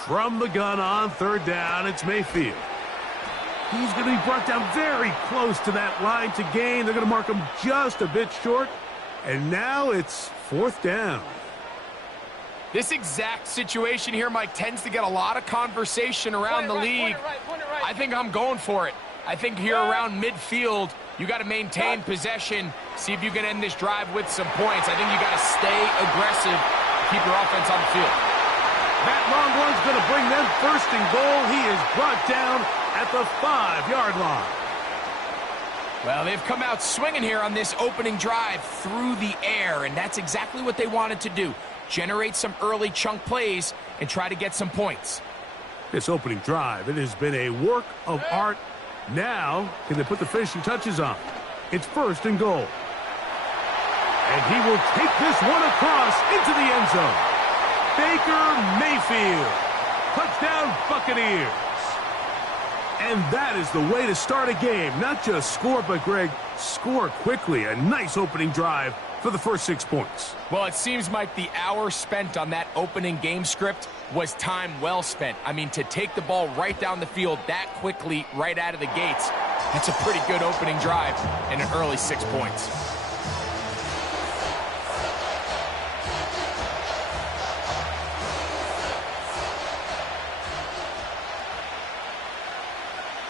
From the gun on third down, it's Mayfield. He's going to be brought down very close to that line to gain. They're going to mark him just a bit short. And now it's fourth down. This exact situation here, Mike, tends to get a lot of conversation around the league. I think I'm going for it. I think here around midfield, you got to maintain possession, see if you can end this drive with some points. I think you got to stay aggressive, keep your offense on the field. That long one's going to bring them first and goal. He is brought down at the 5-yard line. Well, they've come out swinging here on this opening drive through the air, and that's exactly what they wanted to do. Generate some early chunk plays and try to get some points. This opening drive, it has been a work of art. Now, can they put the finishing touches on? It's first and goal. And he will take this one across into the end zone. Baker Mayfield. Touchdown Buccaneers. And that is the way to start a game. Not just score, but, Greg, score quickly. A nice opening drive for the first 6 points. Well, it seems like the hour spent on that opening game script was time well spent. I mean, to take the ball right down the field that quickly right out of the gates, that's a pretty good opening drive and an early 6 points.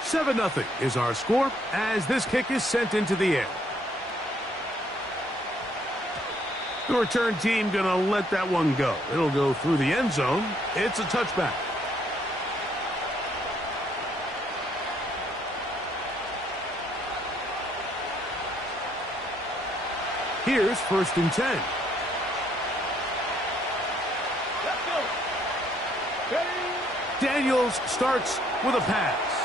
Seven 0 is our score as this kick is sent into the air. The return team going to let that one go. It'll go through the end zone. It's a touchback. Here's first and 10. Daniels starts with a pass.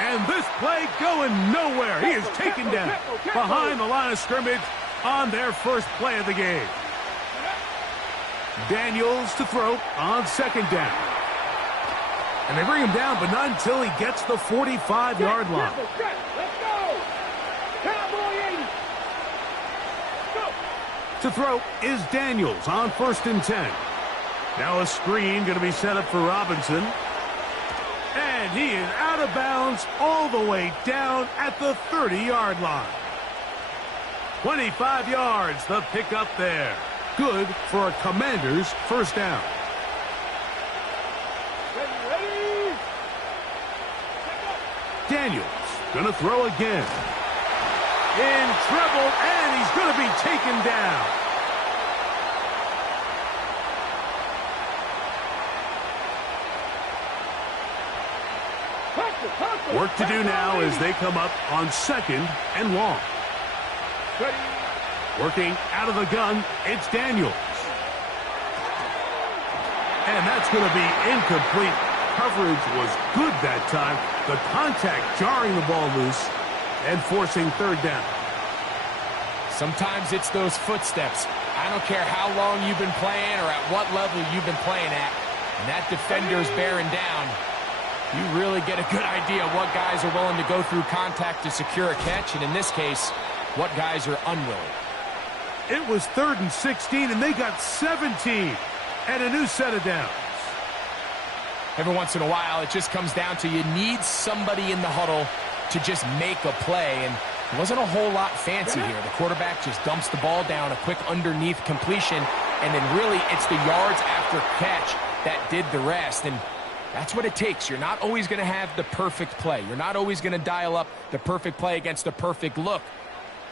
And this play going nowhere. He is taken down behind the line of scrimmage on their first play of the game. Daniels to throw on second down. And they bring him down, but not until he gets the 45-yard line. To throw is Daniels on first and 10. Now a screen going to be set up for Robinson. And he is out of bounds all the way down at the 30-yard line. 25 yards, the pickup there. Good for a Commanders first down. Daniels going to throw again. In trouble, and he's going to be taken down. Work to do now as they come up on second and long. Working out of the gun, it's Daniels. And that's going to be incomplete. Coverage was good that time. The contact jarring the ball loose and forcing third down. Sometimes it's those footsteps. I don't care how long you've been playing or at what level you've been playing at. And that defender's bearing down. You really get a good idea of what guys are willing to go through contact to secure a catch, and in this case, what guys are unwilling. It was 3rd and 16, and they got 17 and a new set of downs. Every once in a while, it just comes down to you need somebody in the huddle to just make a play, and it wasn't a whole lot fancy here. The quarterback just dumps the ball down, a quick underneath completion, and then really it's the yards after catch that did the rest, and that's what it takes. You're not always going to have the perfect play. You're not always going to dial up the perfect play against the perfect look.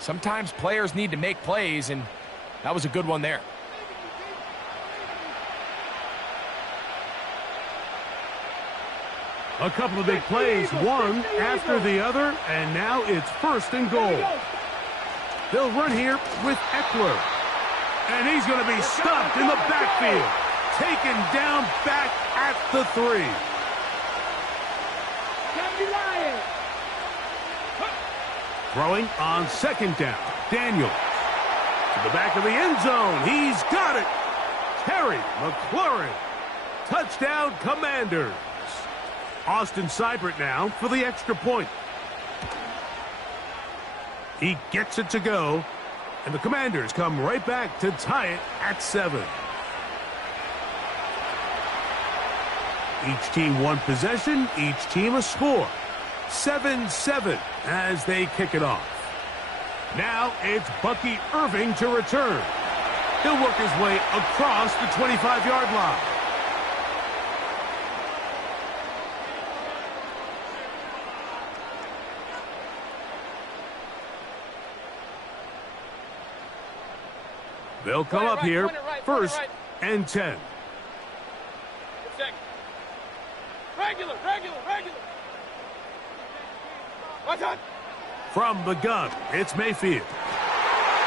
Sometimes players need to make plays, and that was a good one there. A couple of big plays, one after the other, and now it's first and goal. They'll run here with Eckler. And he's going to be stopped in the backfield. Taken down back at the 3. Throwing on second down. Daniels to the back of the end zone. He's got it. Terry McLaurin. Touchdown, Commanders. Austin Seibert now for the extra point. He gets it to go, and the Commanders come right back to tie it at 7. Each team one possession, each team a score. 7-7 as they kick it off. Now it's Bucky Irving to return. He'll work his way across the 25-yard line. They'll come up here, first and 10. Regular. What's on? From the gun, it's Mayfield.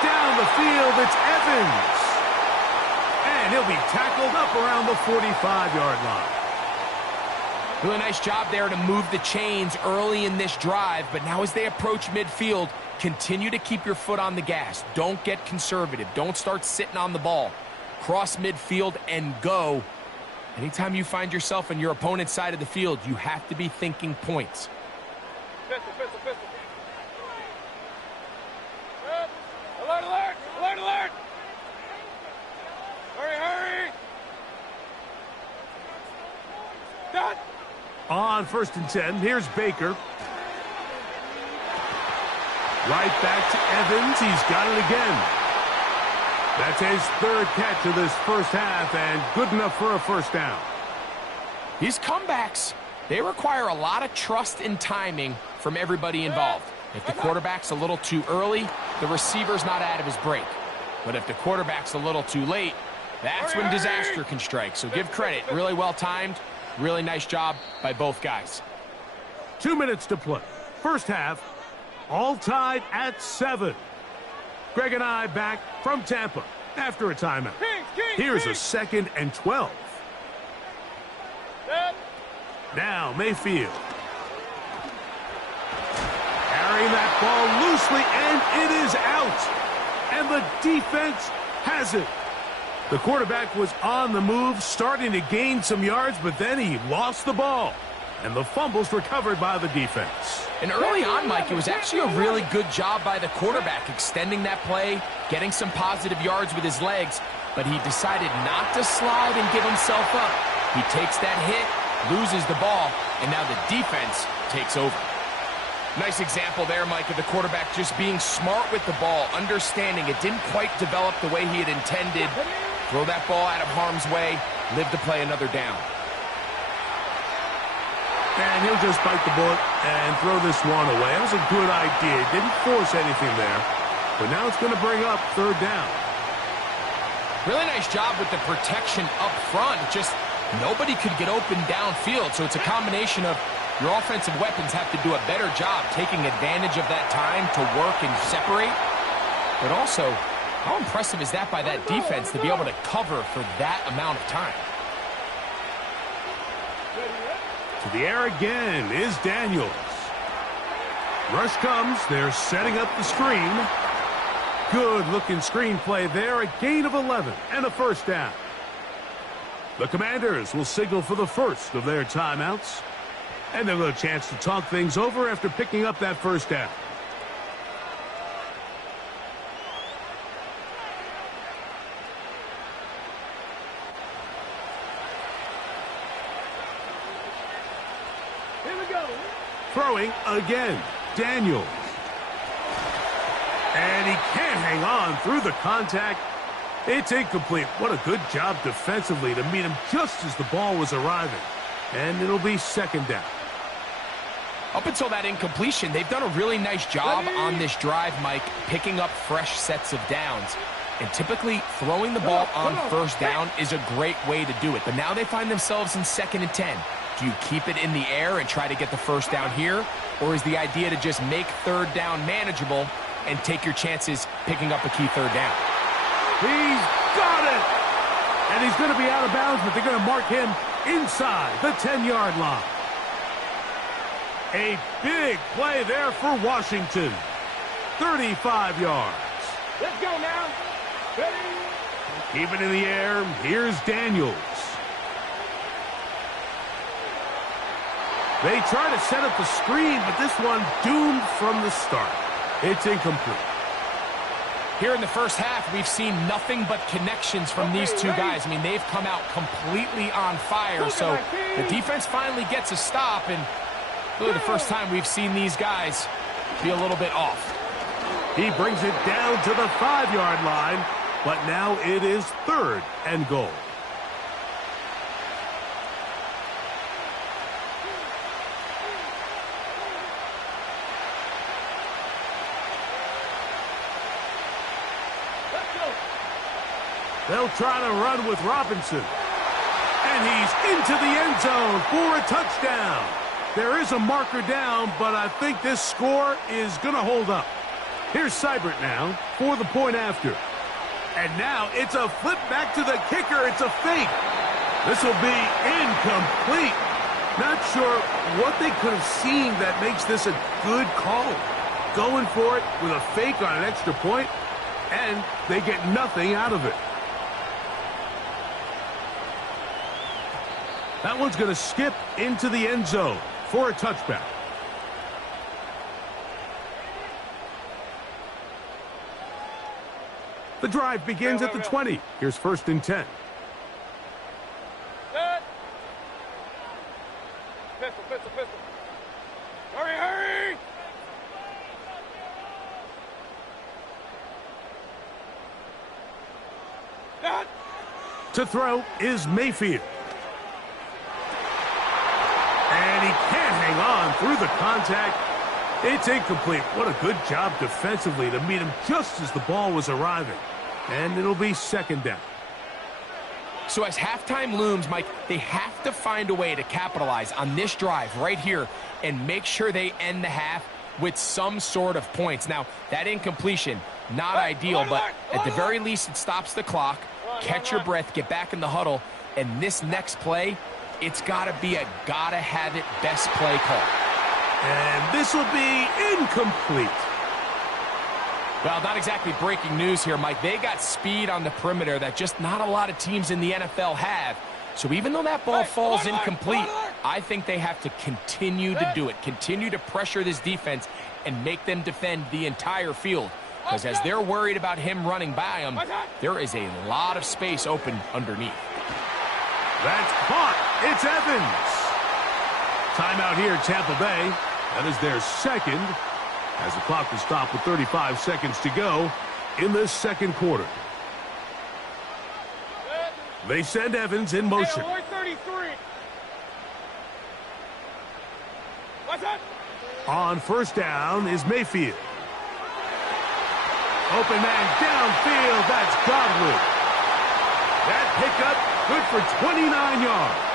Down the field, it's Evans. And he'll be tackled up around the 45-yard line. Really nice job there to move the chains early in this drive, but now as they approach midfield, continue to keep your foot on the gas. Don't get conservative. Don't start sitting on the ball. Cross midfield and go. Anytime you find yourself on your opponent's side of the field, you have to be thinking points. Pistol. Alert! Hurry! Done! On first and 10, here's Baker. Right back to Evans. He's got it again. That's his third catch of this first half, and good enough for a first down. These comebacks, they require a lot of trust and timing from everybody involved. If the quarterback's a little too early, the receiver's not out of his break. But if the quarterback's a little too late, that's when disaster can strike. So give credit. Really well timed. Really nice job by both guys. 2 minutes to play. First half, all tied at 7. Greg and I back from Tampa after a timeout. Here's a 2nd and 12. Now Mayfield. Carrying that ball loosely, and it is out. And the defense has it. The quarterback was on the move, starting to gain some yards, but then he lost the ball. And the fumble's recovered by the defense. And early on, Mike, it was actually a really good job by the quarterback, extending that play, getting some positive yards with his legs, but he decided not to slide and give himself up. He takes that hit, loses the ball, and now the defense takes over. Nice example there, Mike, of the quarterback just being smart with the ball, understanding it didn't quite develop the way he had intended. Throw that ball out of harm's way, live to play another down. And he'll just bite the bullet and throw this one away. That was a good idea. Didn't force anything there. But now it's going to bring up third down. Really nice job with the protection up front. Just nobody could get open downfield. So it's a combination of your offensive weapons have to do a better job taking advantage of that time to work and separate. But also, how impressive is that by that defense to be able to cover for that amount of time? To the air again is Daniels. Rush comes. They're setting up the screen. Good-looking screen play there. A gain of 11 and a first down. The Commanders will signal for the first of their timeouts. And they'll have a chance to talk things over after picking up that first down. Throwing again, Daniels. And he can't hang on through the contact. It's incomplete. What a good job defensively to meet him just as the ball was arriving. And it'll be second down. Up until that incompletion, they've done a really nice job on this drive, Mike, picking up fresh sets of downs. And typically, throwing the ball on first down is a great way to do it. But now they find themselves in 2nd and 10. Do you keep it in the air and try to get the first down here? Or is the idea to just make third down manageable and take your chances picking up a key third down? He's got it! And he's going to be out of bounds, but they're going to mark him inside the 10-yard line. A big play there for Washington. 35 yards. Let's go now. Ready? Keep it in the air. Here's Daniels. They try to set up the screen, but this one doomed from the start. It's incomplete. Here in the first half, we've seen nothing but connections from these two guys. I mean, they've come out completely on fire. So the defense finally gets a stop, and really the first time we've seen these guys be a little bit off. He brings it down to the 5-yard line, but now it is 3rd and goal. They'll try to run with Robinson. And he's into the end zone for a touchdown. There is a marker down, but I think this score is going to hold up. Here's Seibert now for the point after. And now it's a flip back to the kicker. It's a fake. This will be incomplete. Not sure what they could have seen that makes this a good call. Going for it with a fake on an extra point, and they get nothing out of it. That one's going to skip into the end zone for a touchback. The drive begins at the 20. Here's 1st and 10. Set. Pistol. Hurry! Set. To throw is Mayfield. And he can't hang on through the contact. It's incomplete. What a good job defensively to meet him just as the ball was arriving. And it'll be 2nd down. So as halftime looms, Mike, they have to find a way to capitalize on this drive right here and make sure they end the half with some sort of points. Now, that incompletion, not ideal, but at the very least it stops the clock. Catch your breath, get back in the huddle, and this next play, it's got to be a gotta-have-it best play call. And this will be incomplete. Well, not exactly breaking news here, Mike. They got speed on the perimeter that just not a lot of teams in the NFL have. So even though that ball falls incomplete, I think they have to continue to do it. Continue to pressure this defense and make them defend the entire field. Because as they're worried about him running by them, there is a lot of space open underneath. That's caught. It's Evans. Timeout here, Tampa Bay. That is their 2nd, as the clock will stop with 35 seconds to go in this 2nd quarter. They send Evans in motion. 33. What's that? On 1st down is Mayfield. Open man downfield. That's Godwin. That pickup good for 29 yards.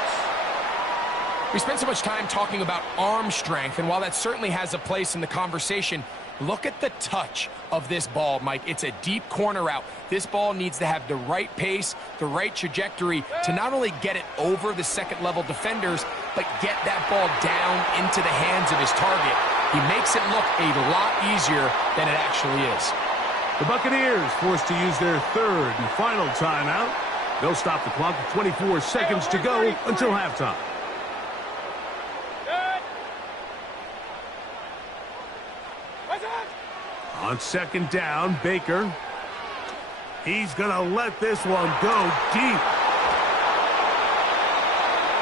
We spent so much time talking about arm strength, and while that certainly has a place in the conversation, look at the touch of this ball, Mike. It's a deep corner route. This ball needs to have the right pace, the right trajectory to not only get it over the second-level defenders, but get that ball down into the hands of his target. He makes it look a lot easier than it actually is. The Buccaneers forced to use their 3rd and final timeout. They'll stop the clock with 24 seconds to go until halftime. On 2nd down, Baker. He's going to let this one go deep.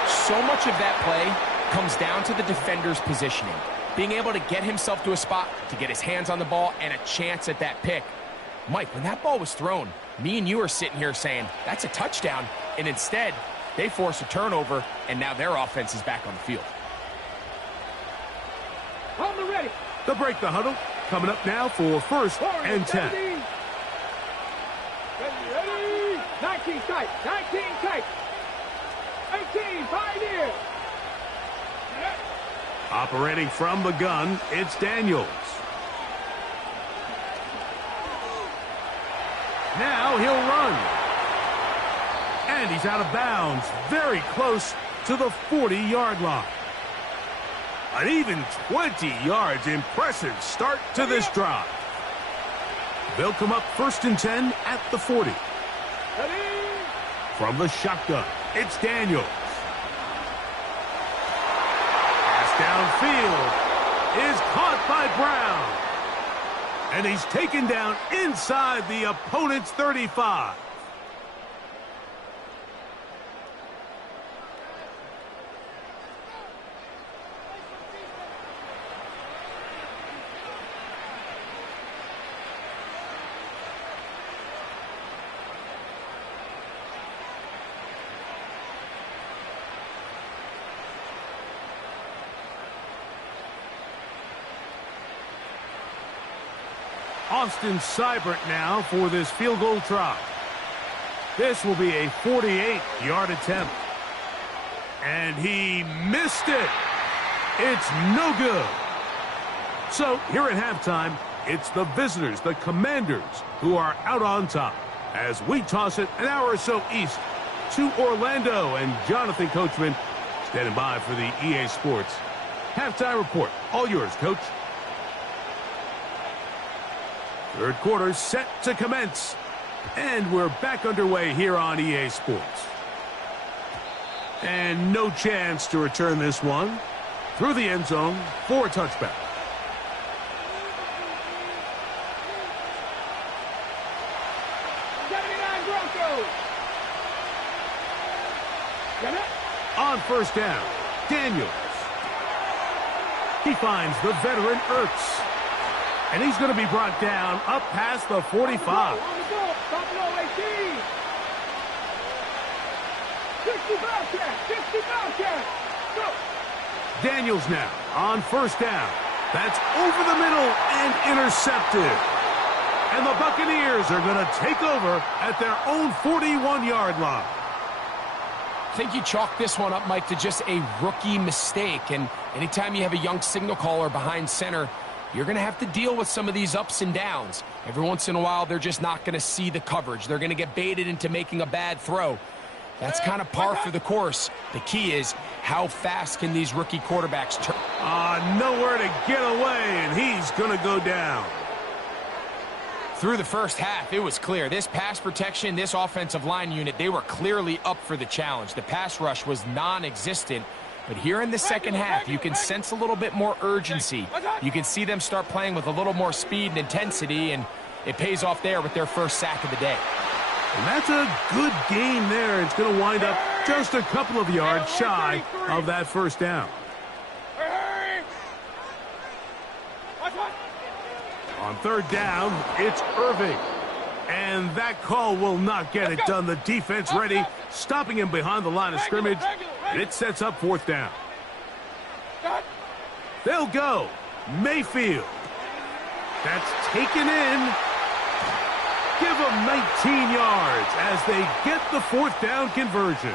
So much of that play comes down to the defender's positioning. Being able to get himself to a spot, to get his hands on the ball, and a chance at that pick. Mike, when that ball was thrown, me and you are sitting here saying, that's a touchdown. And instead, they force a turnover, and now their offense is back on the field. Hold them ready. They'll break the huddle. Coming up now for 1st and 10. Ready. 19 tight. 19 tight. 18, 5 here. Operating from the gun, it's Daniels. Now he'll run. And he's out of bounds, very close to the 40-yard line. An even 20 yards. Impressive start to this drive. They'll come up 1st and 10 at the 40. From the shotgun, it's Daniels. Pass downfield is caught by Brown. And he's taken down inside the opponent's 35. Austin Seibert now for this field goal try. This will be a 48-yard attempt. And he missed it. It's no good. So here at halftime, it's the visitors, the Commanders, who are out on top as we toss it an hour or so east to Orlando. And Jonathan Coachman standing by for the EA Sports halftime report. All yours, Coach. Third quarter set to commence. And we're back underway here on EA Sports. And no chance to return this one through the end zone for a touchback. On first down, Daniels. He finds the veteran Ertz. And he's going to be brought down up past the 45. Daniels now on first down. That's over the middle and intercepted. And the Buccaneers are going to take over at their own 41-yard line. I think you chalk this one up, Mike, to just a rookie mistake. And anytime you have a young signal caller behind center, you're going to have to deal with some of these ups and downs. Every once in a while, they're just not going to see the coverage. They're going to get baited into making a bad throw. That's kind of par for the course. The key is, how fast can these rookie quarterbacks turn? Nowhere to get away, and he's going to go down. Through the first half, it was clear. This pass protection, this offensive line unit, they were clearly up for the challenge. The pass rush was non-existent. But here in the second half, you can sense a little bit more urgency. You can see them start playing with a little more speed and intensity, and it pays off there with their first sack of the day. And that's a good game there. It's going to wind up just a couple of yards shy of that first down. On third down, it's Irving. And that call will not get it done. The defense ready, stopping him behind the line of scrimmage. And it sets up fourth down. They'll go. Mayfield. That's taken in. Give them 19 yards as they get the fourth down conversion.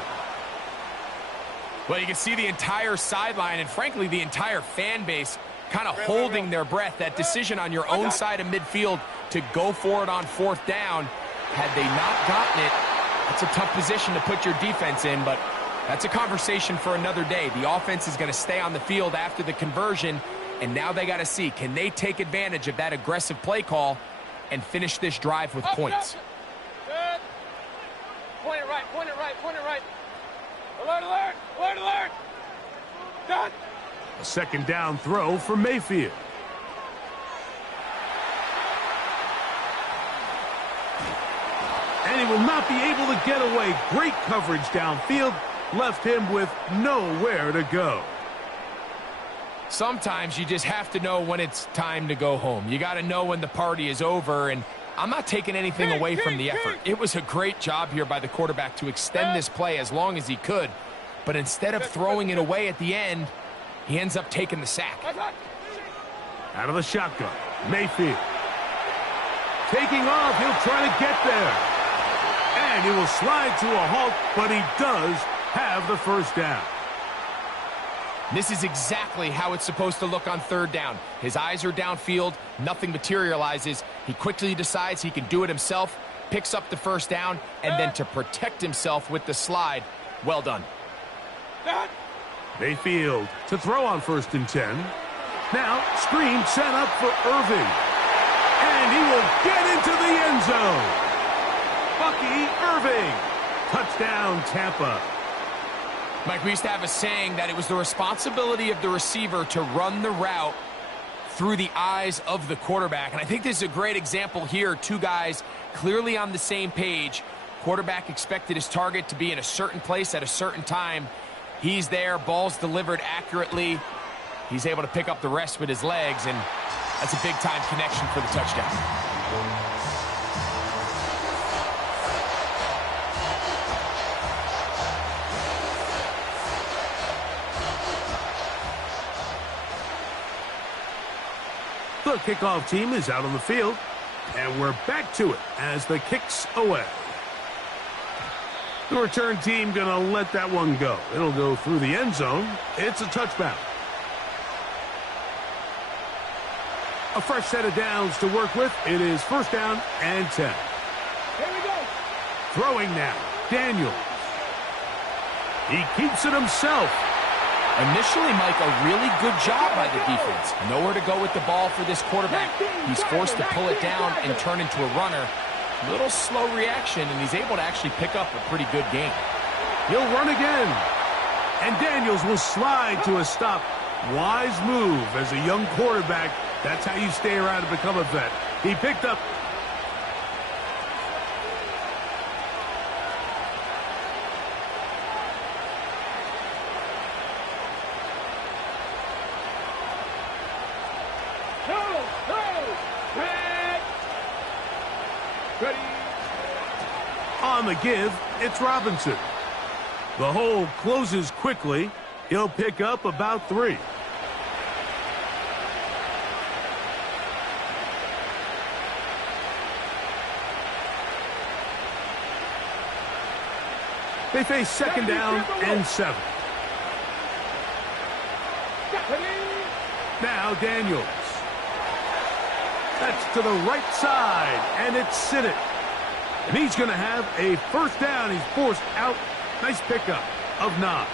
Well, you can see the entire sideline and, frankly, the entire fan base kind of holding their breath. That decision on your own side of midfield to go for it on fourth down, had they not gotten it, that's a tough position to put your defense in, but that's a conversation for another day. The offense is going to stay on the field after the conversion, and now they got to see, can they take advantage of that aggressive play call and finish this drive with points? Good. Point it right, point it right, point it right. Alert, alert, alert, alert. Done. A second down throw for Mayfield. And he will not be able to get away. Great coverage downfield. Left him with nowhere to go. Sometimes you just have to know when it's time to go home. You got to know when the party is over, and I'm not taking anything away from the effort. It was a great job here by the quarterback to extend this play as long as he could, but instead of throwing it away at the end, he ends up taking the sack. Out of the shotgun, Mayfield. Taking off, he'll try to get there. And he will slide to a halt, but he does have the first down. This is exactly how it's supposed to look on third down. His eyes are downfield, nothing materializes. He quickly decides he can do it himself, picks up the first down, and then to protect himself with the slide, well done. Mayfield to throw on 1st and 10. Now, screen set up for Irving. And he will get into the end zone. Bucky Irving. Touchdown, Tampa. Mike, we used to have a saying that it was the responsibility of the receiver to run the route through the eyes of the quarterback. And I think this is a great example here. Two guys clearly on the same page. Quarterback expected his target to be in a certain place at a certain time. He's there, ball's delivered accurately. He's able to pick up the rest with his legs, and that's a big-time connection for the touchdown. The kickoff team is out on the field, and we're back to it as the kick's away. The return team going to let that one go. It'll go through the end zone. It's a touchback. A fresh set of downs to work with. It is first down and 10. Here we go. Throwing now, Daniels. He keeps it himself. Initially, Mike, a really good job by the defense. Nowhere to go with the ball for this quarterback. He's forced to pull it down and turn into a runner. Little slow reaction, and he's able to actually pick up a pretty good gain. He'll run again. And Daniels will slide to a stop. Wise move as a young quarterback. That's how you stay around and become a vet. He picked up. On the give, it's Robinson. The hole closes quickly. He'll pick up about 3. They face second down and 7. Now Daniels. That's to the right side, and it's Siddick. And he's going to have a first down. He's forced out. Nice pickup of 9.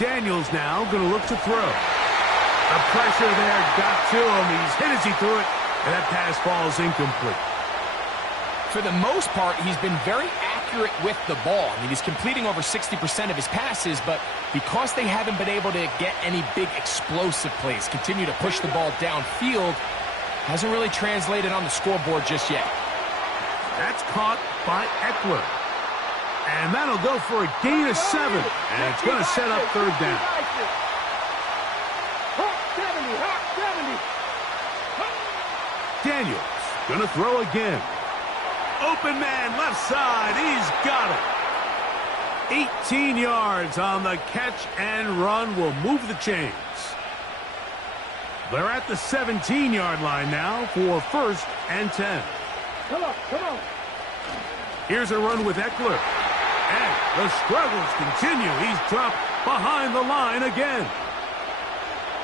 Daniels now going to look to throw. The pressure there got to him. He's hit as he threw it, and that pass falls incomplete. For the most part, he's been very accurate with the ball. I mean, he's completing over 60% of his passes, but because they haven't been able to get any big explosive plays, continue to push the ball downfield, hasn't really translated on the scoreboard just yet. That's caught by Eckler. And that'll go for a gain of 7. And it's going to set up third down. Daniels going to throw again. Open man, left side. He's got it. 18 yards on the catch and run will move the chains. They're at the 17-yard line now for first and 10. Come on, come on. Here's a run with Eckler. And the struggles continue. He's dropped behind the line again.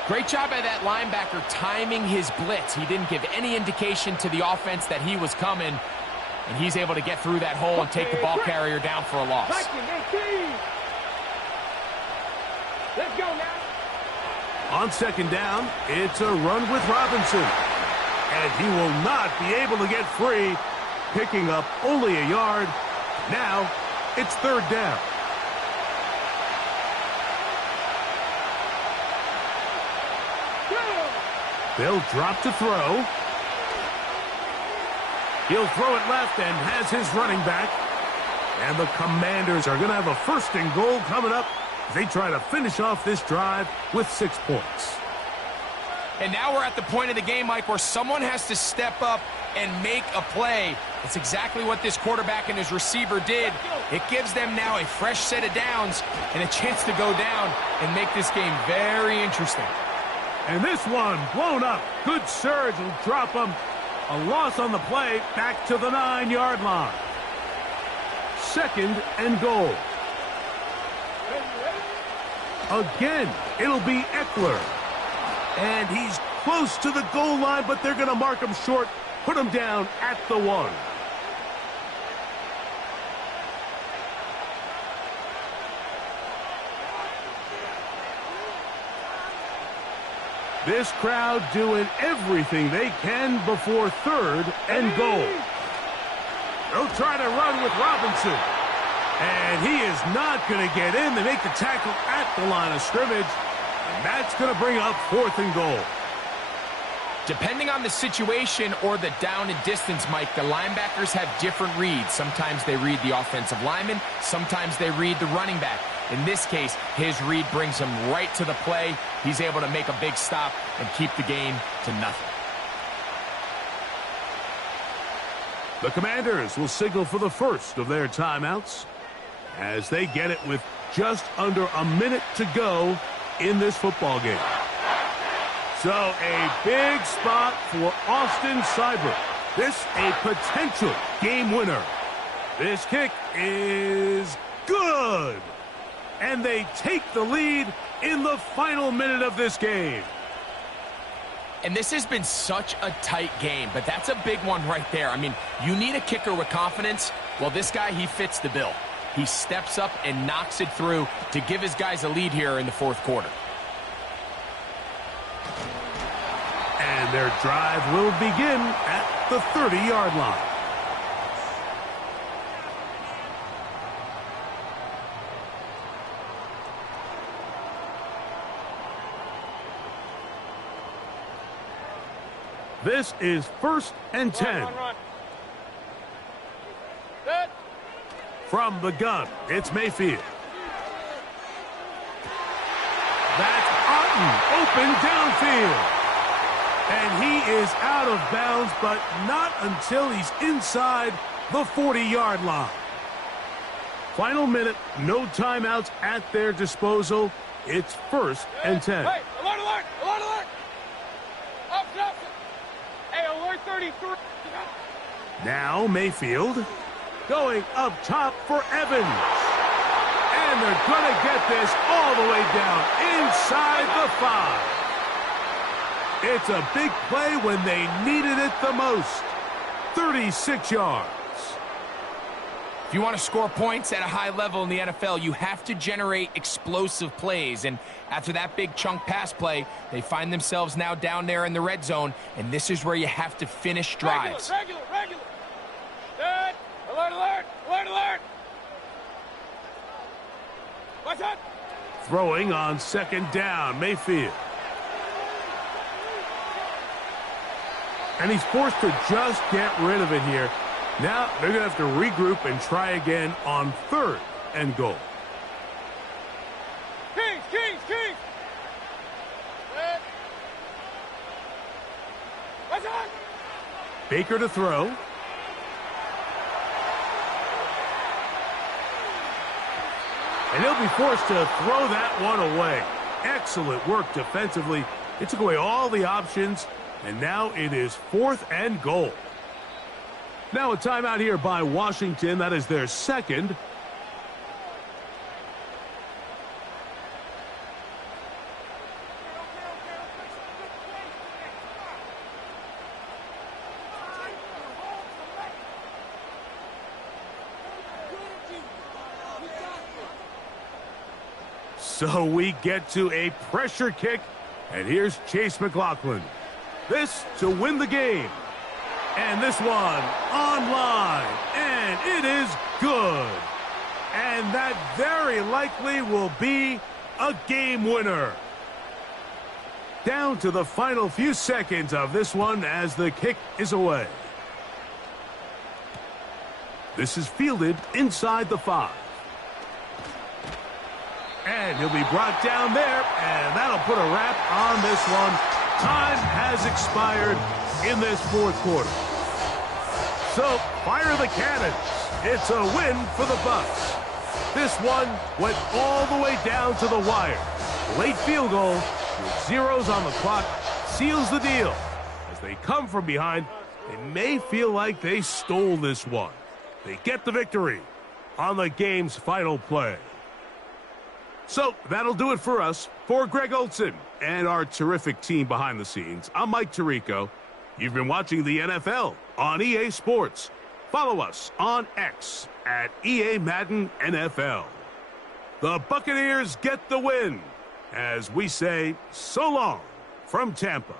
Great job by that linebacker timing his blitz. He didn't give any indication to the offense that he was coming. And he's able to get through that hole and take the ball carrier down for a loss. Let's go now. On second down, it's a run with Robinson. And he will not be able to get free, picking up only a yard. Now, it's third down. They'll drop to throw. He'll throw it left and has his running back. And the Commanders are going to have a first and goal coming up as they try to finish off this drive with 6 points. And now we're at the point of the game, Mike, where someone has to step up and make a play. That's exactly what this quarterback and his receiver did. It gives them now a fresh set of downs and a chance to go down and make this game very interesting. And this one blown up. Good surge will drop them. A loss on the play, back to the 9-yard line. Second and goal. Again, it'll be Eckler. And he's close to the goal line, but they're going to mark him short, put him down at the 1. This crowd doing everything they can before third and goal. They'll try to run with Robinson. And he is not going to get in. They make the tackle at the line of scrimmage. And that's going to bring up 4th and goal. Depending on the situation or the down and distance, Mike, the linebackers have different reads. Sometimes they read the offensive lineman. Sometimes they read the running back. In this case, his read brings him right to the play. He's able to make a big stop and keep the game to nothing. The Commanders will signal for the first of their timeouts as they get it with just under a minute to go in this football game. So a big spot for Austin Seibert. This a potential game winner. This kick is good. And they take the lead in the final minute of this game. And this has been such a tight game, but that's a big one right there. I mean, you need a kicker with confidence. Well, this guy, he fits the bill. He steps up and knocks it through to give his guys a lead here in the 4th quarter. And their drive will begin at the 30-yard line. This is 1st and 10. Run. From the gun, it's Mayfield. That's Otten, open downfield. And he is out of bounds, but not until he's inside the 40-yard line. Final minute, no timeouts at their disposal. It's 1st and 10. Hey, alert, alert, alert, alert. Option. Hey, alert 33. Now Mayfield going up top for Evans. And they're going to get this all the way down inside the 5. It's a big play when they needed it the most. 36 yards. If you want to score points at a high level in the NFL, you have to generate explosive plays. And after that big chunk pass play, they find themselves now down there in the red zone. And this is where you have to finish drives. Regular. Dead. Alert. Watch out. Throwing on 2nd down, Mayfield. And he's forced to just get rid of it here. Now they're going to have to regroup and try again on 3rd and goal. Kings. Watch out. Baker to throw. And he'll be forced to throw that one away. Excellent work defensively. It took away all the options. And now it is 4th and goal. Now a timeout here by Washington. That is their 2nd. So we get to a pressure kick. And here's Chase McLaughlin. This to win the game. And this one online. And it is good. And that very likely will be a game winner. Down to the final few seconds of this one as the kick is away. This is fielded inside the 5. And he'll be brought down there, and that'll put a wrap on this one. Time has expired in this 4th quarter. So, fire the cannons. It's a win for the Bucs. This one went all the way down to the wire. Late field goal with zeros on the clock seals the deal. As they come from behind, they may feel like they stole this one. They get the victory on the game's final play. So that'll do it for us. For Greg Olson and our terrific team behind the scenes, I'm Mike Tirico. You've been watching the NFL on EA Sports. Follow us on X at EA Madden NFL. The Buccaneers get the win as we say so long from Tampa.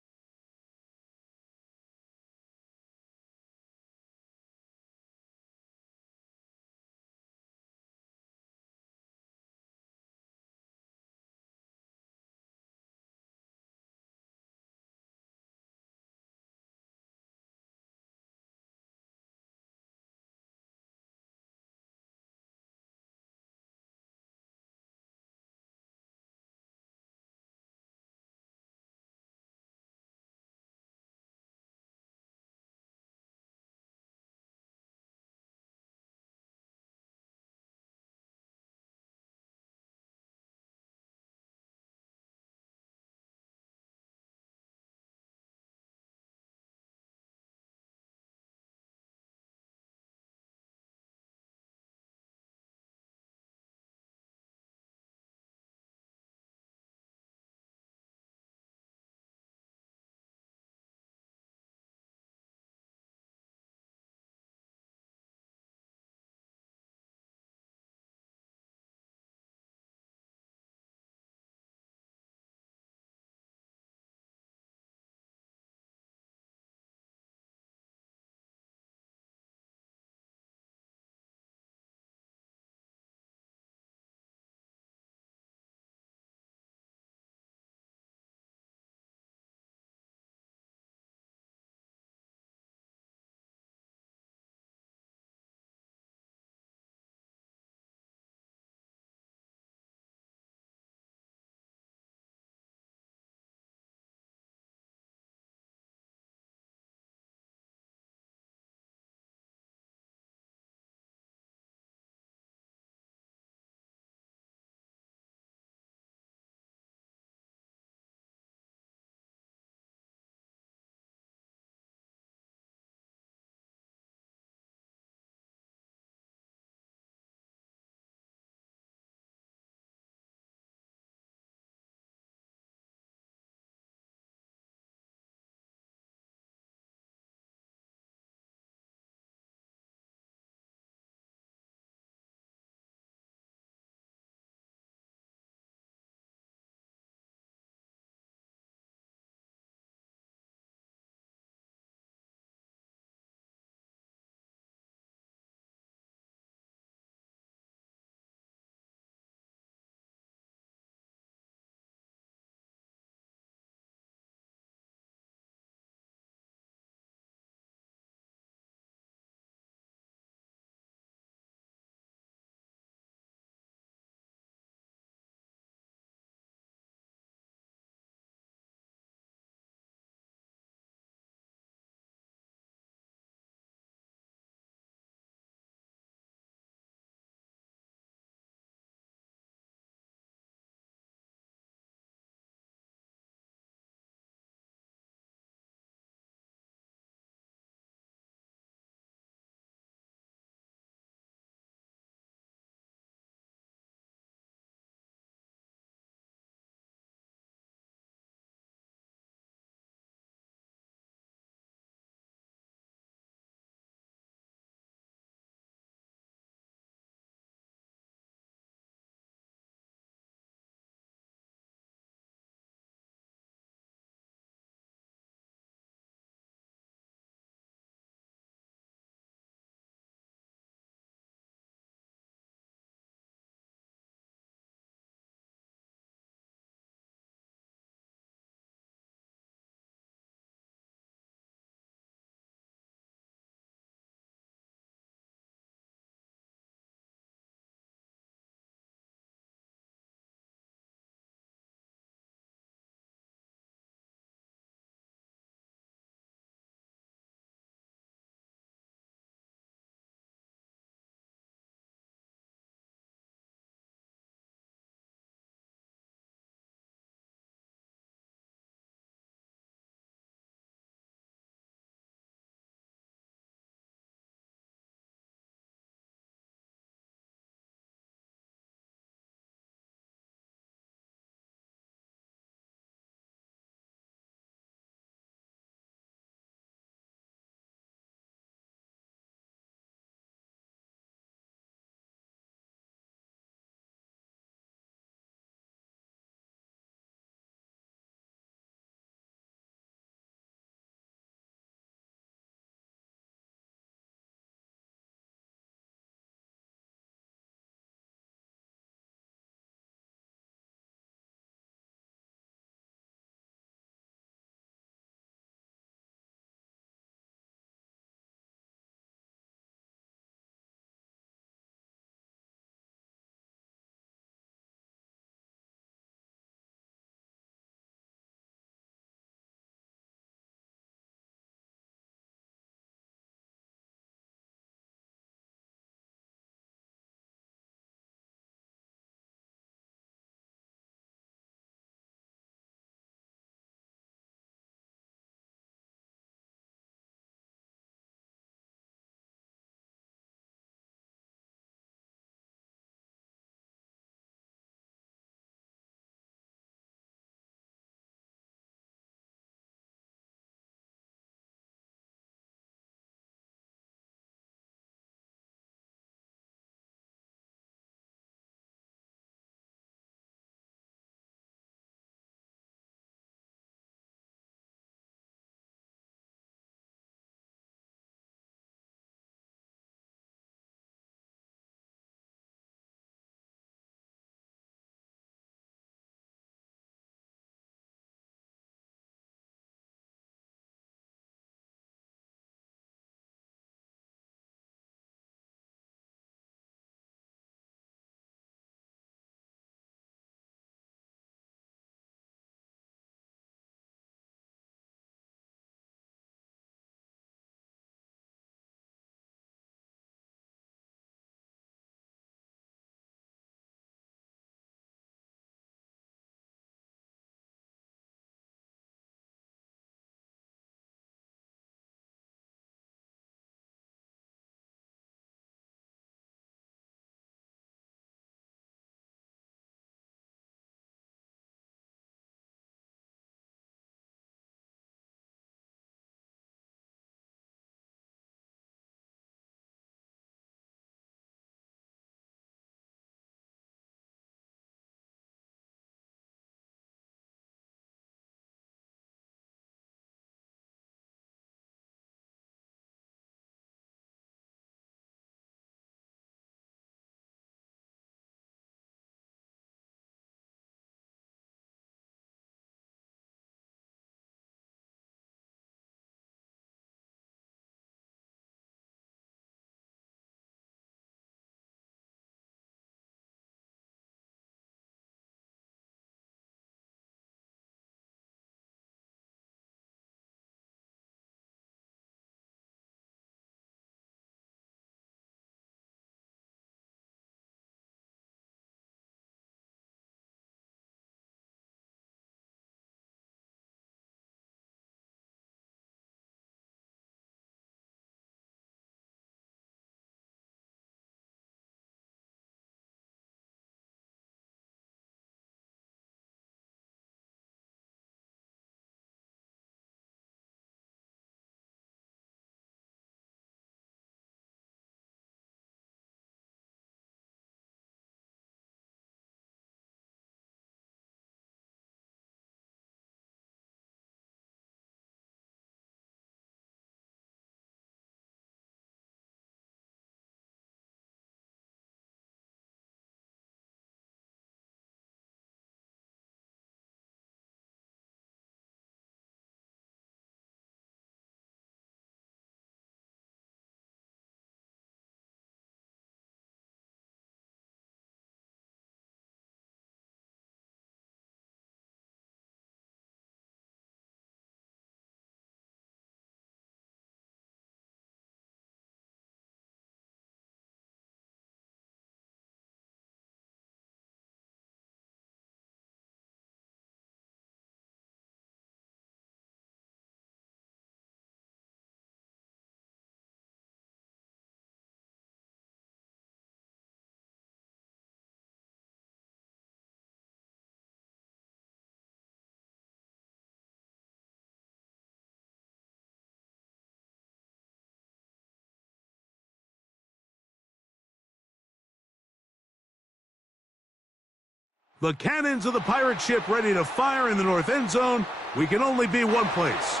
The cannons of the pirate ship ready to fire in the north end zone. We can only be one place.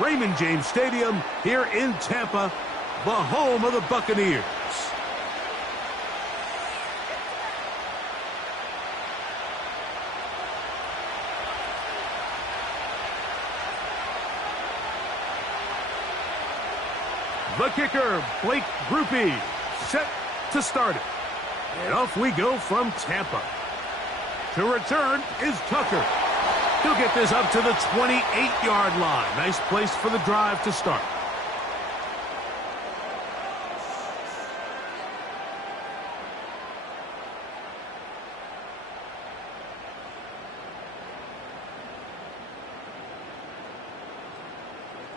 Raymond James Stadium here in Tampa, the home of the Buccaneers. The kicker, Blake Grupe, set to start it. And off we go from Tampa. To return is Tucker. He'll get this up to the 28-yard line. Nice place for the drive to start.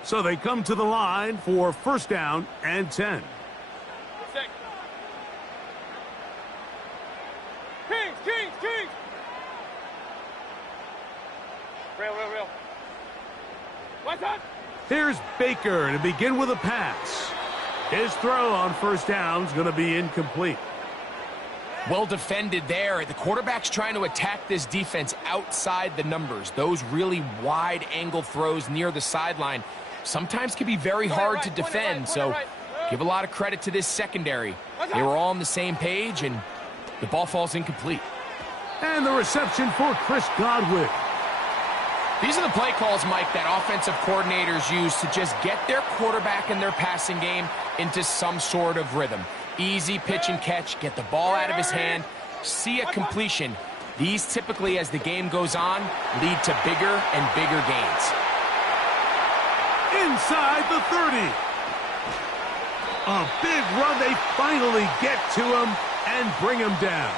So they come to the line for first down and 10. Kings! Real. What's up? Here's Baker to begin with a pass. His throw on first down is going to be incomplete. Well defended there. The quarterback's trying to attack this defense outside the numbers. Those really wide angle throws near the sideline sometimes can be very hard to defend, so give a lot of credit to this secondary. They were all on the same page, and the ball falls incomplete. And the reception for Chris Godwin. These are the play calls, Mike, that offensive coordinators use to just get their quarterback and their passing game into some sort of rhythm. Easy pitch and catch, get the ball out of his hand, see a completion. These typically, as the game goes on, lead to bigger and bigger gains. Inside the 30. A big run. They finally get to him and bring him down.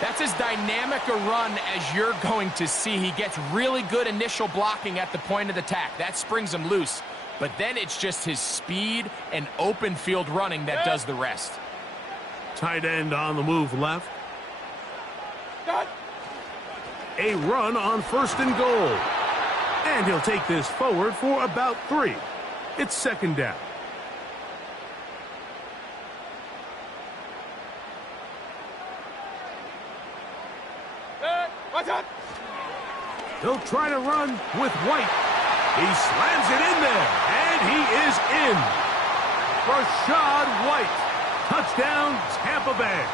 That's as dynamic a run as you're going to see. He gets really good initial blocking at the point of attack. That springs him loose. But then it's just his speed and open field running that does the rest. Tight end on the move left. A run on first and goal. And he'll take this forward for about 3. It's second down. He'll try to run with White. He slams it in there, and he is in. Rashad White. Touchdown, Tampa Bay.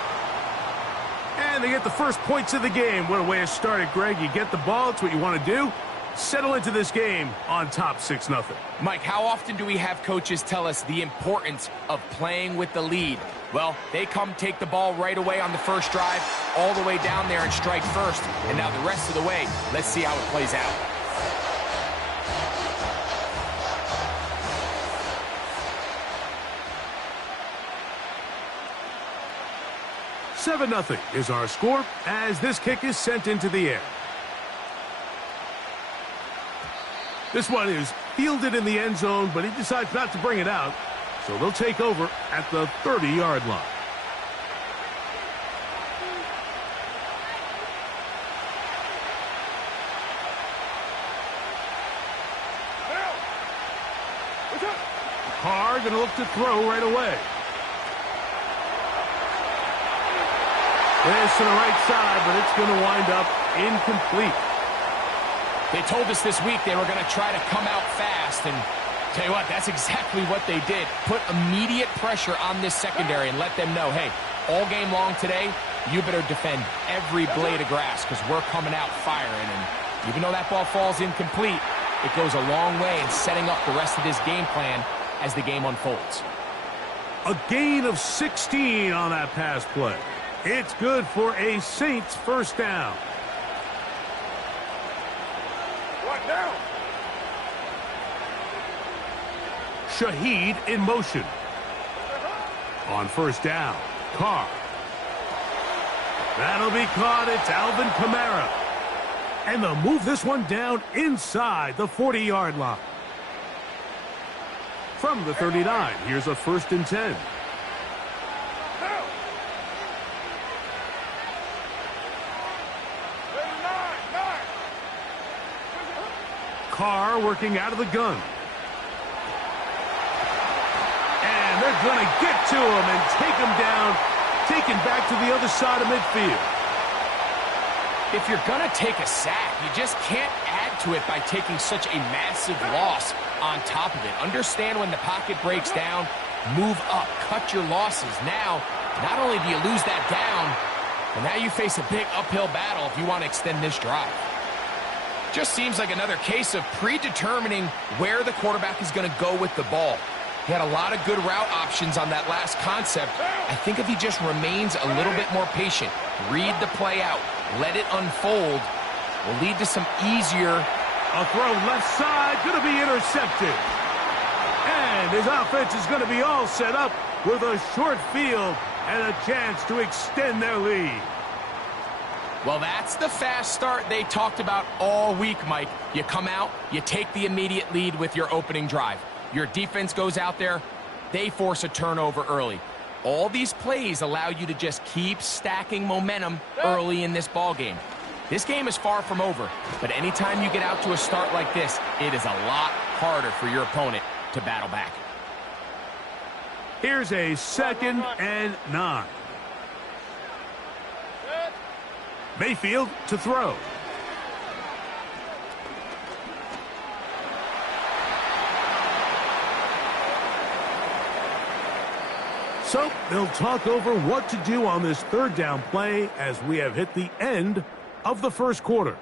And they get the first points of the game. What a way to start it, Greg. You get the ball. It's what you want to do. Settle into this game on top 6-0. Mike, how often do we have coaches tell us the importance of playing with the lead? Well, they come take the ball right away on the first drive, all the way down there and strike first. And now the rest of the way, let's see how it plays out. $7-0 is our score as this kick is sent into the air. This one is fielded in the end zone, but he decides not to bring it out. So they'll take over at the 30-yard line. Carr going to look to throw right away. This to the right side, but it's going to wind up incomplete. They told us this week they were going to try to come out fast, and tell you what, that's exactly what they did. Put immediate pressure on this secondary and let them know, hey, all game long today, you better defend every blade of grass because we're coming out firing. And even though that ball falls incomplete, it goes a long way in setting up the rest of this game plan as the game unfolds. A gain of 16 on that pass play. It's good for a Saints first down. Down. Shaheed in motion. On first down, Carr. That'll be caught. It's Alvin Kamara. And they'll move this one down inside the 40-yard line. From the 39, here's a 1st and 10. Carr working out of the gun. And they're going to get to him and take him down, taken back to the other side of midfield. If you're going to take a sack, you just can't add to it by taking such a massive loss on top of it. Understand when the pocket breaks down, move up, cut your losses. Now, not only do you lose that down, but now you face a big uphill battle if you want to extend this drive. Just seems like another case of predetermining where the quarterback is going to go with the ball. He had a lot of good route options on that last concept. I think if he just remains a little bit more patient, read the play out, let it unfold, will lead to some easier. A throw left side, going to be intercepted. And his offense is going to be all set up with a short field and a chance to extend their lead. Well, that's the fast start they talked about all week, Mike. You come out, you take the immediate lead with your opening drive. Your defense goes out there, they force a turnover early. All these plays allow you to just keep stacking momentum early in this ball game. This game is far from over, but anytime you get out to a start like this, it is a lot harder for your opponent to battle back. Here's a 2nd and 9. Mayfield to throw. So they'll talk over what to do on this 3rd down play as we have hit the end of the first quarter.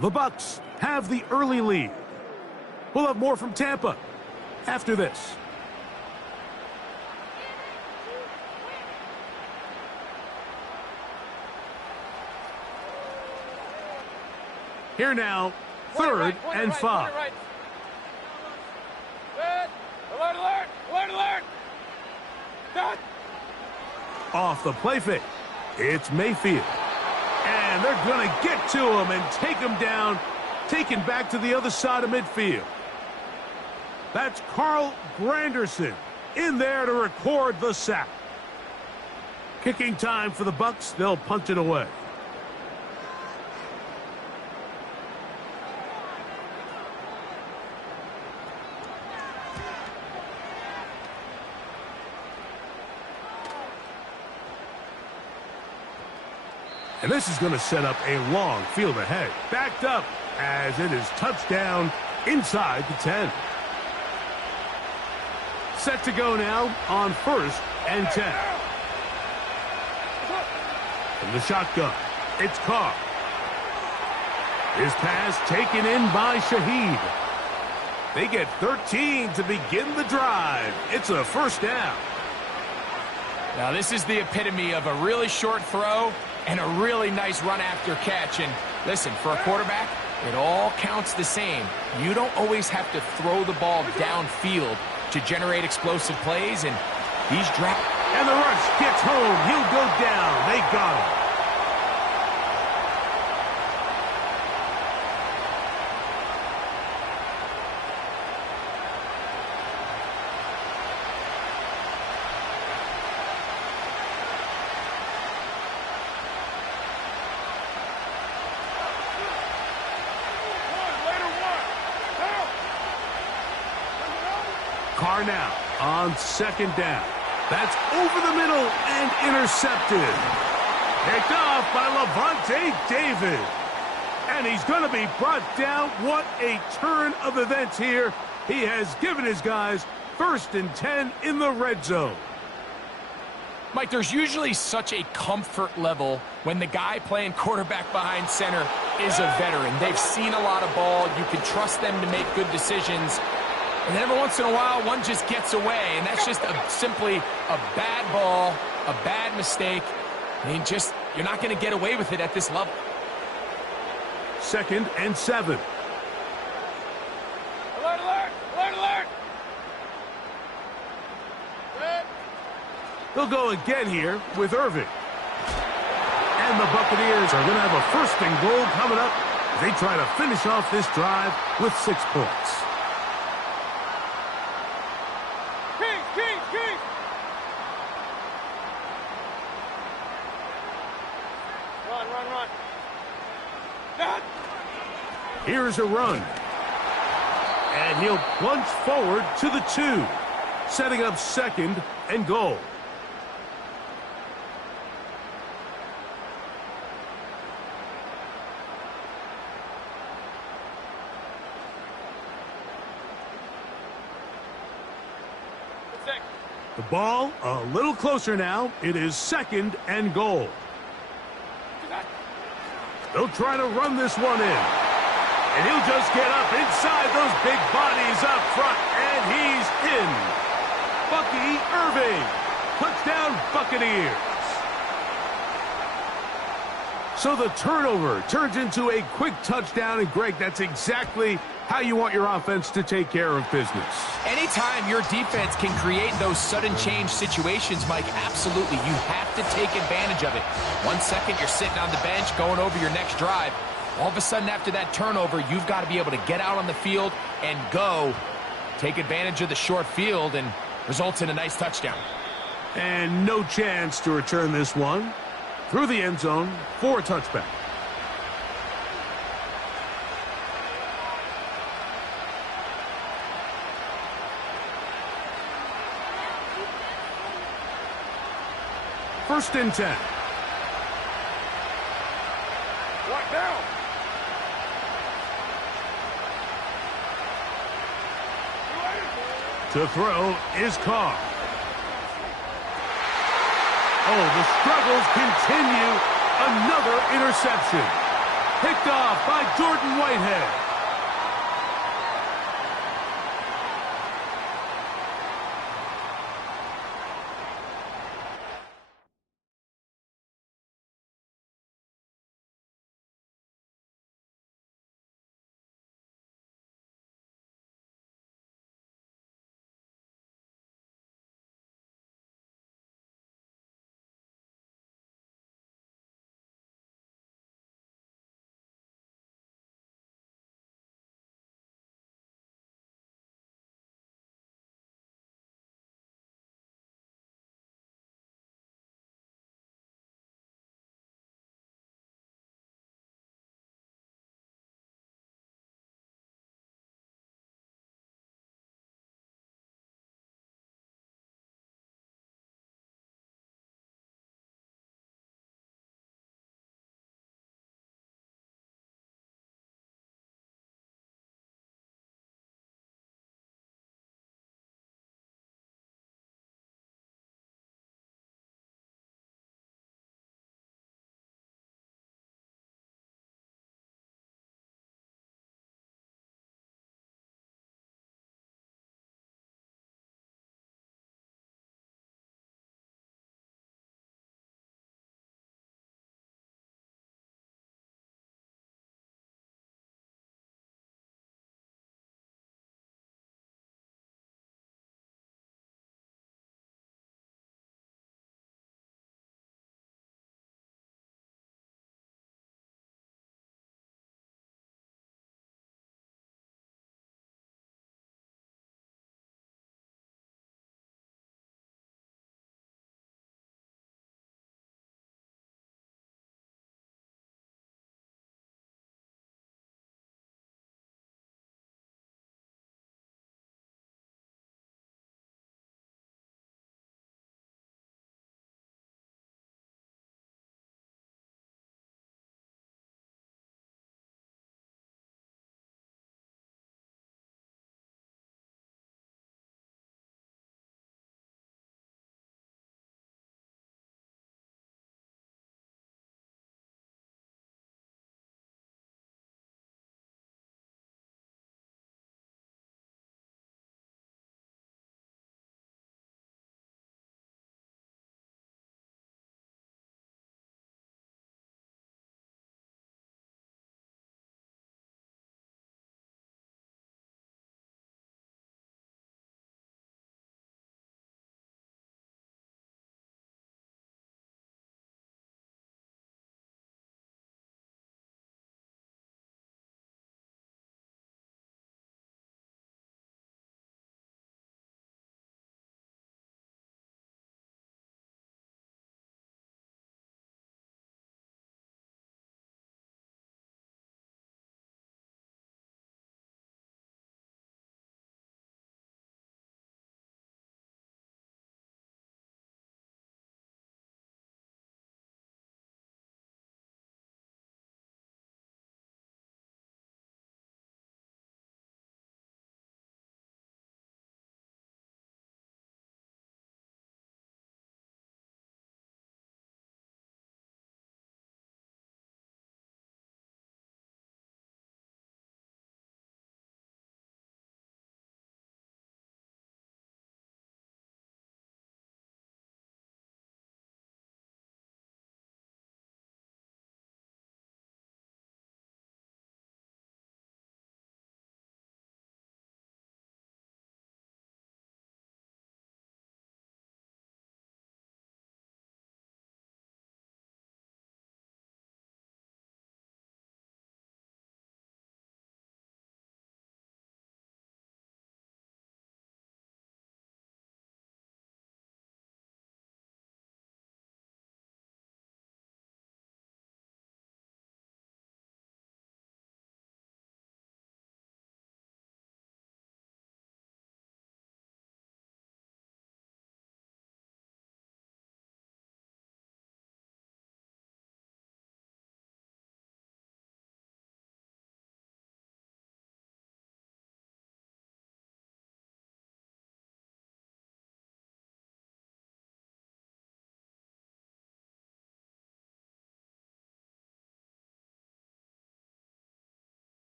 The Bucs have the early lead. We'll have more from Tampa after this. Here now, 3rd and 5. Alert, alert! Alert, alert! Done. Off the play fake, it's Mayfield. And they're going to get to him and take him down, taken back to the other side of midfield. That's Carl Granderson in there to record the sack. Kicking time for the Bucs. They'll punt it away. And this is going to set up a long field ahead. Backed up as it is touchdown inside the 10. Set to go now on 1st and 10. From the shotgun, it's Carr. His pass taken in by Shaheed. They get 13 to begin the drive. It's a 1st down. Now this is the epitome of a really short throw and a really nice run after catch. And listen, for a quarterback, it all counts the same. You don't always have to throw the ball downfield to generate explosive plays, and he's dropped. And the rush gets home. He'll go down. They got him. Carr now on 2nd down. That's over the middle and intercepted. Picked off by Levante David. And he's going to be brought down. What a turn of events here. He has given his guys 1st and 10 in the red zone. Mike, there's usually such a comfort level when the guy playing quarterback behind center is a veteran. They've seen a lot of ball. You can trust them to make good decisions. And then every once in a while, one just gets away, and that's just simply a bad ball, a bad mistake. I mean, you're not going to get away with it at this level. 2nd and 7. Alert, alert! Alert, alert! They'll go again here with Irving. And the Buccaneers are going to have a 1st and goal coming up. They try to finish off this drive with 6 points. Here's a run. And he'll plunge forward to the 2, setting up 2nd and goal. 6. The ball a little closer now. It is 2nd and goal. They'll try to run this one in. And he'll just get up inside those big bodies up front. And he's in. Bucky Irving. Touchdown Buccaneers. So the turnover turns into a quick touchdown. And Greg, that's exactly how you want your offense to take care of business. Anytime your defense can create those sudden change situations, Mike, absolutely, you have to take advantage of it. 1 second, you're sitting on the bench going over your next drive. All of a sudden, after that turnover, you've got to be able to get out on the field and go. Take advantage of the short field and results in a nice touchdown. And no chance to return this one through the end zone for a touchback. First and 10. What now? To throw is Carr. Oh, the struggles continue. Another interception. Picked off by Jordan Whitehead.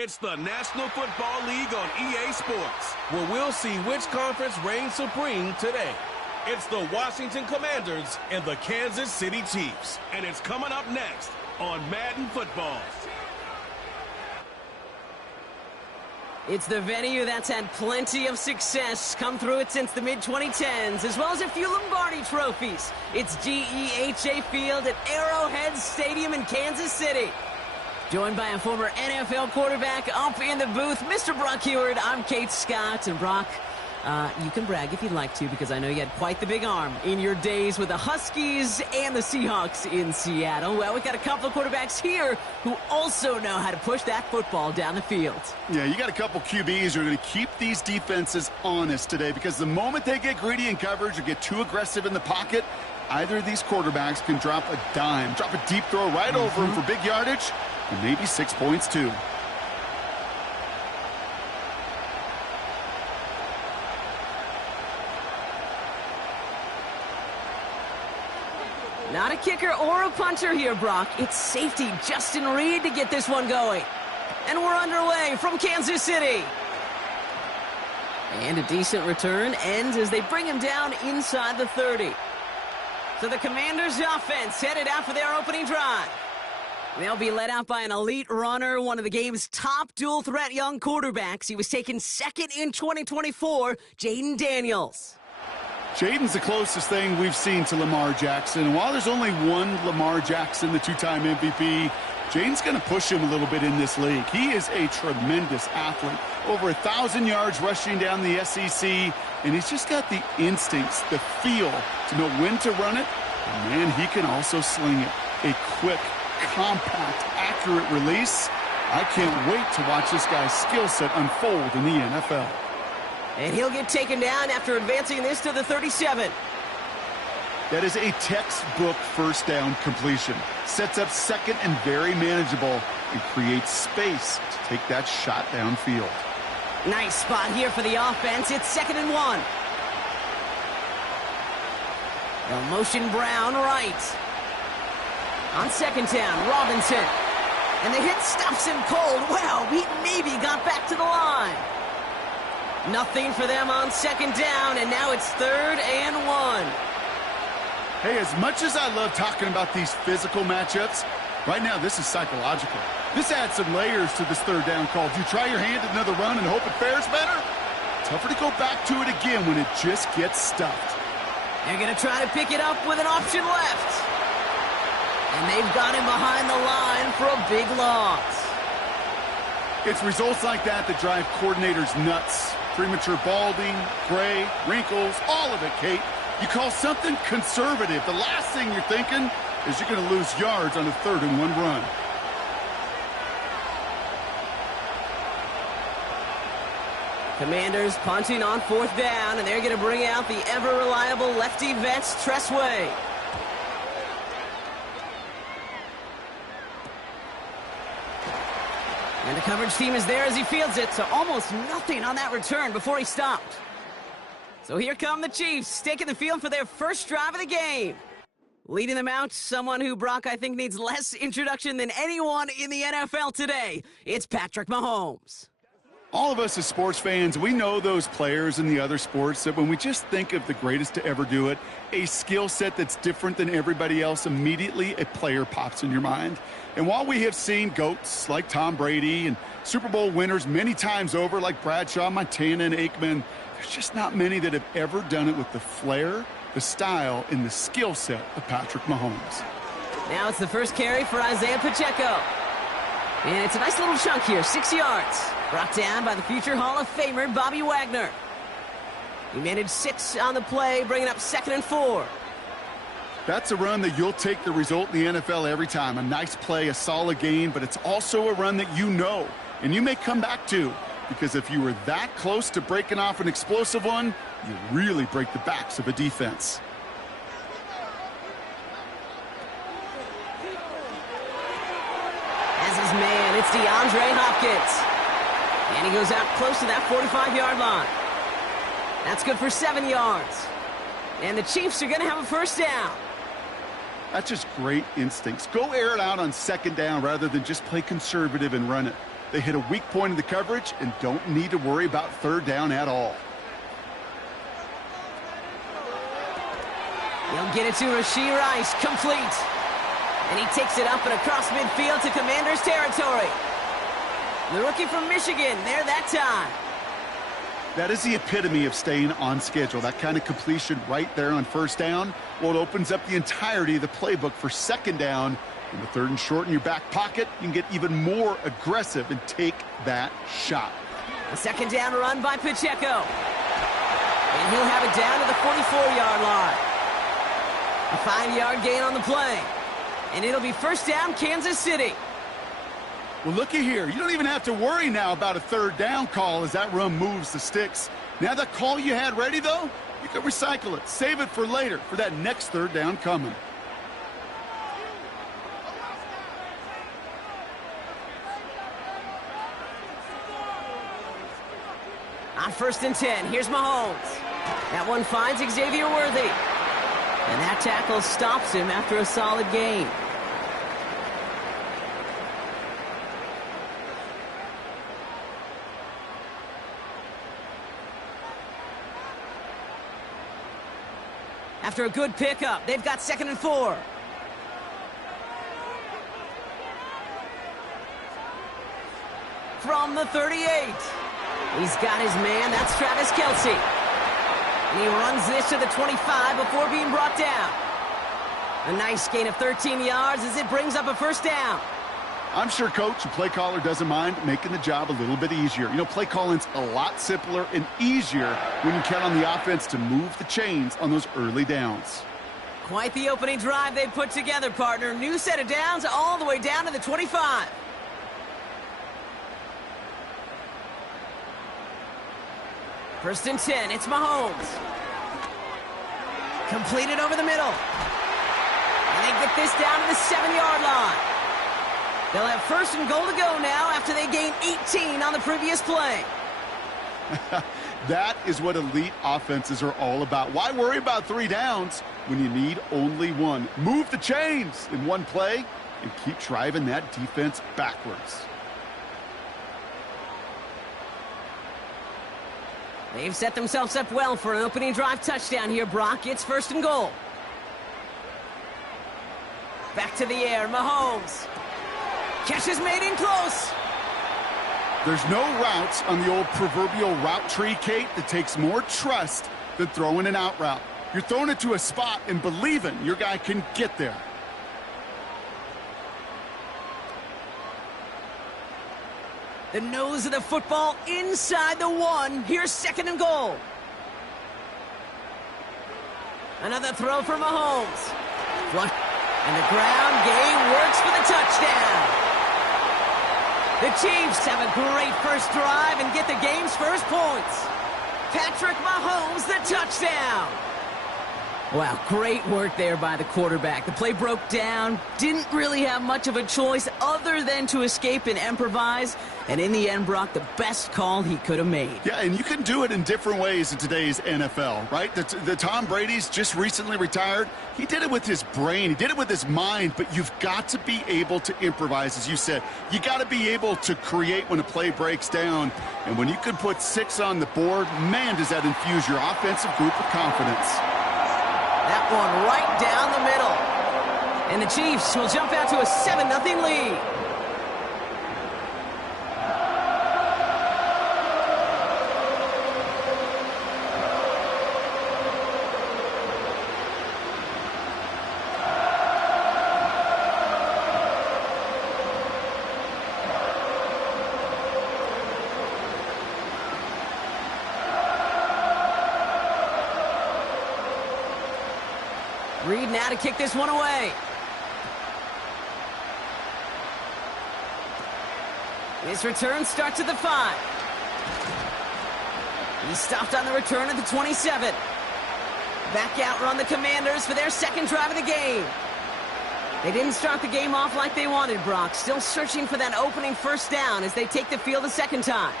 It's the National Football League on EA Sports, where we'll see which conference reigns supreme today. It's the Washington Commanders and the Kansas City Chiefs, and it's coming up next on Madden Football. It's the venue that's had plenty of success come through it since the mid-2010s, as well as a few Lombardi trophies. It's GEHA Field at Arrowhead Stadium in Kansas City. Joined by a former NFL quarterback up in the booth, Mr. Brock Heward. I'm Kate Scott, and Brock, you can brag if you'd like to, because I know you had quite the big arm in your days with the Huskies and the Seahawks in Seattle. Well, we've got a couple of quarterbacks here who also know how to push that football down the field. Yeah, you got a couple QBs who are going to keep these defenses honest today, because the moment they get greedy in coverage or get too aggressive in the pocket, either of these quarterbacks can drop a dime, drop a deep throw right over him for big yardage, and maybe 6 points too. Not a kicker or a punter here, Brock. It's safety Justin Reed to get this one going. And we're underway from Kansas City. And a decent return ends as they bring him down inside the 30. So the Commanders' offense headed out for their opening drive. They'll be led out by an elite runner, one of the game's top dual-threat young quarterbacks. He was taken second in 2024, Jaden Daniels. Jaden's the closest thing we've seen to Lamar Jackson. And while there's only one Lamar Jackson, the two-time MVP, Jaden's going to push him a little bit in this league. He is a tremendous athlete. Over 1,000 yards rushing down the SEC, and he's just got the instincts, the feel to know when to run it. And man, he can also sling it. A quick, compact, accurate release. I can't wait to watch this guy's skill set unfold in the NFL. And he'll get taken down after advancing this to the 37. That is a textbook first down completion. Sets up second and very manageable, and creates space to take that shot downfield. Nice spot here for the offense. It's 2nd and 1. They'll motion Brown right. On 2nd down, Robinson. And the hit stops him cold. Well, he maybe got back to the line. Nothing for them on 2nd down, and now it's 3rd and 1. Hey, as much as I love talking about these physical matchups, right now this is psychological. This adds some layers to this 3rd down call. Do you try your hand at another run and hope it fares better? Tougher to go back to it again when it just gets stuffed. They're going to try to pick it up with an option left. And they've got him behind the line for a big loss. It's results like that that drive coordinators nuts. Premature balding, gray, wrinkles, all of it, Kate. You call something conservative. The last thing you're thinking is you're going to lose yards on a 3rd and 1 run. Commanders punting on 4th down, and they're going to bring out the ever-reliable lefty vets, Tressway. And the coverage team is there as he fields it, so almost nothing on that return before he stopped. So here come the Chiefs, taking the field for their first drive of the game. Leading them out, someone who, Brock, I think needs less introduction than anyone in the NFL today. It's Patrick Mahomes. All of us as sports fans, we know those players in the other sports that when we just think of the greatest to ever do it, a skill set that's different than everybody else, immediately a player pops in your mind. And while we have seen GOATs like Tom Brady and Super Bowl winners many times over like Bradshaw, Montana, and Aikman, there's just not many that have ever done it with the flair, the style, and the skill set of Patrick Mahomes. Now it's the first carry for Isaiah Pacheco. And it's a nice little chunk here, 6 yards. Brought down by the future Hall of Famer, Bobby Wagner. He managed 6 on the play, bringing up 2nd and 4. That's a run that you'll take the result in the NFL every time. A nice play, a solid gain, but it's also a run that you know, and you may come back to, because if you were that close to breaking off an explosive one, you really break the backs of a defense. As his man, it's DeAndre Hopkins. And he goes out close to that 45-yard line. That's good for 7 yards. And the Chiefs are going to have a first down. That's just great instincts. Go air it out on 2nd down rather than just play conservative and run it. They hit a weak point in the coverage and don't need to worry about third down at all. He'll get it to Rashee Rice, complete. And he takes it up and across midfield to Commanders territory. The rookie from Michigan, there that time. That is the epitome of staying on schedule. That kind of completion right there on first down. Well, it opens up the entirety of the playbook for second down. In the third and short in your back pocket, you can get even more aggressive and take that shot. A second down run by Pacheco. And he'll have it down to the 44-yard line. A 5-yard gain on the play. And it'll be first down, Kansas City. Well, looky here. You don't even have to worry now about a third down call as that run moves the sticks. Now that call you had ready, though, you can recycle it. Save it for later for that next third down coming. On first and 10, here's Mahomes. That one finds Xavier Worthy. And that tackle stops him after a solid gain. After a good pickup, they've got 2nd and 4. From the 38. He's got his man. That's Travis Kelce. And he runs this to the 25 before being brought down. A nice gain of 13 yards as it brings up a first down. I'm sure coach and play caller doesn't mind making the job a little bit easier. You know, play calling's a lot simpler and easier when you count on the offense to move the chains on those early downs. Quite the opening drive they put together, partner. New set of downs all the way down to the 25. First and 10, it's Mahomes. Completed over the middle. And they get this down to the 7-yard line. They'll have first and goal to go now after they gain 18 on the previous play. That is what elite offenses are all about. Why worry about 3 downs when you need only one? Move the chains in one play and keep driving that defense backwards. They've set themselves up well for an opening drive touchdown here, Brock. It's first and goal. Back to the air, Mahomes. Catch is made in close. There's no routes on the old proverbial route tree, Kate, that takes more trust than throwing an out route. You're throwing it to a spot and believing your guy can get there. The nose of the football inside the 1. Here's 2nd and goal. Another throw for Mahomes. And the ground game works for the touchdown. The Chiefs have a great first drive and get the game's first points. Patrick Mahomes, the touchdown. Wow, great work there by the quarterback. The play broke down, didn't really have much of a choice other than to escape and improvise. And in the end, Brock, the best call he could have made. Yeah, and you can do it in different ways in today's NFL, right? The Tom Brady's just recently retired. He did it with his brain. He did it with his mind. But you've got to be able to improvise, as you said. You got to be able to create when a play breaks down. And when you can put 6 on the board, man, does that infuse your offensive group with confidence. That one right down the middle. And the Chiefs will jump out to a 7-0 lead. Reed now to kick this one away. His return starts at the 5. He stopped on the return at the 27. Back out run the Commanders for their second drive of the game. They didn't start the game off like they wanted, Brock. Still searching for that opening first down as they take the field a second time.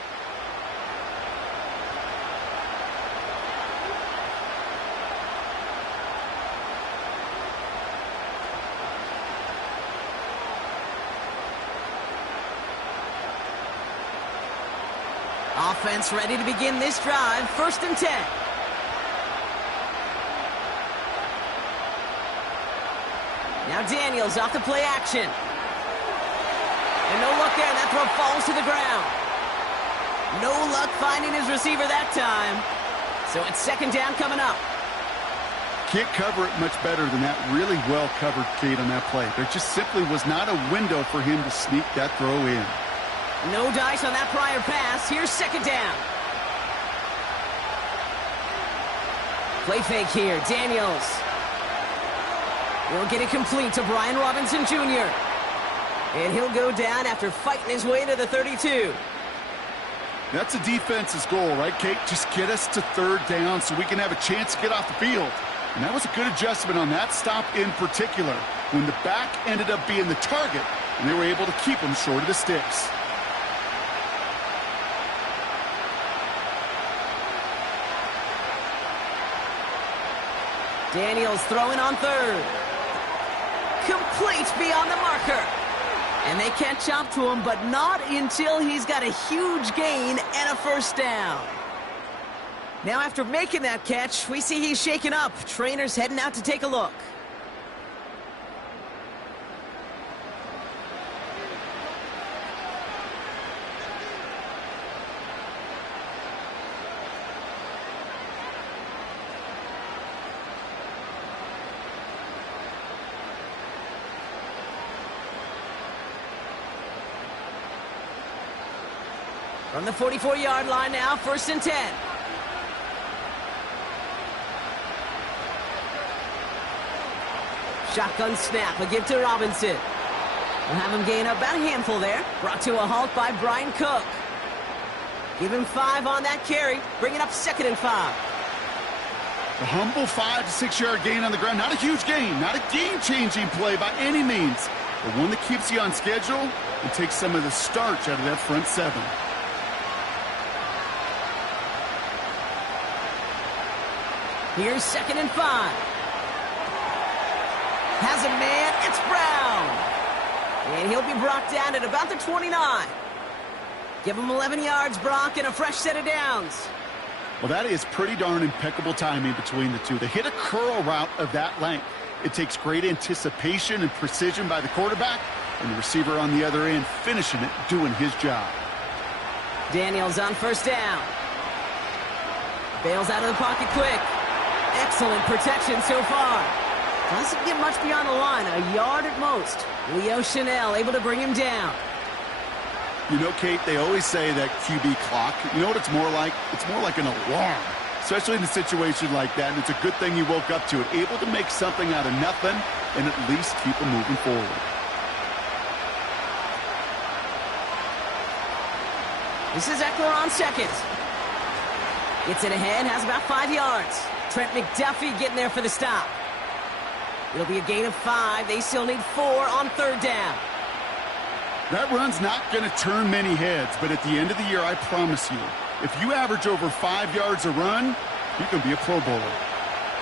Offense ready to begin this drive. 1st and 10. Now Daniels off the play action. And no luck there, and that throw falls to the ground. No luck finding his receiver that time. So it's 2nd down coming up. Can't cover it much better than that. Really well covered, Kate, on that play. There just simply was not a window for him to sneak that throw in. No dice on that prior pass. Here's 2nd down. Play fake here. Daniels will get it complete to Brian Robinson Jr. And he'll go down after fighting his way to the 32. That's a defense's goal, right, Kate? Just get us to 3rd down so we can have a chance to get off the field. And that was a good adjustment on that stop in particular, when the back ended up being the target, and they were able to keep him short of the sticks. Daniels throwing on 3rd. Complete beyond the marker. And they catch up to him, but not until he's got a huge gain and a 1st down. Now after making that catch, we see he's shaken up. Trainer's heading out to take a look. From the 44-yard line now, 1st and 10. Shotgun snap, a give to Robinson. We'll have him gain about a handful there. Brought to a halt by Brian Cook. Give him 5 on that carry, bringing up 2nd and 5. The humble 5 to 6 yard gain on the ground. Not a huge gain, not a game-changing play by any means, but one that keeps you on schedule and takes some of the starch out of that front 7. Here's 2nd and 5. Has a man, it's Brown. And he'll be brought down at about the 29. Give him 11 yards, Brock, and a fresh set of downs. Well, that is pretty darn impeccable timing between the two. They hit a curl route of that length. It takes great anticipation and precision by the quarterback, and the receiver on the other end finishing it, doing his job. Daniels on 1st down. Bails out of the pocket quick. Excellent protection so far. Doesn't get much beyond the line, a yard at most. Leo Chanel able to bring him down. You know, Kate, they always say that QB clock, you know what it's more like? It's more like an alarm, especially in a situation like that, and it's a good thing he woke up to it, able to make something out of nothing and at least keep him moving forward. This is Eckler on 2nd. Gets it ahead, has about 5 yards. Trent McDuffie getting there for the stop. It'll be a gain of 5. They still need 4 on 3rd down. That run's not going to turn many heads, but at the end of the year, I promise you, if you average over 5 yards a run, you can be a Pro Bowler.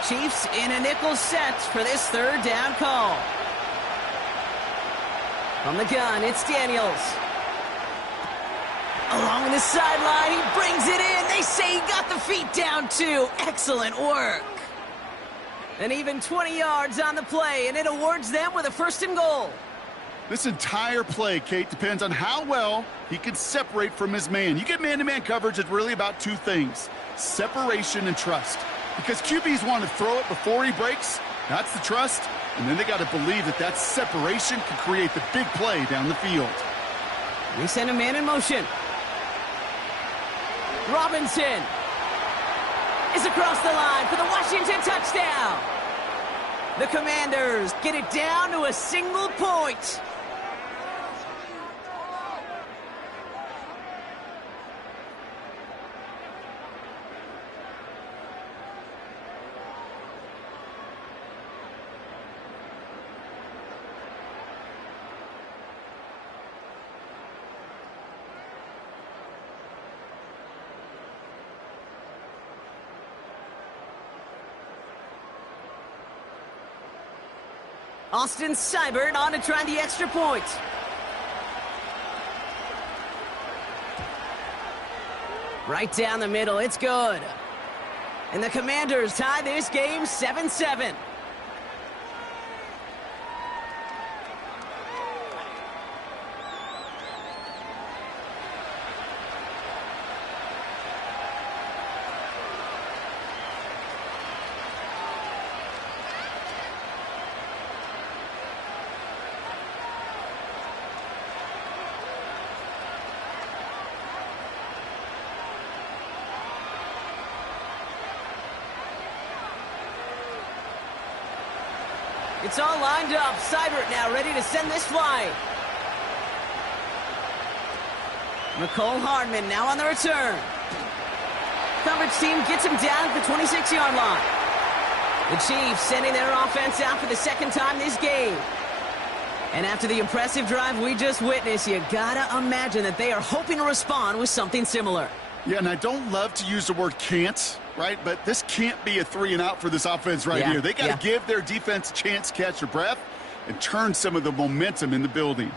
Chiefs in a nickel set for this 3rd down call. From the gun, it's Daniels. Along the sideline, he brings it in. They say he got the feet down, too. Excellent work. And even 20 yards on the play, and it awards them with a 1st and goal. This entire play, Kate, depends on how well he can separate from his man. You get man-to-man coverage, it's really about 2 things, separation and trust. Because QBs want to throw it before he breaks. That's the trust. And then they got to believe that that separation can create the big play down the field. We send a man in motion. Robinson is across the line for the Washington touchdown. The Commanders get it down to a single point. Austin Seibert on to try the extra point. Right down the middle, it's good. And the Commanders tie this game 7-7. It's all lined up. Seibert now ready to send this flying. McCole Hardman now on the return. Coverage team gets him down at the 26-yard line. The Chiefs sending their offense out for the second time this game. And after the impressive drive we just witnessed, you gotta imagine that they are hoping to respond with something similar. Yeah, and I don't love to use the word can't, right? But this can't be a 3-and-out for this offense here. They got to give their defense a chance to catch their breath and turn some of the momentum in the building.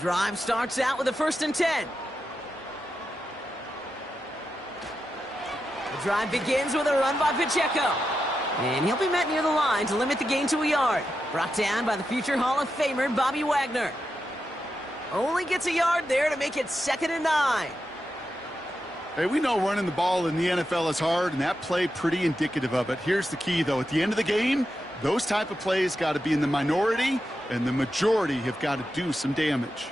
Drive starts out with a 1st and 10. The drive begins with a run by Pacheco. And he'll be met near the line to limit the gain to a yard. Brought down by the future Hall of Famer Bobby Wagner. Only gets a yard there to make it 2nd and 9. Hey, we know running the ball in the NFL is hard, and that play pretty indicative of it. Here's the key, though. At the end of the game, those type of plays got to be in the minority, and the majority have got to do some damage.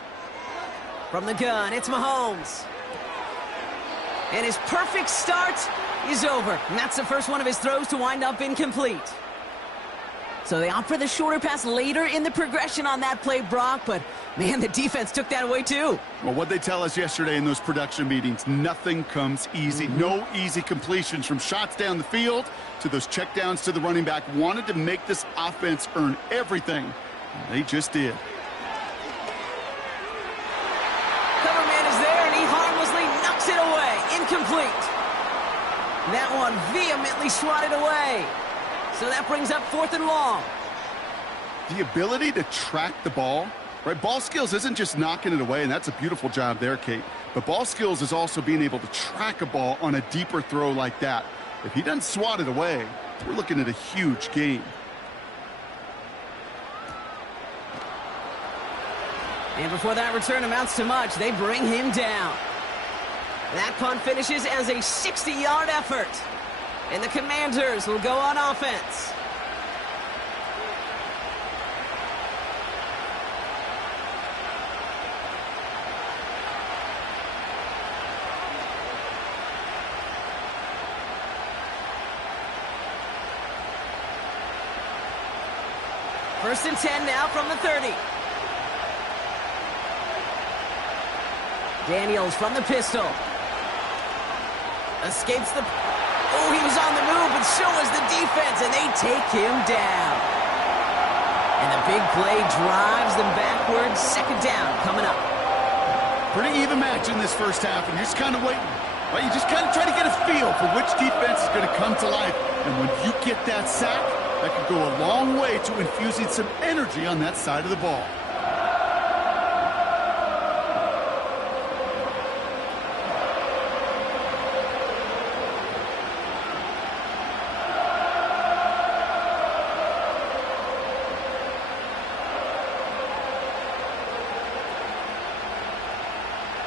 From the gun, it's Mahomes. And his perfect start is over. And that's the first one of his throws to wind up incomplete. So they opt for the shorter pass later in the progression on that play, Brock, but man, the defense took that away too. Well, what they tell us yesterday in those production meetings, nothing comes easy. No easy completions, from shots down the field to those checkdowns to the running back. Wanted to make this offense earn everything, and they just did. Cover man is there, and he harmlessly knocks it away. Incomplete. That one vehemently swatted away. So that brings up 4th and long. The ability to track the ball, right? Ball skills isn't just knocking it away, and that's a beautiful job there, Kate. But ball skills is also being able to track a ball on a deeper throw like that. If he doesn't swat it away, we're looking at a huge gain. And before that return amounts to much, they bring him down. That punt finishes as a 60-yard effort. And the Commanders will go on offense. First and 10 now from the 30. Daniels from the pistol. Escapes the... Oh, he was on the move, but so was the defense, and they take him down. And the big play drives them backwards. 2nd down coming up. Pretty even match in this first half, and you're just kind of waiting. Right? You just kind of try to get a feel for which defense is going to come to life. And when you get that sack, that could go a long way to infusing some energy on that side of the ball.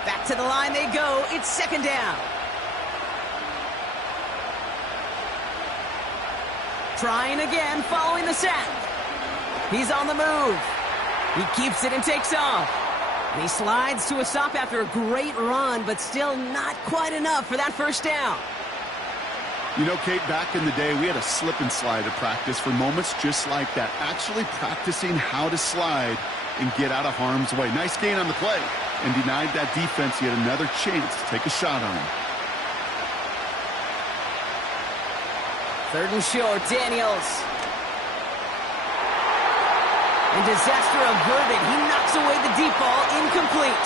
Back to the line they go. It's 2nd down. Trying again following the sack. He's on the move. He keeps it and takes off. And he slides to a stop after a great run, but still not quite enough for that 1st down. You know, Kate, back in the day, we had a slip and slide at practice for moments just like that. Actually practicing how to slide and get out of harm's way. Nice gain on the play. And denied that defense yet another chance to take a shot on him. 3rd and short, Daniels. And disaster averted. He knocks away the deep ball, incomplete.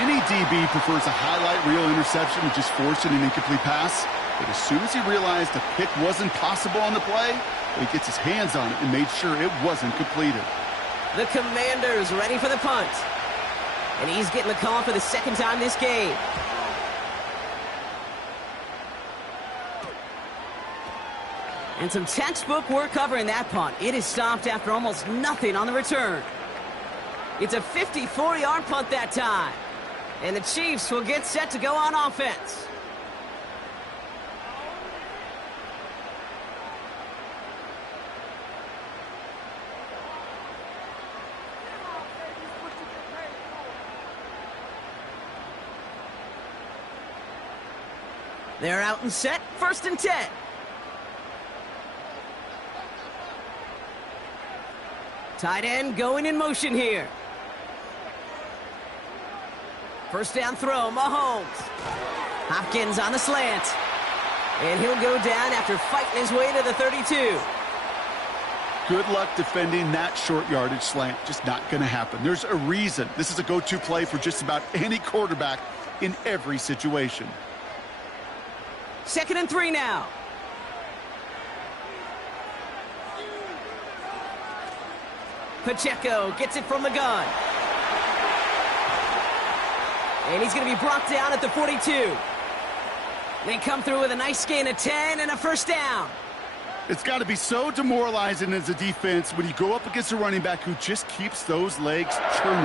Any DB prefers a highlight reel interception to just forcing an incomplete pass. But as soon as he realized a pick wasn't possible on the play, he gets his hands on it and made sure it wasn't completed. The Commanders ready for the punt. And he's getting the call for the second time this game. And some textbook work covering that punt. It is stopped after almost nothing on the return. It's a 54-yard punt that time. And the Chiefs will get set to go on offense. They're out and set, 1st and 10. Tight end going in motion here. First down throw, Mahomes. Hopkins on the slant. And he'll go down after fighting his way to the 32. Good luck defending that short yardage slant. Just not going to happen. There's a reason. This is a go-to play for just about any quarterback in every situation. 2nd and 3 now. Pacheco gets it from the gun. And he's going to be brought down at the 42. They come through with a nice gain of 10 and a first down. It's got to be so demoralizing as a defense when you go up against a running back who just keeps those legs churning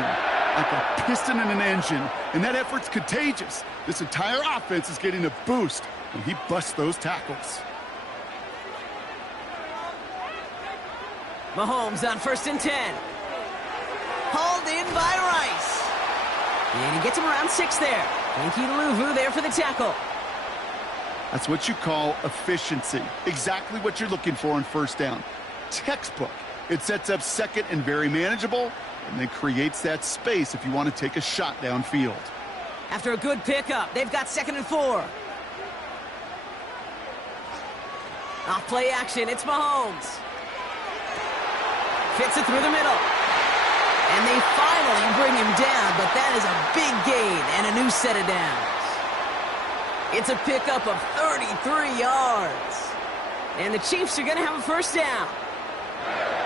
like a piston in an engine. And that effort's contagious. This entire offense is getting a boost when he busts those tackles. Mahomes on 1st and 10. Hauled in by Rice. And he gets him around 6 there. Thank you to Luvu there for the tackle. That's what you call efficiency. Exactly what you're looking for on 1st down. Textbook. It sets up 2nd and very manageable, and then creates that space if you want to take a shot downfield. After a good pickup, they've got 2nd and 4. Off play action, it's Mahomes. Fits it through the middle. And they finally bring him down, but that is a big gain and a new set of downs. It's a pickup of 33 yards. And the Chiefs are going to have a first down.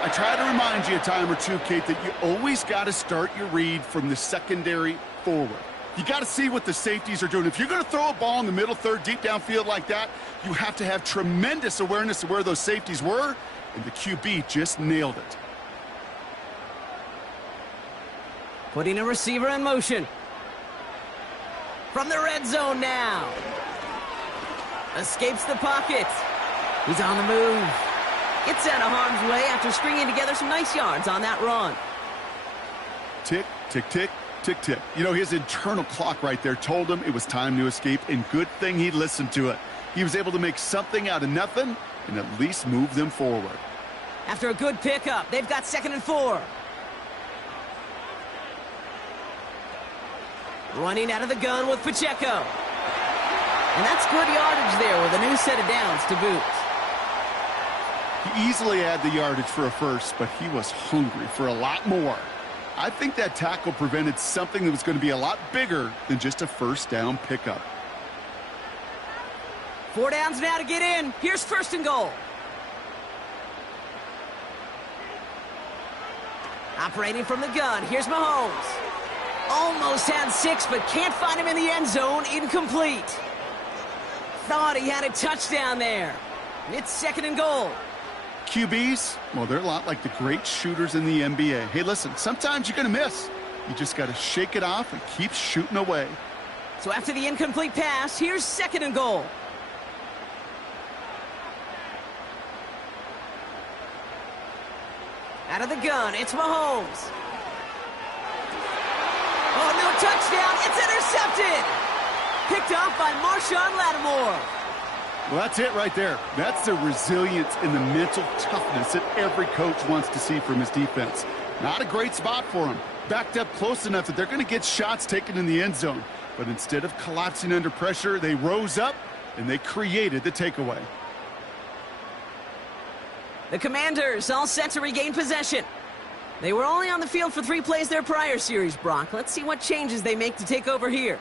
I try to remind you a time or two, Kate, that you always got to start your read from the secondary forward. You got to see what the safeties are doing. If you're going to throw a ball in the middle third, deep downfield like that, you have to have tremendous awareness of where those safeties were, and the QB just nailed it. Putting a receiver in motion. From the red zone now. Escapes the pocket. He's on the move. Gets out of harm's way after stringing together some nice yards on that run. Tick, tick, tick, tick, tick. You know, his internal clock right there told him it was time to escape, and good thing he listened to it. He was able to make something out of nothing and at least move them forward. After a good pickup, they've got 2nd and 4. Running out of the gun with Pacheco. And that's good yardage there with a new set of downs to boot. He easily had the yardage for a first, but he was hungry for a lot more. I think that tackle prevented something that was going to be a lot bigger than just a first down pickup. 4 downs now to get in. Here's 1st and goal. Operating from the gun, here's Mahomes. Almost had 6, but can't find him in the end zone. Incomplete. Thought he had a touchdown there. It's 2nd and goal. QBs, well, they're a lot like the great shooters in the NBA. Hey, listen, sometimes you're going to miss. You just got to shake it off and keep shooting away. So after the incomplete pass, here's 2nd and goal. Out of the gun, it's Mahomes. Oh, no touchdown. It's intercepted. Picked off by Marshawn Lattimore. Well, that's it right there. That's the resilience and the mental toughness that every coach wants to see from his defense. Not a great spot for him. Backed up close enough that they're going to get shots taken in the end zone. But instead of collapsing under pressure, they rose up and they created the takeaway. The Commanders all set to regain possession. They were only on the field for 3 plays their prior series, Brock. Let's see what changes they make to take over here.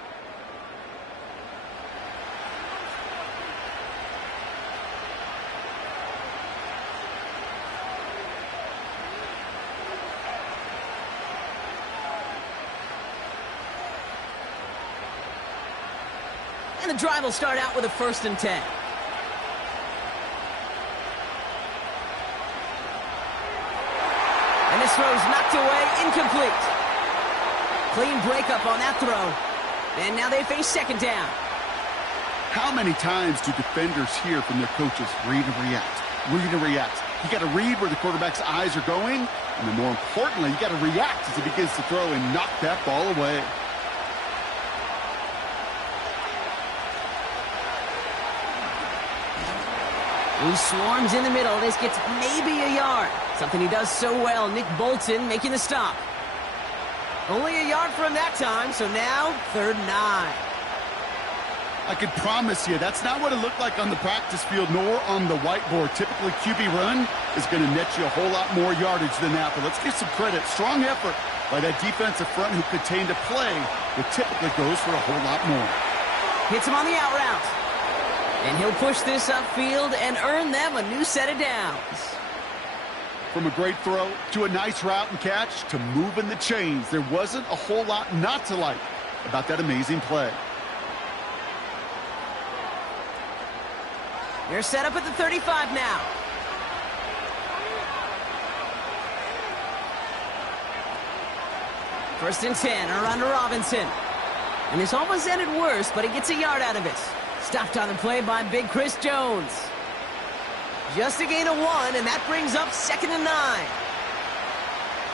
And the drive will start out with a 1st and 10. And this throw's knocked away, incomplete. Clean breakup on that throw. And now they face 2nd down. How many times do defenders hear from their coaches, read and react, read and react? You got to read where the quarterback's eyes are going, and then more importantly, you got to react as he begins to throw and knock that ball away. He swarms in the middle. This gets maybe a yard. Something he does so well. Nick Bolton making the stop. Only a yard for him that time, so now 3rd and 9. I can promise you, that's not what it looked like on the practice field nor on the whiteboard. Typically, QB run is going to net you a whole lot more yardage than that. But let's give some credit. Strong effort by that defensive front who contained a play that typically goes for a whole lot more. Hits him on the out route. And he'll push this upfield and earn them a new set of downs. From a great throw to a nice route and catch to moving the chains, there wasn't a whole lot not to like about that amazing play. They're set up at the 35 now. First and 10, around to Robinson. And this almost ended worse, but he gets a yard out of it. Stopped on the play by Big Chris Jones. Just a gain of 1, and that brings up 2nd and 9.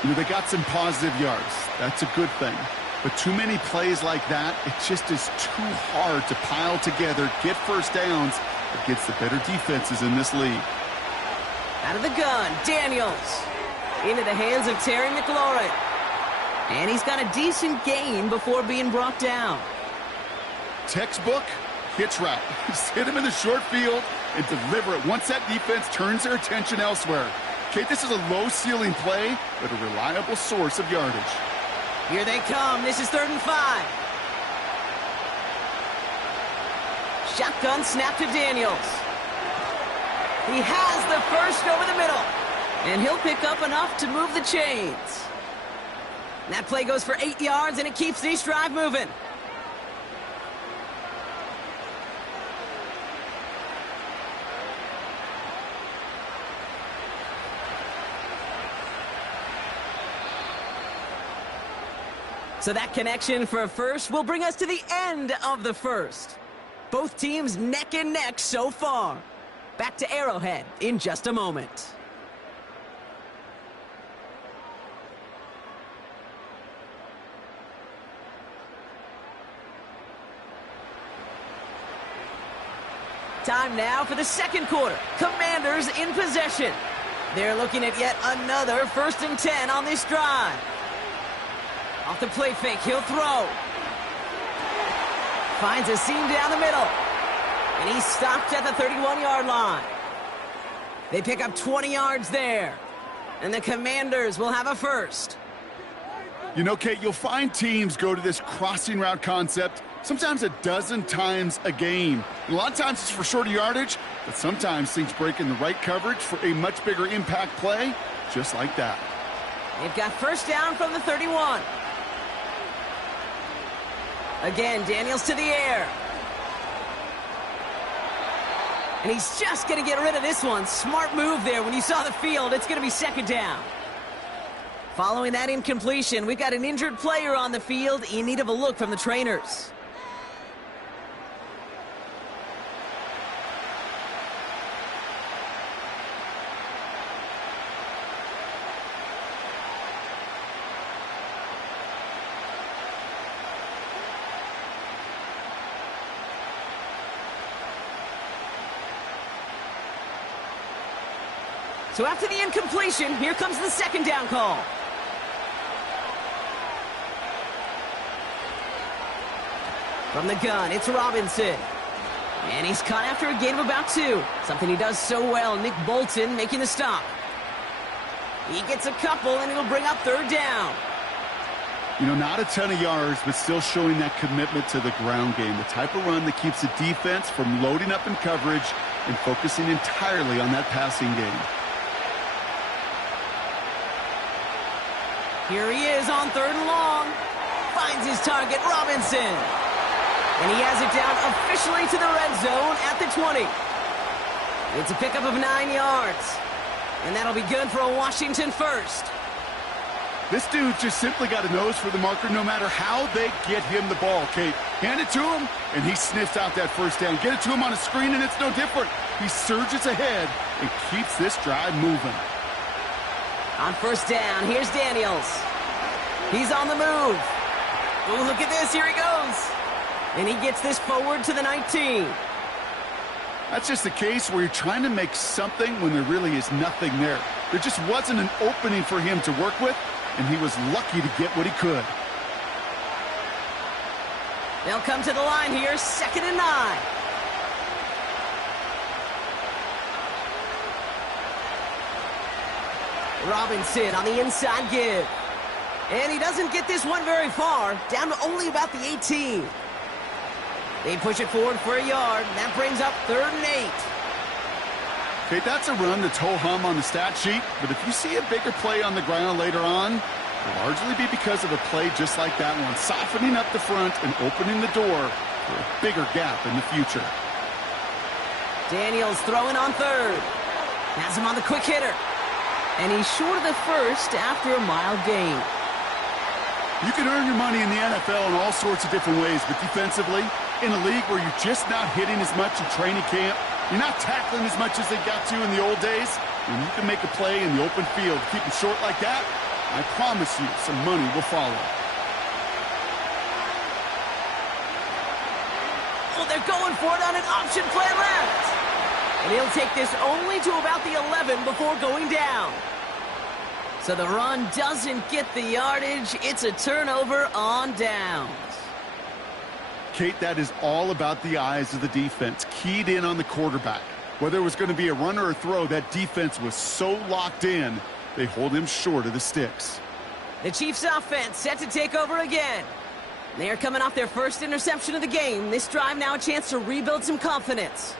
You know, they got some positive yards. That's a good thing. But too many plays like that, it just is too hard to pile together, get first downs against the better defenses in this league. Out of the gun, Daniels. Into the hands of Terry McLaurin. And he's got a decent gain before being brought down. Textbook hitch route. Just hit him in the short field and deliver it once that defense turns their attention elsewhere. Okay, this is a low-ceiling play, but a reliable source of yardage. Here they come. This is 3rd and 5. Shotgun snap to Daniels. He has the first over the middle. And he'll pick up enough to move the chains. That play goes for 8 yards, and it keeps this drive moving. So that connection for a first will bring us to the end of the first. Both teams neck and neck so far. Back to Arrowhead in just a moment. Time now for the 2nd quarter. Commanders in possession. They're looking at yet another 1st and 10 on this drive. Off the play fake, he'll throw. Finds a seam down the middle. And he's stopped at the 31-yard line. They pick up 20 yards there. And the Commanders will have a first. You know, Kate, you'll find teams go to this crossing route concept sometimes a dozen times a game. And a lot of times it's for shorter yardage, but sometimes things break in the right coverage for a much bigger impact play, just like that. They've got first down from the 31. Again, Daniels to the air. And he's just going to get rid of this one. Smart move there. When you saw the field, it's going to be 2nd down. Following that incompletion, we've got an injured player on the field in need of a look from the trainers. So after the incompletion, here comes the 2nd down call. From the gun, it's Robinson. And he's caught after a gain of about 2. Something he does so well. Nick Bolton making the stop. He gets a couple, and it'll bring up 3rd down. You know, not a ton of yards, but still showing that commitment to the ground game. The type of run that keeps the defense from loading up in coverage and focusing entirely on that passing game. Here he is on 3rd and long. Finds his target, Robinson. And he has it down officially to the red zone at the 20. It's a pickup of 9 yards. And that'll be good for a Washington first. This dude just simply got a nose for the marker no matter how they get him the ball, Kate. Hand it to him, and he sniffs out that first down. Get it to him on a screen, and it's no different. He surges ahead and keeps this drive moving. On first down, here's Daniels. He's on the move. Oh, look at this. Here he goes. And he gets this forward to the 19. That's just a case where you're trying to make something when there really is nothing there. There just wasn't an opening for him to work with, and he was lucky to get what he could. They'll come to the line here, 2nd and 9. Robinson on the inside give. And he doesn't get this one very far, down to only about the 18. They push it forward for a yard, and that brings up 3rd and 8. Okay, that's a run that's ho-hum on the stat sheet, but if you see a bigger play on the ground later on, it'll largely be because of a play just like that one, softening up the front and opening the door for a bigger gap in the future. Daniels throwing on 3rd. Has him on the quick hitter. And he's short of the first after a mile gain. You can earn your money in the NFL in all sorts of different ways, but defensively, in a league where you're just not hitting as much in training camp, you're not tackling as much as they got to in the old days, when you can make a play in the open field, keep it short like that, I promise you some money will follow. Oh, they're going for it on an option play left. And he'll take this only to about the 11 before going down. So the run doesn't get the yardage. It's a turnover on downs. Kate, that is all about the eyes of the defense, keyed in on the quarterback. Whether it was going to be a run or a throw, that defense was so locked in, they hold him short of the sticks. The Chiefs offense set to take over again. They're coming off their first interception of the game. This drive now a chance to rebuild some confidence.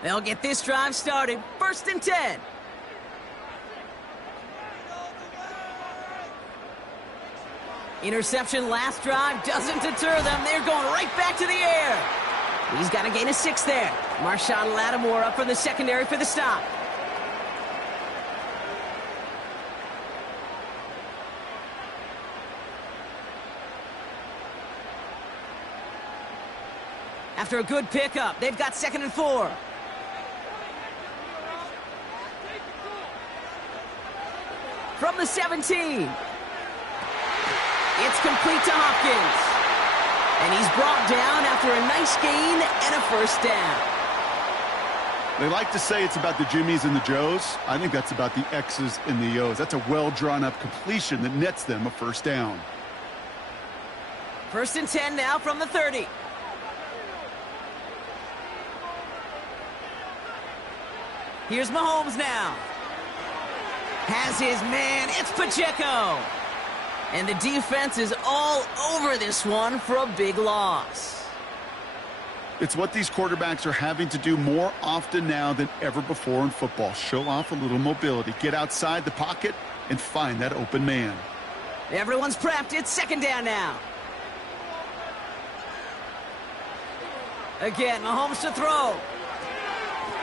They'll get this drive started. 1st and 10. Interception last drive doesn't deter them. They're going right back to the air. He's got a gain of 6 there. Marshawn Lattimore up from the secondary for the stop. After a good pickup, they've got 2nd and 4. From the 17. It's complete to Hopkins. And he's brought down after a nice gain and a first down. They like to say it's about the Jimmies and the Joes. I think that's about the X's and the O's. That's a well-drawn-up completion that nets them a first down. 1st and 10 now from the 30. Here's Mahomes now. Has his man. It's Pacheco. And the defense is all over this one for a big loss. It's what these quarterbacks are having to do more often now than ever before in football. Show off a little mobility. Get outside the pocket and find that open man. Everyone's prepped. It's 2nd down now. Again, Mahomes to throw.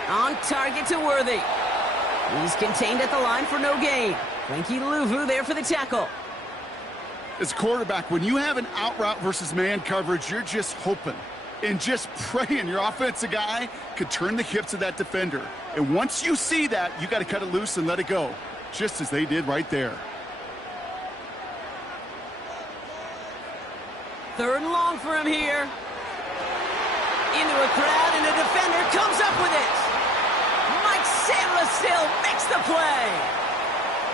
On target to Worthy. He's contained at the line for no gain. Frankie Louvu there for the tackle. As a quarterback, when you have an out route versus man coverage, you're just hoping and just praying your offensive guy could turn the hips of that defender. And once you see that, you got to cut it loose and let it go, just as they did right there. 3rd and long for him here. Into a crowd, and a defender comes up with it. Mike Samuel makes the play.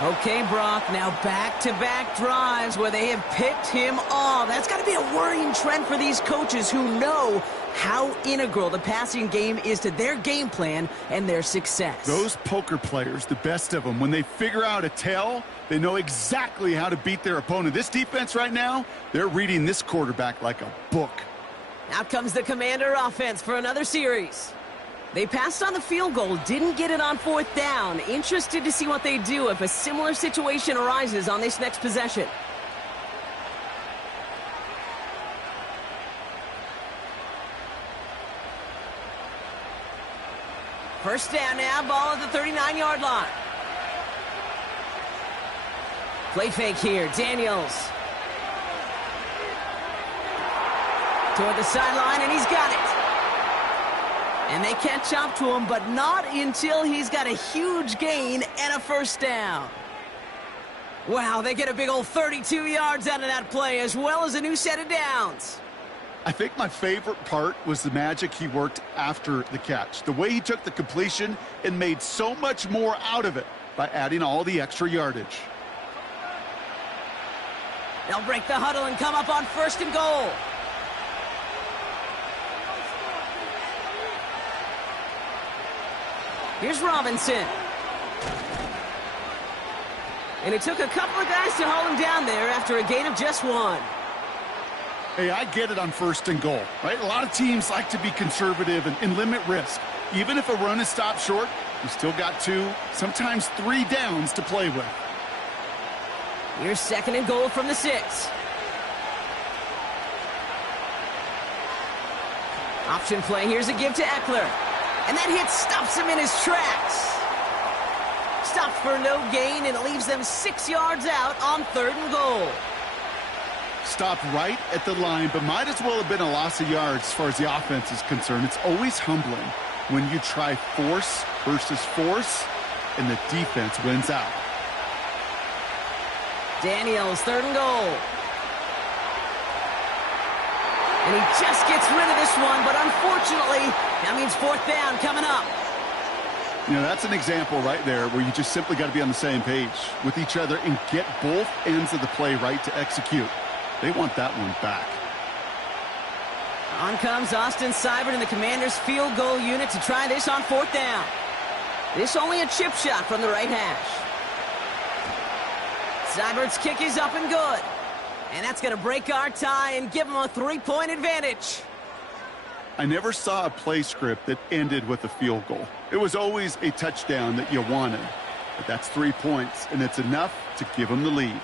Okay, Brock, now back-to-back drives where they have picked him off. That's got to be a worrying trend for these coaches who know how integral the passing game is to their game plan and their success. Those poker players, the best of them, when they figure out a tell, they know exactly how to beat their opponent. This defense right now, they're reading this quarterback like a book. Out comes the Commander offense for another series. They passed on the field goal, didn't get it on 4th down. Interested to see what they do if a similar situation arises on this next possession. First down now, ball at the 39-yard line. Play fake here, Daniels. Toward the sideline, and he's got it. And they catch up to him, but not until he's got a huge gain and a first down. Wow, they get a big old 32 yards out of that play, as well as a new set of downs. I think my favorite part was the magic he worked after the catch. The way he took the completion and made so much more out of it by adding all the extra yardage. They'll break the huddle and come up on 1st and goal. Here's Robinson. And it took a couple of guys to hold him down there after a gain of just 1. Hey, I get it on 1st and goal, right? A lot of teams like to be conservative and limit risk. Even if a run is stopped short, you still got 2, sometimes 3 downs to play with. Here's 2nd and goal from the 6. Option play. Here's a give to Eckler. And that hit stops him in his tracks. Stopped for no gain, and it leaves them 6 yards out on 3rd and goal. Stopped right at the line, but might as well have been a loss of yards as far as the offense is concerned. It's always humbling when you try force versus force, and the defense wins out. Daniels, 3rd and goal. And he just gets rid of this one, but unfortunately, that means 4th down coming up. You know, that's an example right there where you just simply got to be on the same page with each other and get both ends of the play right to execute. They want that one back. On comes Austin Seibert and the Commanders' field goal unit to try this on 4th down. This only a chip shot from the right hash. Seibert's kick is up and good. And that's going to break our tie and give them a 3-point advantage. I never saw a play script that ended with a field goal. It was always a touchdown that you wanted. But that's 3 points, and it's enough to give them the lead.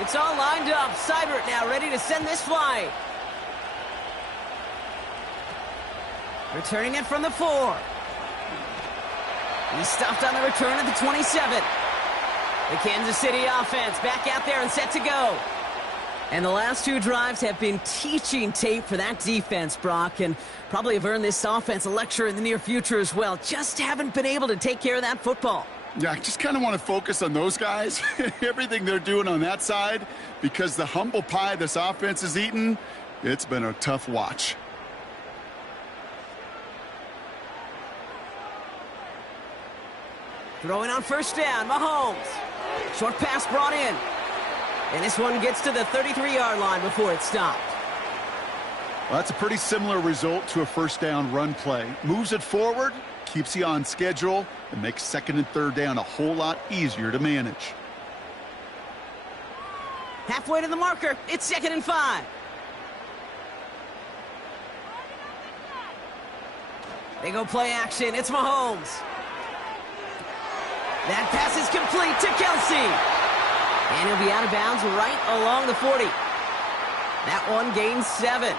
It's all lined up. Seibert now ready to send this flying. Returning it from the 4. He's stopped on the return at the 27. The Kansas City offense back out there and set to go. And the last 2 drives have been teaching tape for that defense, Brock, and probably have earned this offense a lecture in the near future as well. Just haven't been able to take care of that football. Yeah, I just kind of want to focus on those guys, everything they're doing on that side, because the humble pie this offense has eaten, it's been a tough watch. Throwing on 1st down, Mahomes. Short pass brought in. And this one gets to the 33-yard line before it's stopped. Well, that's a pretty similar result to a 1st down run play. Moves it forward, keeps you on schedule, and makes 2nd and 3rd down a whole lot easier to manage. Halfway to the marker, it's 2nd and 5. They go play action, it's Mahomes. That pass is complete to Kelsey. And he'll be out of bounds right along the 40. That one gains 7.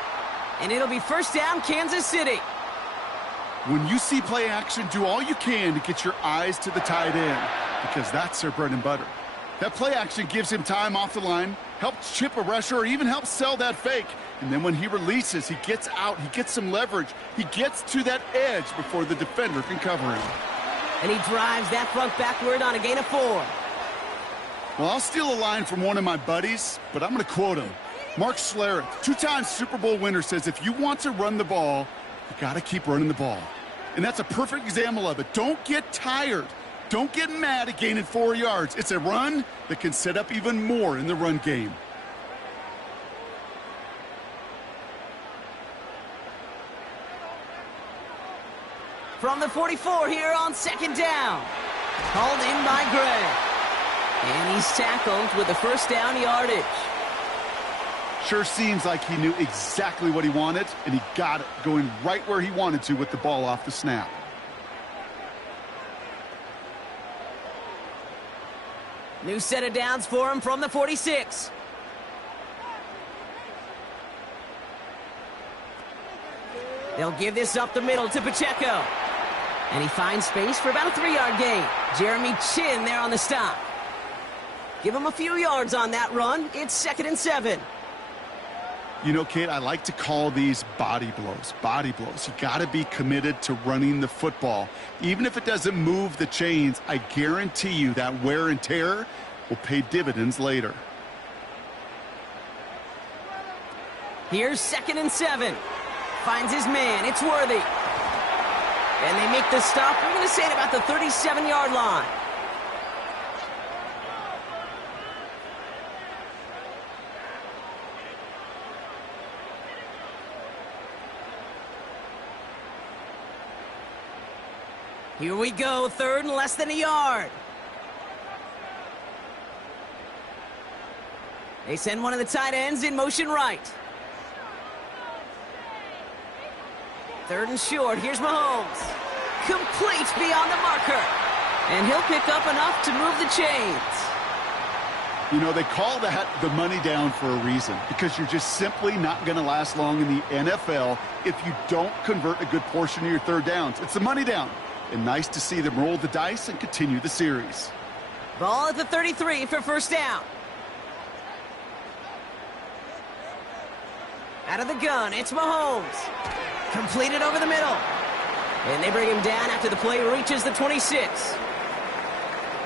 And it'll be 1st down, Kansas City. When you see play action, do all you can to get your eyes to the tight end, because that's their bread and butter. That play action gives him time off the line, helps chip a rusher, or even helps sell that fake. And then when he releases, he gets out, he gets some leverage. He gets to that edge before the defender can cover him. And he drives that front backward on a gain of 4. Well, I'll steal a line from one of my buddies, but I'm going to quote him. Mark Schlereth, 2-time Super Bowl winner, says if you want to run the ball, you got to keep running the ball. And that's a perfect example of it. Don't get tired. Don't get mad at gaining 4 yards. It's a run that can set up even more in the run game. from the 44 here on second down. Called in by Gray. And he's tackled with the first down yardage. Sure seems like he knew exactly what he wanted, and he got it going right where he wanted to with the ball off the snap. New set of downs for him from the 46. They'll give this up the middle to Pacheco. And he finds space for about a 3-yard gain. Jeremy Chin there on the stop. Give him a few yards on that run. It's 2nd and 7. You know, Kate, I like to call these body blows. Body blows. You got to be committed to running the football. Even if it doesn't move the chains, I guarantee you that wear and tear will pay dividends later. Here's 2nd and 7. Finds his man. It's Worthy. And they make the stop. We're going to say at about the 37-yard line. Here we go, 3rd and less than a yard. They send one of the tight ends in motion right. 3rd and short, here's Mahomes. Complete beyond the marker. And he'll pick up enough to move the chains. You know, they call that the money down for a reason, because you're just simply not going to last long in the NFL if you don't convert a good portion of your 3rd downs. It's the money down. And nice to see them roll the dice and continue the series. Ball at the 33 for first down. Out of the gun, it's Mahomes. Completed over the middle. And they bring him down after the play reaches the 26.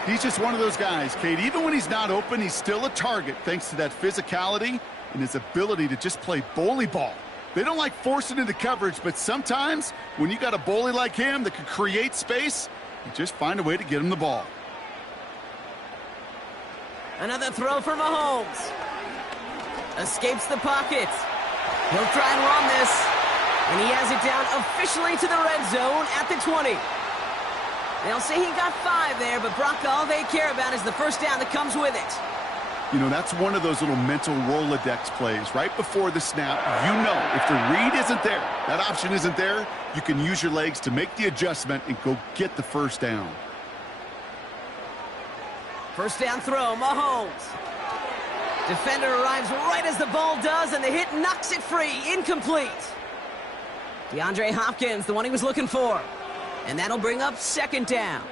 He's just one of those guys, Kate. Even when he's not open, he's still a target thanks to that physicality and his ability to just play bully ball. They don't like forcing into coverage, but sometimes when you got a bully like him that can create space, you just find a way to get him the ball. Another throw for Mahomes. Escapes the pocket. He'll try and run this. And he has it down officially to the red zone at the 20. They'll say he got 5 there, but Brock, all they care about is the first down that comes with it. You know, that's one of those little mental Rolodex plays. Right before the snap, you know if the read isn't there, that option isn't there, you can use your legs to make the adjustment and go get the first down. First down throw, Mahomes. Defender arrives right as the ball does, and the hit knocks it free. Incomplete. DeAndre Hopkins, the one he was looking for. And that'll bring up 2nd down.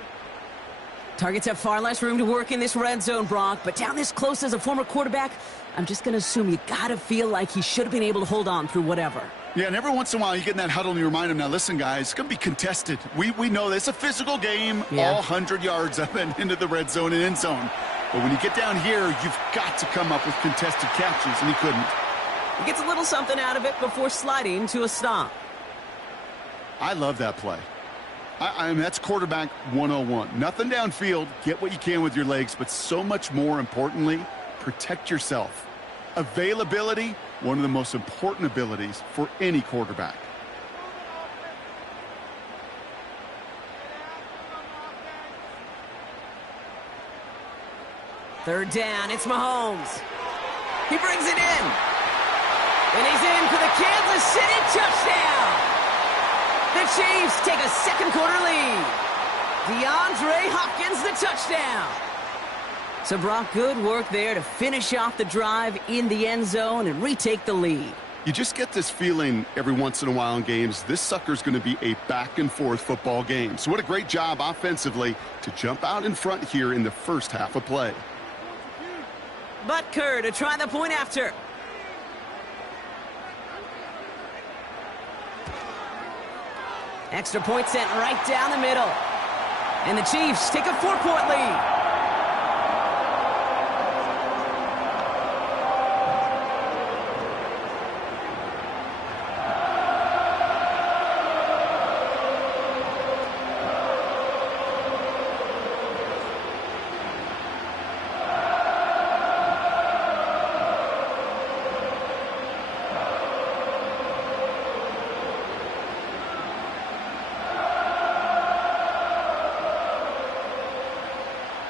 Targets have far less room to work in this red zone, Brock, but down this close as a former quarterback, I'm just going to assume you got to feel like he should have been able to hold on through whatever. Yeah, and every once in a while you get in that huddle and you remind him, now listen, guys, it's going to be contested. We know this. It's a physical game, all 100 yards up and into the red zone and end zone. But when you get down here, you've got to come up with contested catches, and he couldn't. He gets a little something out of it before sliding to a stop. I love that play. I mean, that's quarterback 101. Nothing downfield, get what you can with your legs, but so much more importantly, protect yourself. Availability, one of the most important abilities for any quarterback. Third down, it's Mahomes. He brings it in. And he's in for the Kansas City touchdown. The Chiefs take a second-quarter lead. DeAndre Hopkins, the touchdown. So, Brock, good work there to finish off the drive in the end zone and retake the lead. You just get this feeling every once in a while in games, this sucker's going to be a back-and-forth football game. So what a great job offensively to jump out in front here in the first half of play. Butker to try the point after. Extra point sent right down the middle. And the Chiefs take a 4-point lead.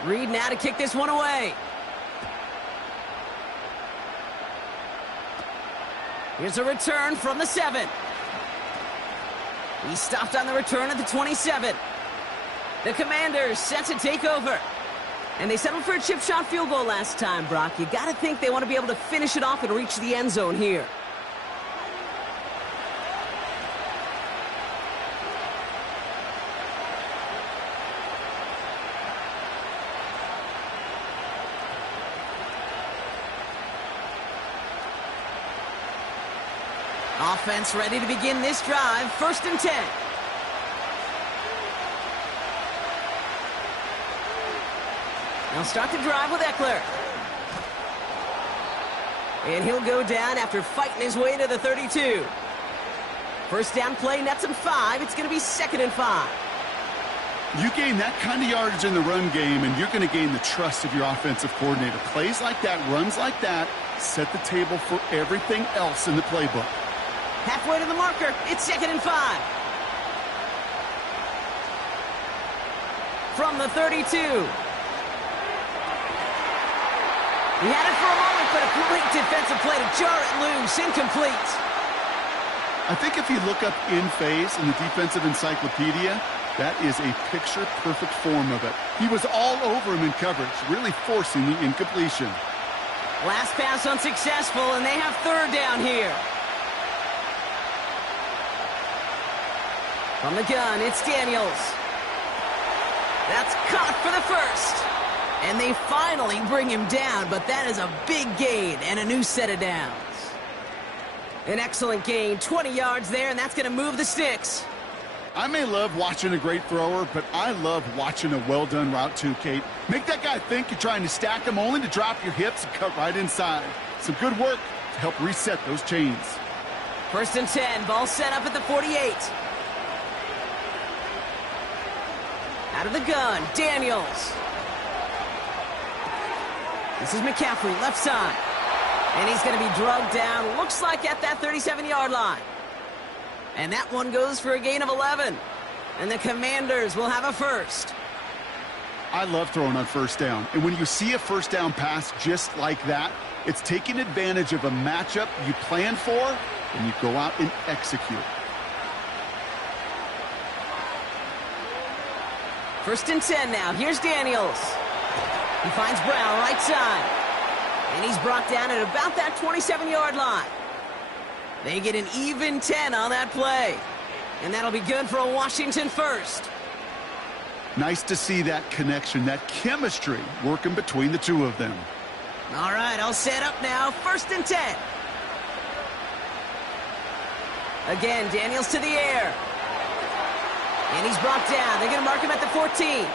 Reed now to kick this one away. Here's a return from the 7. He stopped on the return at the 27. The Commanders set to take over. And they settled for a chip shot field goal last time, Brock. You got to think they want to be able to finish it off and reach the end zone here. Offense ready to begin this drive. 1st and 10. They'll start the drive with Eckler. And he'll go down after fighting his way to the 32. First down play nets him 5. It's going to be 2nd and 5. You gain that kind of yardage in the run game, and you're going to gain the trust of your offensive coordinator. Plays like that, runs like that, set the table for everything else in the playbook. Halfway to the marker. It's 2nd and 5. From the 32. He had it for a moment, but a great defensive play to jar it loose. Incomplete. I think if you look up in phase in the defensive encyclopedia, that is a picture-perfect form of it. He was all over him in coverage, really forcing the incompletion. Last pass unsuccessful, and they have 3rd down here. From the gun, it's Daniels. That's caught for the 1st. And they finally bring him down, but that is a big gain and a new set of downs. An excellent gain, 20 yards there, and that's going to move the sticks. I may love watching a great thrower, but I love watching a well-done route too, Kate. Make that guy think you're trying to stack him only to drop your hips and cut right inside. Some good work to help reset those chains. 1st and 10, ball set up at the 48. Out of the gun, Daniels. This is McCaffrey, left side. And he's going to be drugged down, looks like at that 37-yard line. And that one goes for a gain of 11. And the Commanders will have a 1st. I love throwing on 1st down. And when you see a 1st down pass just like that, it's taking advantage of a matchup you planned for, and you go out and execute. 1st and 10 now. Here's Daniels. He finds Brown right side. And he's brought down at about that 27-yard line. They get an even 10 on that play. And that'll be good for a Washington 1st. Nice to see that connection, that chemistry working between the two of them. All right, I'll set up now. 1st and 10. Again, Daniels to the air. And he's brought down. They're going to mark him at the 14.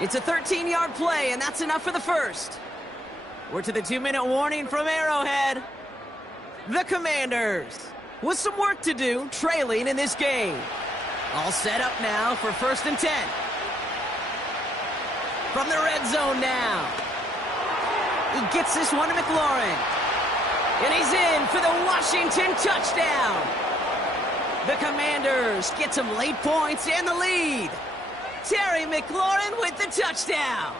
It's a 13-yard play, and that's enough for the 1st. We're to the 2-minute warning from Arrowhead. The Commanders with some work to do, trailing in this game. All set up now for 1st and 10. From the red zone now. He gets this one to McLaurin. And he's in for the Washington touchdown. The Commanders get some late points and the lead. Terry McLaurin with the touchdown.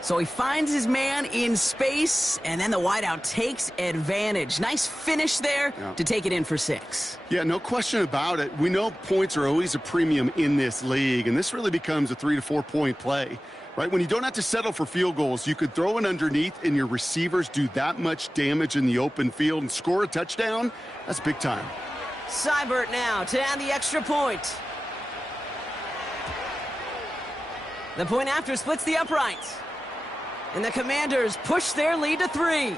So he finds his man in space, and then the wideout takes advantage. Nice finish there to take it in for 6. Yeah, no question about it. We know points are always a premium in this league, and this really becomes a 3 to 4 point play, right? When you don't have to settle for field goals, you could throw it underneath, and your receivers do that much damage in the open field and score a touchdown. That's big time. Seibert now to add the extra point. The point after splits the uprights. And the Commanders push their lead to 3.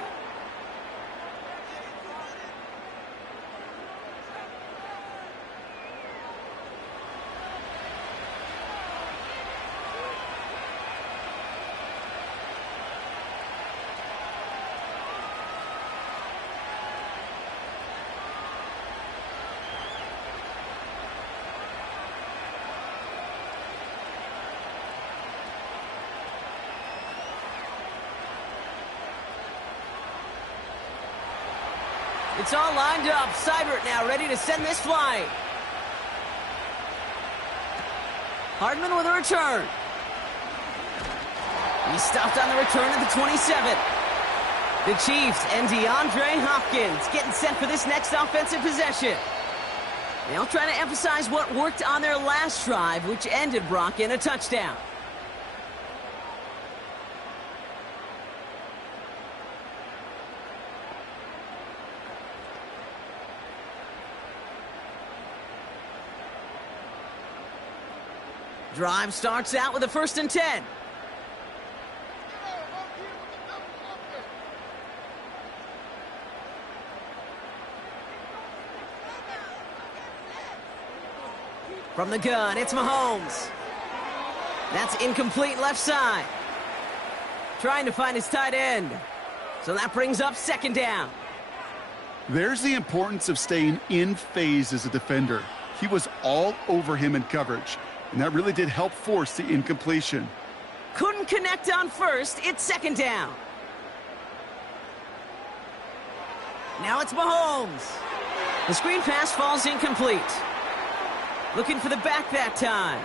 It's all lined up. Seibert now ready to send this flying. Hardman with a return. He stopped on the return at the 27. The Chiefs and DeAndre Hopkins getting set for this next offensive possession. They'll try to emphasize what worked on their last drive, which ended, Brock, in a touchdown. Drive starts out with a 1st and 10. From the gun, it's Mahomes. That's incomplete left side. Trying to find his tight end. So that brings up 2nd down. There's the importance of staying in phase as a defender. He was all over him in coverage, and that really did help force the incompletion. Couldn't connect on 1st, it's 2nd down. Now it's Mahomes. The screen pass falls incomplete. Looking for the back that time.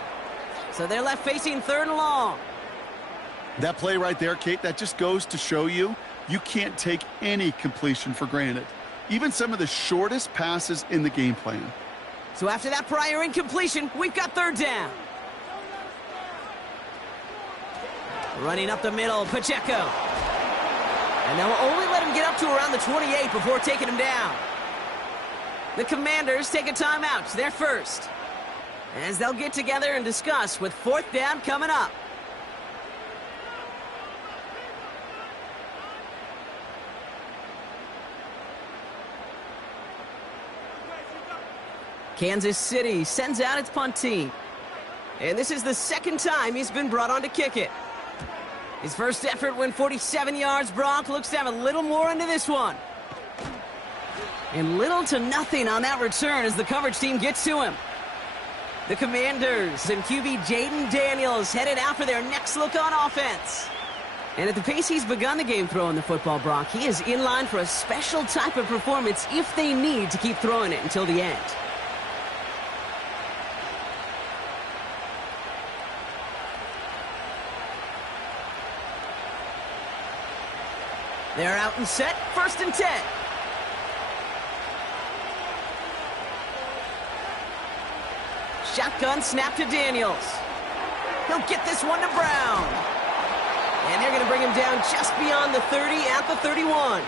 So they're left facing 3rd and long. That play right there, Kate, that just goes to show you can't take any completion for granted. Even some of the shortest passes in the game plan. So after that prior incompletion, we've got 3rd down. Running up the middle, Pacheco. And they'll only let him get up to around the 28 before taking him down. The Commanders take a timeout, their first, as they'll get together and discuss with 4th down coming up. Kansas City sends out its punt team. And this is the 2nd time he's been brought on to kick it. His first effort went 47 yards. Brock looks to have a little more into this one. And little to nothing on that return as the coverage team gets to him. The Commanders and QB Jaden Daniels headed out for their next look on offense. And at the pace he's begun the game throwing the football, Brock, he is in line for a special type of performance if they need to keep throwing it until the end. They're out and set, 1st and 10. Shotgun snap to Daniels. He'll get this one to Brown. And they're going to bring him down just beyond the 30 at the 31.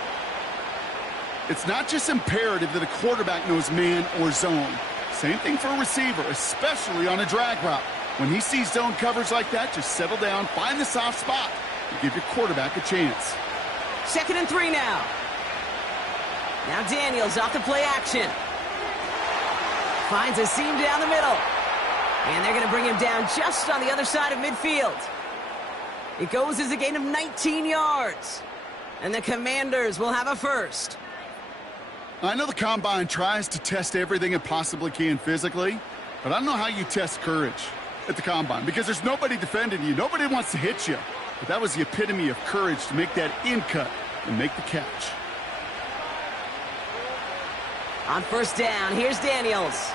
It's not just imperative that a quarterback knows man or zone. Same thing for a receiver, especially on a drag route. When he sees zone coverage like that, just settle down, find the soft spot, and give your quarterback a chance. 2nd and 3 now. Now Daniels off the play action. Finds a seam down the middle. And they're going to bring him down just on the other side of midfield. It goes as a gain of 19 yards. And the Commanders will have a first. I know the Combine tries to test everything it possibly can physically, but I don't know how you test courage at the Combine because there's nobody defending you. Nobody wants to hit you. But that was the epitome of courage to make that in cut and make the catch. On 1st down, here's Daniels.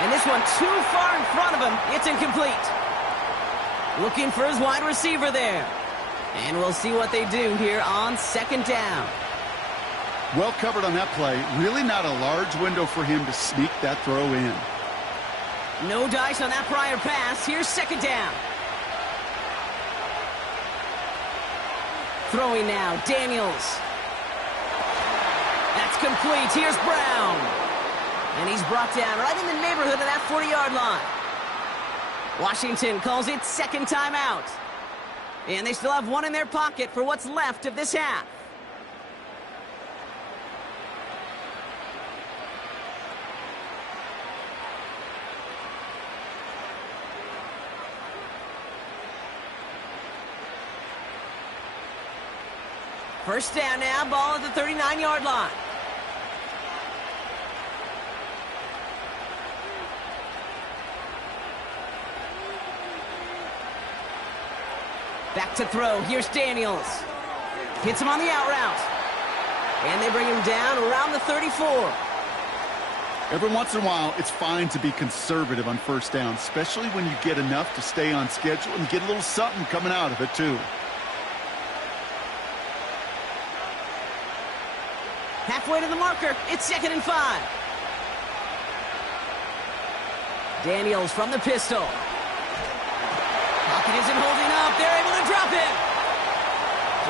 And this one too far in front of him. It's incomplete. Looking for his wide receiver there. And we'll see what they do here on 2nd down. Well covered on that play. Really not a large window for him to sneak that throw in. No dice on that prior pass. Here's 2nd down. Throwing now, Daniels. That's complete. Here's Brown. And he's brought down right in the neighborhood of that 40-yard line. Washington calls it 2nd timeout. And they still have one in their pocket for what's left of this half. First down now, ball at the 39-yard line. Back to throw. Here's Daniels. Hits him on the out route. And they bring him down around the 34. Every once in a while, it's fine to be conservative on first down, especially when you get enough to stay on schedule and get a little something coming out of it, too. Halfway to the marker. It's 2nd and 5. Daniels from the pistol. Pocket isn't holding up. They're able to drop it.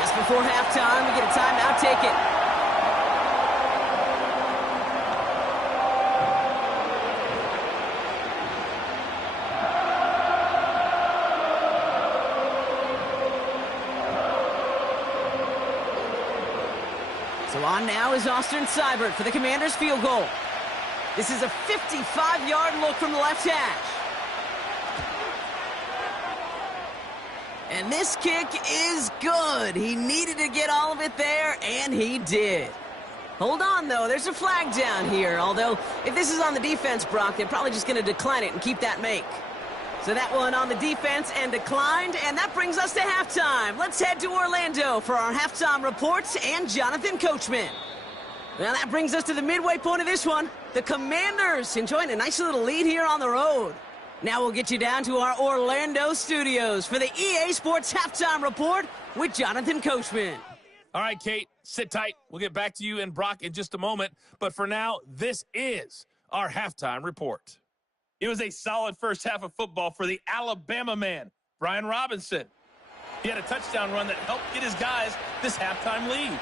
Just before halftime, we get a timeout taken. So on now is Austin Seibert for the Commanders' field goal. This is a 55-yard look from the left hash. And this kick is good. He needed to get all of it there, and he did. Hold on, though. There's a flag down here. Although, if this is on the defense, Brock, they're probably just going to decline it and keep that make. So that one on the defense and declined, and that brings us to halftime. Let's head to Orlando for our halftime reports and Jonathan Coachman. Now that brings us to the midway point of this one. The Commanders enjoying a nice little lead here on the road. Now we'll get you down to our Orlando studios for the EA Sports Halftime Report with Jonathan Coachman. All right, Kate, sit tight. We'll get back to you and Brock in just a moment. But for now, this is our halftime report. It was a solid first half of football for the Alabama man, Brian Robinson. He had a touchdown run that helped get his guys this halftime lead.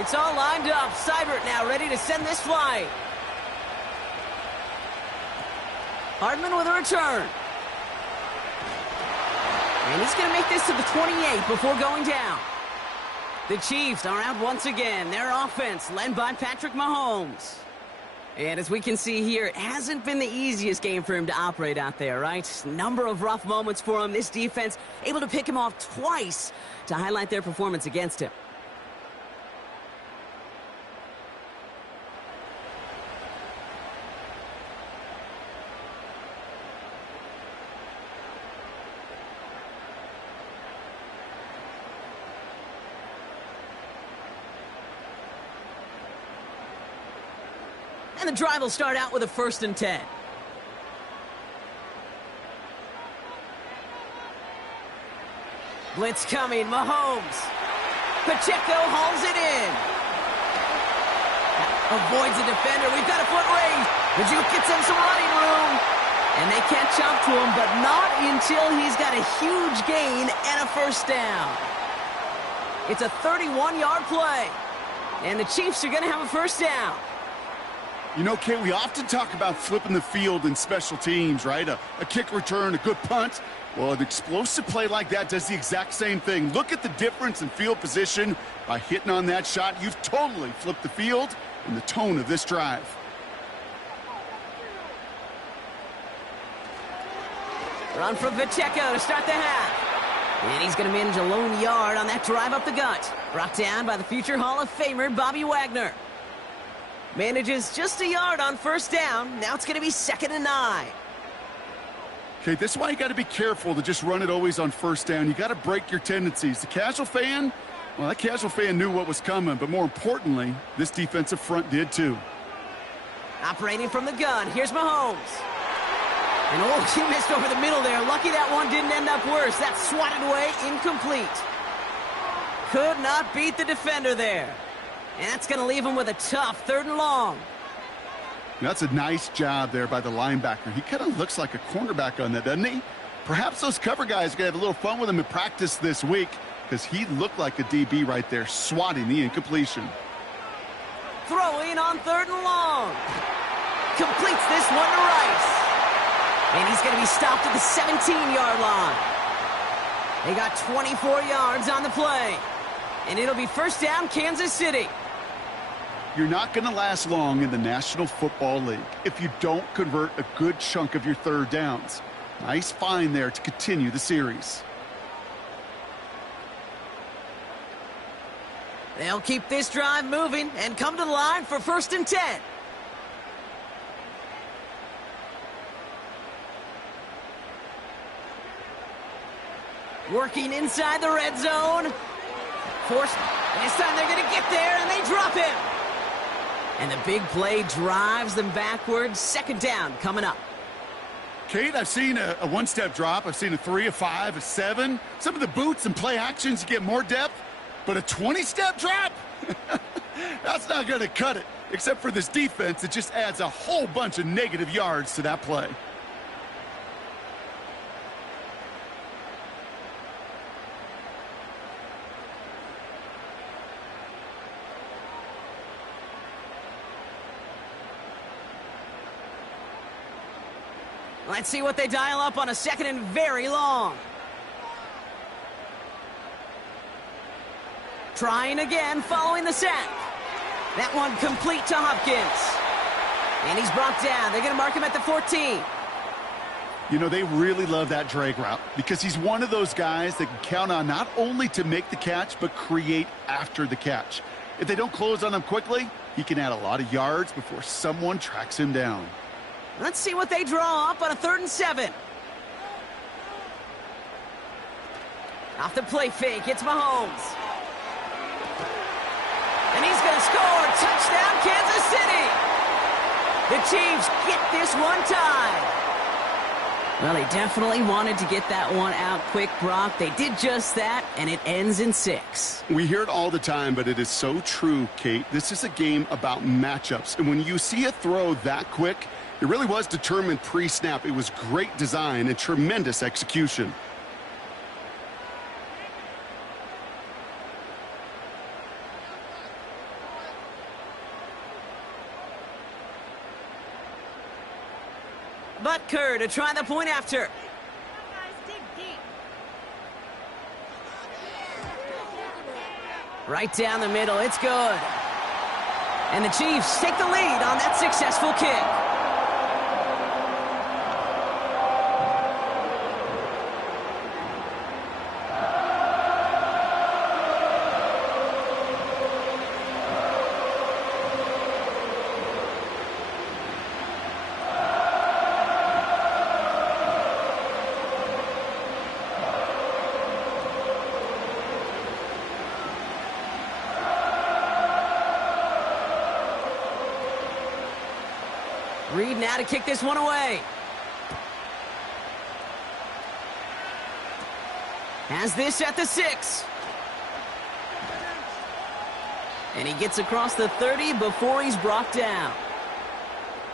It's all lined up. Seibert now ready to send this flight. Hardman with a return. And he's going to make this to the 28 before going down. The Chiefs are out once again. Their offense led by Patrick Mahomes. And as we can see here, it hasn't been the easiest game for him to operate out there, right? Number of rough moments for him. This defense able to pick him off twice to highlight their performance against him. And the drive will start out with a 1st and 10. Blitz coming, Mahomes. Pacheco hauls it in. Avoids the defender. We've got a foot race. The Duke gets him some running room. And they catch up to him, but not until he's got a huge gain and a 1st down. It's a 31-yard play. And the Chiefs are going to have a 1st down. You know, Kate, we often talk about flipping the field in special teams, right? A kick return, a good punt. Well, an explosive play like that does the exact same thing. Look at the difference in field position. By hitting on that shot, you've totally flipped the field and the tone of this drive. Run from Pacheco to start the half. And he's going to manage a lone yard on that drive up the gut. Brought down by the future Hall of Famer, Bobby Wagner. Manages just a yard on 1st down. Now it's going to be 2nd and 9. Okay, this is why you got to be careful to just run it always on 1st down. You got to break your tendencies. The casual fan, well, that casual fan knew what was coming, but more importantly, this defensive front did too. Operating from the gun, here's Mahomes. And oh, he missed over the middle there. Lucky that one didn't end up worse. That's swatted away, incomplete. Could not beat the defender there. And that's going to leave him with a tough 3rd and long. That's a nice job there by the linebacker. He kind of looks like a cornerback on that, doesn't he? Perhaps those cover guys are going to have a little fun with him in practice this week because he looked like a DB right there, swatting the incompletion. Throwing on 3rd and long. Completes this one to Rice. And he's going to be stopped at the 17-yard line. They got 24 yards on the play. And it'll be 1st down, Kansas City. You're not going to last long in the National Football League if you don't convert a good chunk of your 3rd downs. Nice find there to continue the series. They'll keep this drive moving and come to the line for 1st and 10. Working inside the red zone. Forced. This time they're going to get there, and they drop him. And the big play drives them backwards. 2nd down coming up. Kate, I've seen a one-step drop. I've seen a 3, a 5, a 7. Some of the boots and play actions get more depth, but a 20-step drop? That's not going to cut it, except for this defense. It just adds a whole bunch of negative yards to that play. Let's see what they dial up on a 2nd and very long. Trying again following the sack. That one complete to Hopkins. And he's brought down. They're going to mark him at the 14. You know, they really love that drag route because he's one of those guys that can count on not only to make the catch, but create after the catch. If they don't close on him quickly, he can add a lot of yards before someone tracks him down. Let's see what they draw up on a 3rd and 7. Off the play fake, it's Mahomes. And he's going to score. Touchdown, Kansas City. The Chiefs get this one tied. Well, they definitely wanted to get that one out quick, Brock. They did just that, and it ends in 6. We hear it all the time, but it is so true, Kate. This is a game about matchups. And when you see a throw that quick, it really was determined pre-snap. It was great design and tremendous execution. Butker to try the point after. Right down the middle, it's good. And the Chiefs take the lead on that successful kick. Reed now to kick this one away. Has this at the 6. And he gets across the 30 before he's brought down.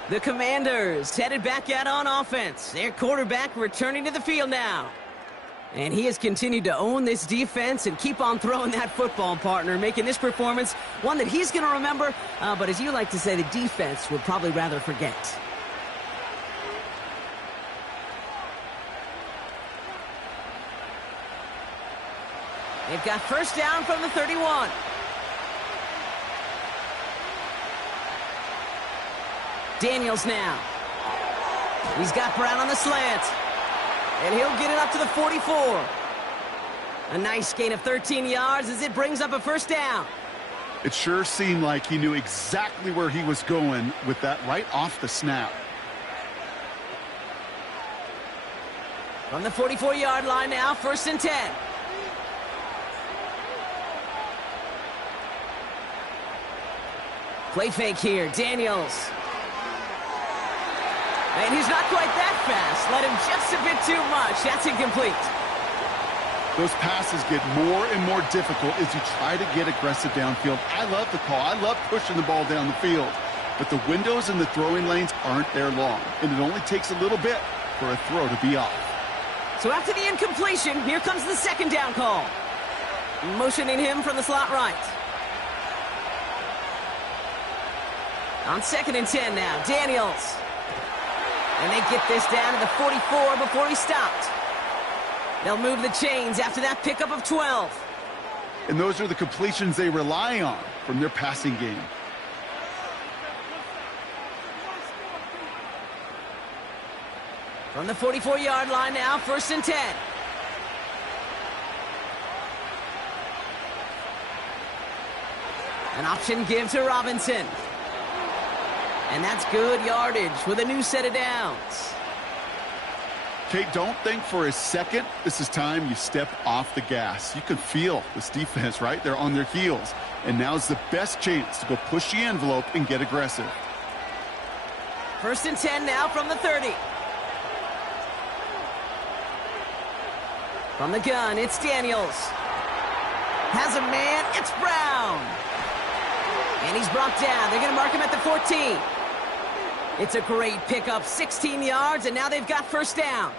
The Commanders headed back out on offense. Their quarterback returning to the field now. And he has continued to own this defense and keep on throwing that football, partner, making this performance one that he's going to remember, but as you like to say, the defense would probably rather forget. They've got 1st down from the 31. Daniels now. He's got Brown on the slant. And he'll get it up to the 44. A nice gain of 13 yards as it brings up a 1st down. It sure seemed like he knew exactly where he was going with that right off the snap. From the 44-yard line now, 1st and 10. Play fake here, Daniels. And he's not quite that fast. Let him just a bit too much. That's incomplete. Those passes get more and more difficult as you try to get aggressive downfield. I love the call. I love pushing the ball down the field. But the windows in the throwing lanes aren't there long. And it only takes a little bit for a throw to be off. So after the incompletion, here comes the 2nd down call. Motioning him from the slot right. On 2nd and 10 now, Daniels. And they get this down to the 44 before he stopped. They'll move the chains after that pickup of 12. And those are the completions they rely on from their passing game. From the 44-yard line now, 1st and 10. An option give to Robinson. And that's good yardage with a new set of downs. Kate, don't think for a second this is time you step off the gas. You can feel this defense, right? They're on their heels. And now's the best chance to go push the envelope and get aggressive. 1st and 10 now from the 30. From the gun, it's Daniels. Has a man, it's Brown. And he's brought down. They're going to mark him at the 14. It's a great pickup, 16 yards, and now they've got 1st down.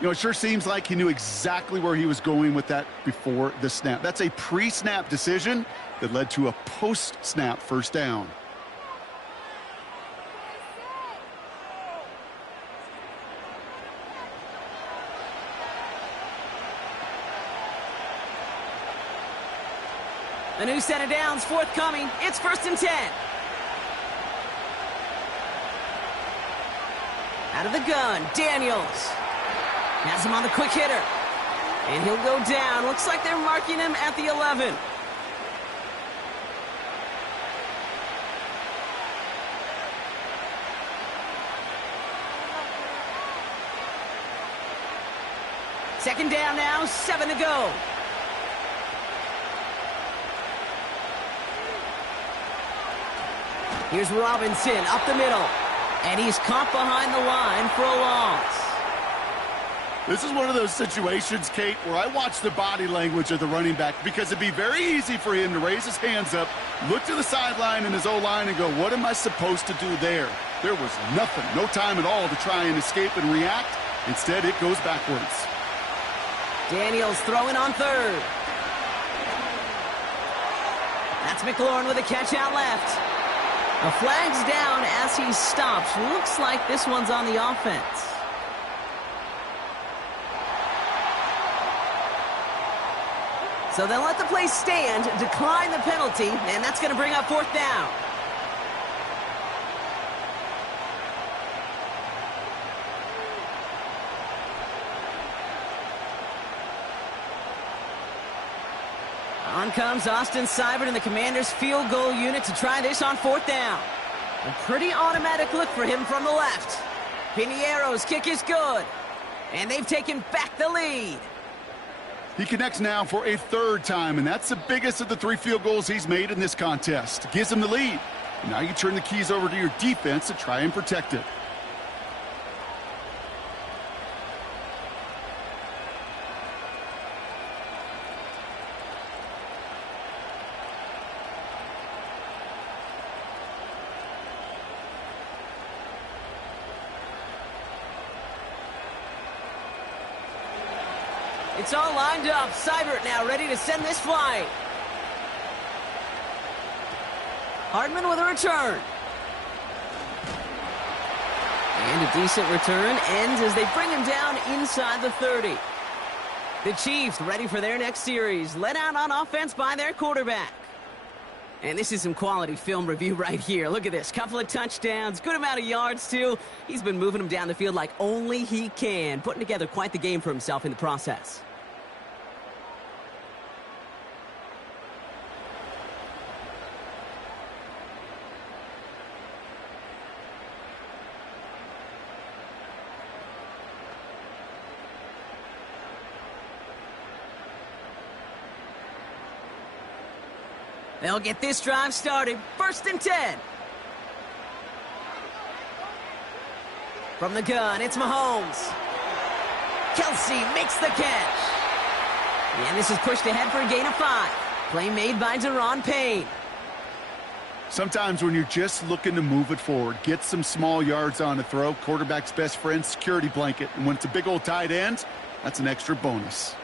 You know, it sure seems like he knew exactly where he was going with that before the snap. That's a pre-snap decision that led to a post-snap 1st down. A new set of downs forthcoming. It's 1st and 10. Out of the gun, Daniels. Has him on the quick hitter. And he'll go down. Looks like they're marking him at the 11. Second down now, 7 to go. Here's Robinson up the middle. And he's caught behind the line for a loss. This is one of those situations, Kate, where I watch the body language of the running back because it'd be very easy for him to raise his hands up, look to the sideline in his O-line and go, what am I supposed to do there? There was nothing, no time at all to try and escape and react. Instead, it goes backwards. Daniels throwing on 3rd. That's McLaurin with a catch out left. A flag's down as he stops. Looks like this one's on the offense. So they'll let the play stand, decline the penalty, and that's going to bring up 4th down. On comes Austin Seibert and the Commanders' field goal unit to try this on 4th down. A pretty automatic look for him from the left. Pinheiro's kick is good. And they've taken back the lead. He connects now for a 3rd time, and that's the biggest of the 3 field goals he's made in this contest. Gives him the lead. Now you turn the keys over to your defense to try and protect it. It's all lined up. Seibert now ready to send this flying. Hardman with a return. And a decent return ends as they bring him down inside the 30. The Chiefs ready for their next series, led out on offense by their quarterback. And this is some quality film review right here. Look at this. Couple of touchdowns, good amount of yards, too. He's been moving them down the field like only he can, putting together quite the game for himself in the process. They'll get this drive started. 1st and 10. From the gun, it's Mahomes. Kelsey makes the catch. And this is pushed ahead for a gain of 5. Play made by Deron Payne. Sometimes when you're just looking to move it forward, get some small yards on a throw, quarterback's best friend, security blanket. And when it's a big old tight end, that's an extra bonus.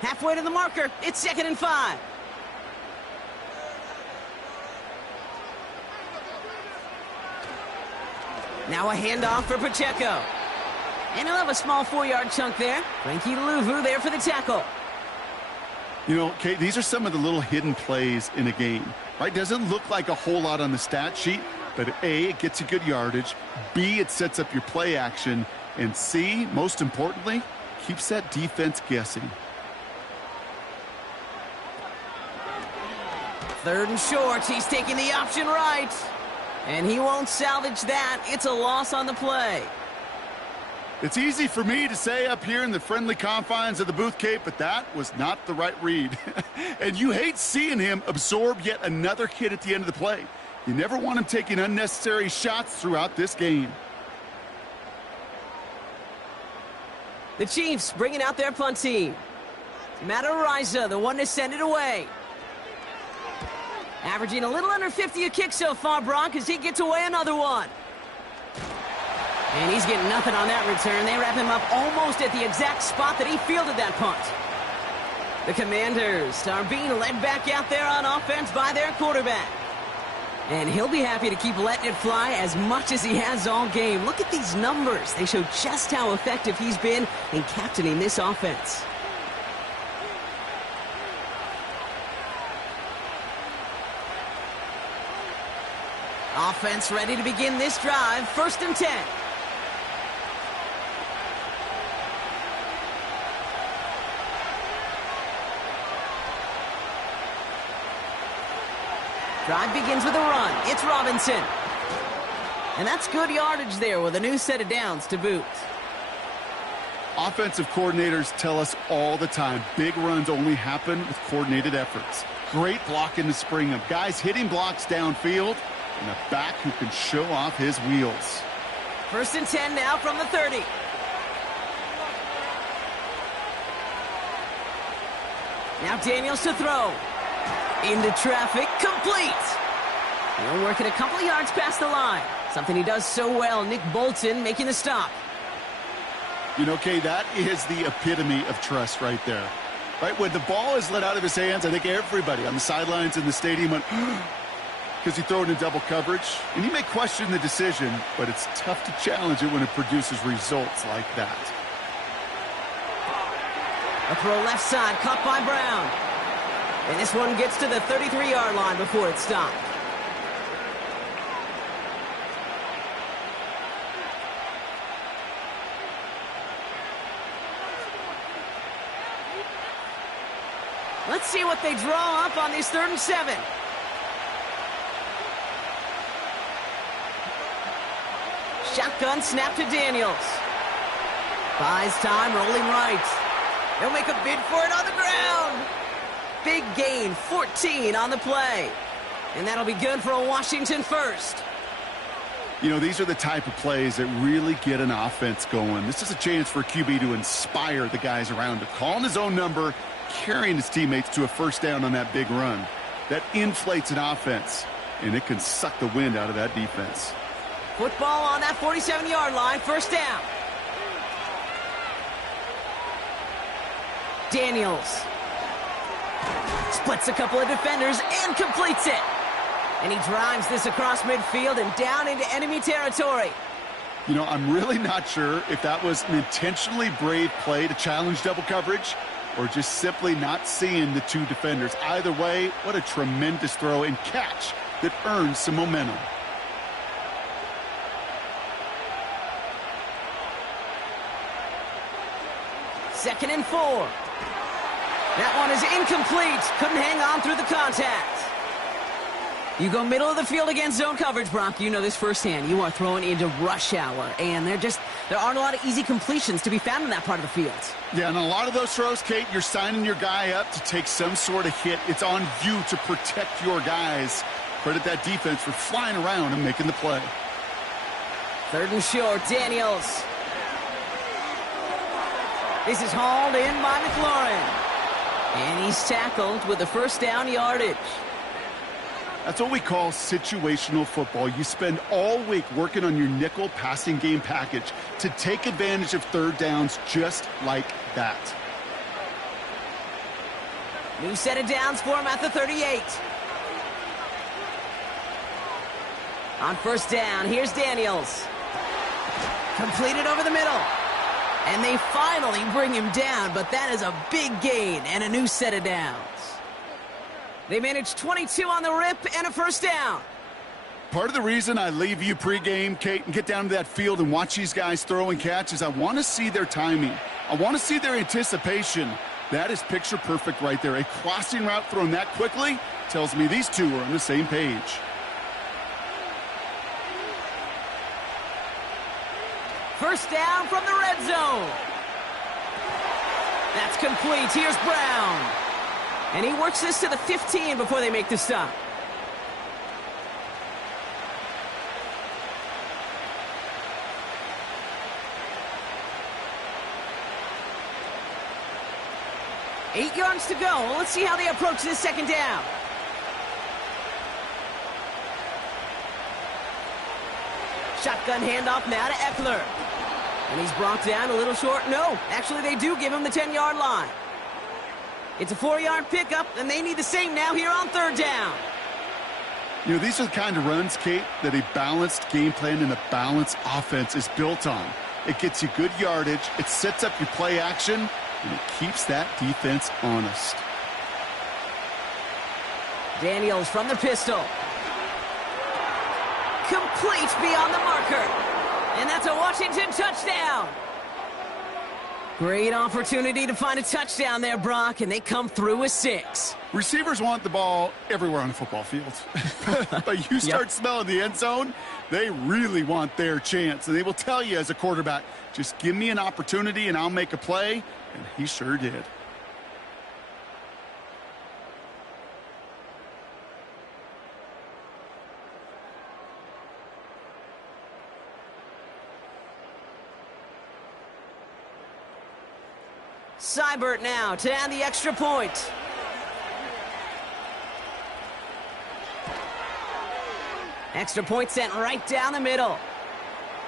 Halfway to the marker, it's 2nd and 5. Now a handoff for Pacheco. And he'll have a small 4-yard chunk there. Frankie Louvu there for the tackle. You know, Kate, these are some of the little hidden plays in a game, right? Doesn't look like a whole lot on the stat sheet, but A, it gets you good yardage. B, it sets up your play action. And C, most importantly, keeps that defense guessing. Third and short. He's taking the option right. And he won't salvage that. It's a loss on the play. It's easy for me to say up here in the friendly confines of the booth, Kate, but that was not the right read. And you hate seeing him absorb yet another hit at the end of the play. You never want him taking unnecessary shots throughout this game. The Chiefs bringing out their punt team. Matt Ariza, the one to send it away. Averaging a little under 50 a kick so far, Brock, as he gets away another one. And he's getting nothing on that return. They wrap him up almost at the exact spot that he fielded that punt. The Commanders are being led back out there on offense by their quarterback. And he'll be happy to keep letting it fly as much as he has all game. Look at these numbers. They show just how effective he's been in captaining this offense. Offense ready to begin this drive. 1st and 10. Drive begins with a run. It's Robinson. And that's good yardage there with a new set of downs to boot. Offensive coordinators tell us all the time, big runs only happen with coordinated efforts. Great blocking to spring them. Guys hitting blocks downfield, and a back who can show off his wheels. 1st and 10 now from the 30. Now Daniels to throw. Into traffic, complete. He'll work it a couple of yards past the line. Something he does so well. Nick Bolton making the stop. You know, Kay, that is the epitome of trust right there. Right, when the ball is let out of his hands, I think everybody on the sidelines in the stadium went, because he threw it in double coverage. And you may question the decision, but it's tough to challenge it when it produces results like that. A throw left side, caught by Brown. And this one gets to the 33-yard line before it's stopped. Let's see what they draw up on these 3rd and 7. Shotgun snap to Daniels. Buys time, rolling right. He'll make a bid for it on the ground. Big gain, 14 on the play. And that'll be good for a Washington 1st. You know, these are the type of plays that really get an offense going. This is a chance for QB to inspire the guys around him. Calling his own number, carrying his teammates to a 1st down on that big run. That inflates an offense, and it can suck the wind out of that defense. Football on that 47-yard line, 1st down. Daniels. Splits a couple of defenders and completes it. And he drives this across midfield and down into enemy territory. You know, I'm really not sure if that was an intentionally brave play to challenge double coverage or just simply not seeing the two defenders. Either way, what a tremendous throw and catch that earns some momentum. Second and 4. That one is incomplete. Couldn't hang on through the contact. You go middle of the field against zone coverage, Brock. You know this firsthand. You are throwing into rush hour, and there aren't a lot of easy completions to be found in that part of the field. Yeah, and a lot of those throws, Kate, you're signing your guy up to take some sort of hit. It's on you to protect your guys. Credit that defense for flying around and making the play. 3rd and short, Daniels. This is hauled in by McLaurin. And he's tackled with the 1st down yardage. That's what we call situational football. You spend all week working on your nickel passing game package to take advantage of 3rd downs just like that. New set of downs for him at the 38. On 1st down, here's Daniels. Completed over the middle. And they finally bring him down, but that is a big gain and a new set of downs. They managed 22 on the rip and a 1st down. Part of the reason I leave you pregame, Kate, and get down to that field and watch these guys throw and catch is I want to see their timing. I want to see their anticipation. That is picture perfect right there. A crossing route thrown that quickly tells me these two are on the same page. First down from the red zone. That's complete. Here's Brown. And he works this to the 15 before they make the stop. Eight yards to go. Well, let's see how they approach this second down. Shotgun handoff now to Eckler. And he's brought down a little short. No, actually they do give him the 10-yard line. It's a 4-yard pickup, and they need the same now here on third down. You know, these are the kind of runs, Kate, that a balanced game plan and a balanced offense is built on. It gets you good yardage, it sets up your play action, and it keeps that defense honest. Daniels from the pistol. Complete beyond the marker. And that's a Washington touchdown. Great opportunity to find a touchdown there, Brock, and they come through with 6. Receivers want the ball everywhere on the football field. But you start smelling the end zone, they really want their chance. And they will tell you as a quarterback, just give me an opportunity and I'll make a play. And he sure did. Seibert now to add the extra point. Extra point sent right down the middle.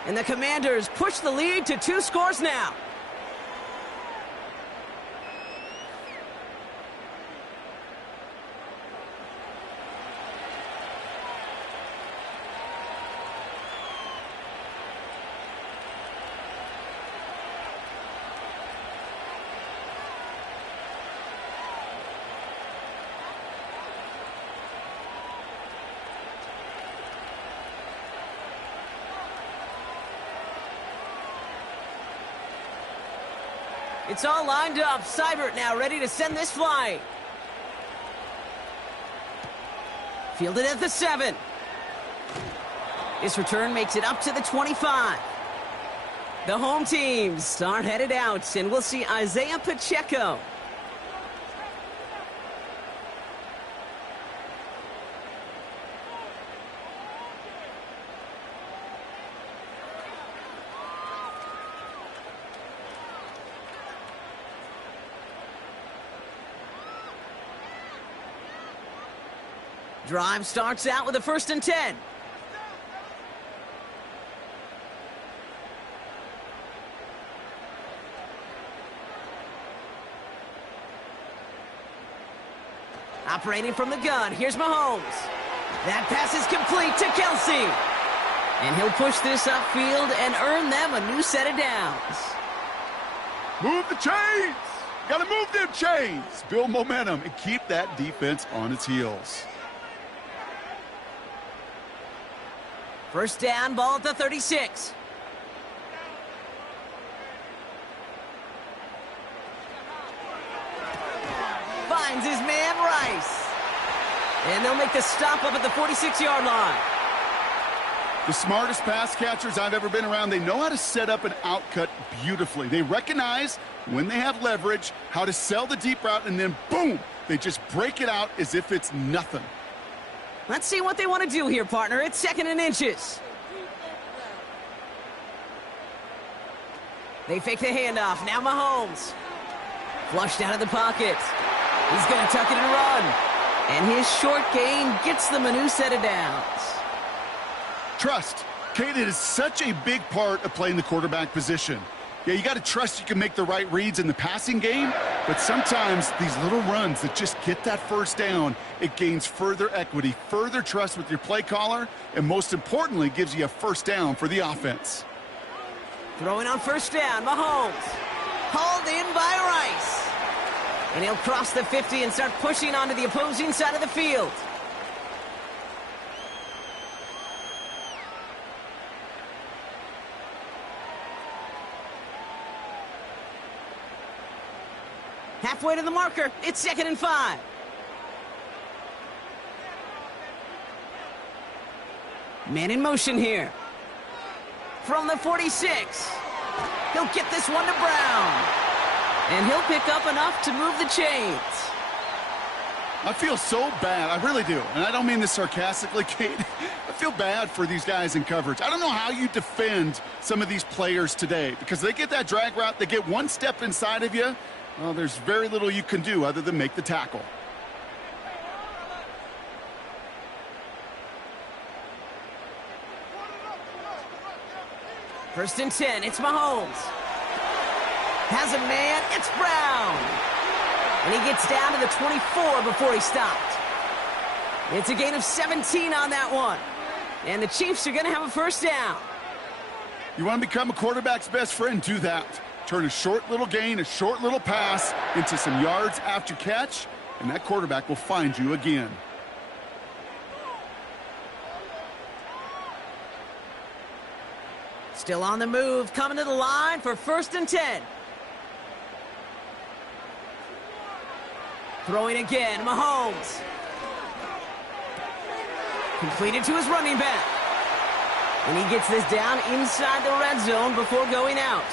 And the Commanders push the lead to 2 scores now. It's all lined up. Seibert now ready to send this flying. Fielded at the 7. This return makes it up to the 25. The home teams are headed out, and we'll see Isaiah Pacheco. Drive starts out with a 1st and 10. Operating from the gun, here's Mahomes. That pass is complete to Kelsey. And he'll push this upfield and earn them a new set of downs. Move the chains! Gotta move them chains! Build momentum and keep that defense on its heels. First down, ball at the 36. Finds his man, Rice. And they'll make the stop up at the 46-yard line. The smartest pass catchers I've ever been around, they know how to set up an outcut beautifully. They recognize when they have leverage, how to sell the deep route, and then boom, they just break it out as if it's nothing. Let's see what they want to do here, partner. It's 2nd and inches. They fake the handoff. Now Mahomes. Flushed out of the pocket. He's going to tuck it and run. And his short gain gets them a new set of downs. Trust. Kate, it is such a big part of playing the quarterback position. Yeah, you got to trust you can make the right reads in the passing game, but sometimes these little runs that just get that first down, it gains further equity, further trust with your play caller, and most importantly, gives you a first down for the offense. Throwing on first down, Mahomes. Hauled in by Rice. And he'll cross the 50 and start pushing onto the opposing side of the field. Halfway to the marker. It's 2nd and 5. Man in motion here. From the 46. He'll get this one to Brown. And he'll pick up enough to move the chains. I feel so bad. I really do. And I don't mean this sarcastically, Kate. I feel bad for these guys in coverage. I don't know how you defend some of these players today because they get that drag route, they get one step inside of you. Well, there's very little you can do other than make the tackle. First and 10, it's Mahomes. Has a man, it's Brown. And he gets down to the 24 before he stopped. It's a gain of 17 on that one. And the Chiefs are going to have a first down. You want to become a quarterback's best friend? Do that. Turn a short little gain, a short little pass into some yards after catch, and that quarterback will find you again. Still on the move, coming to the line for first and 10. Throwing again, Mahomes. Completed to his running back. And he gets this down inside the red zone before going out.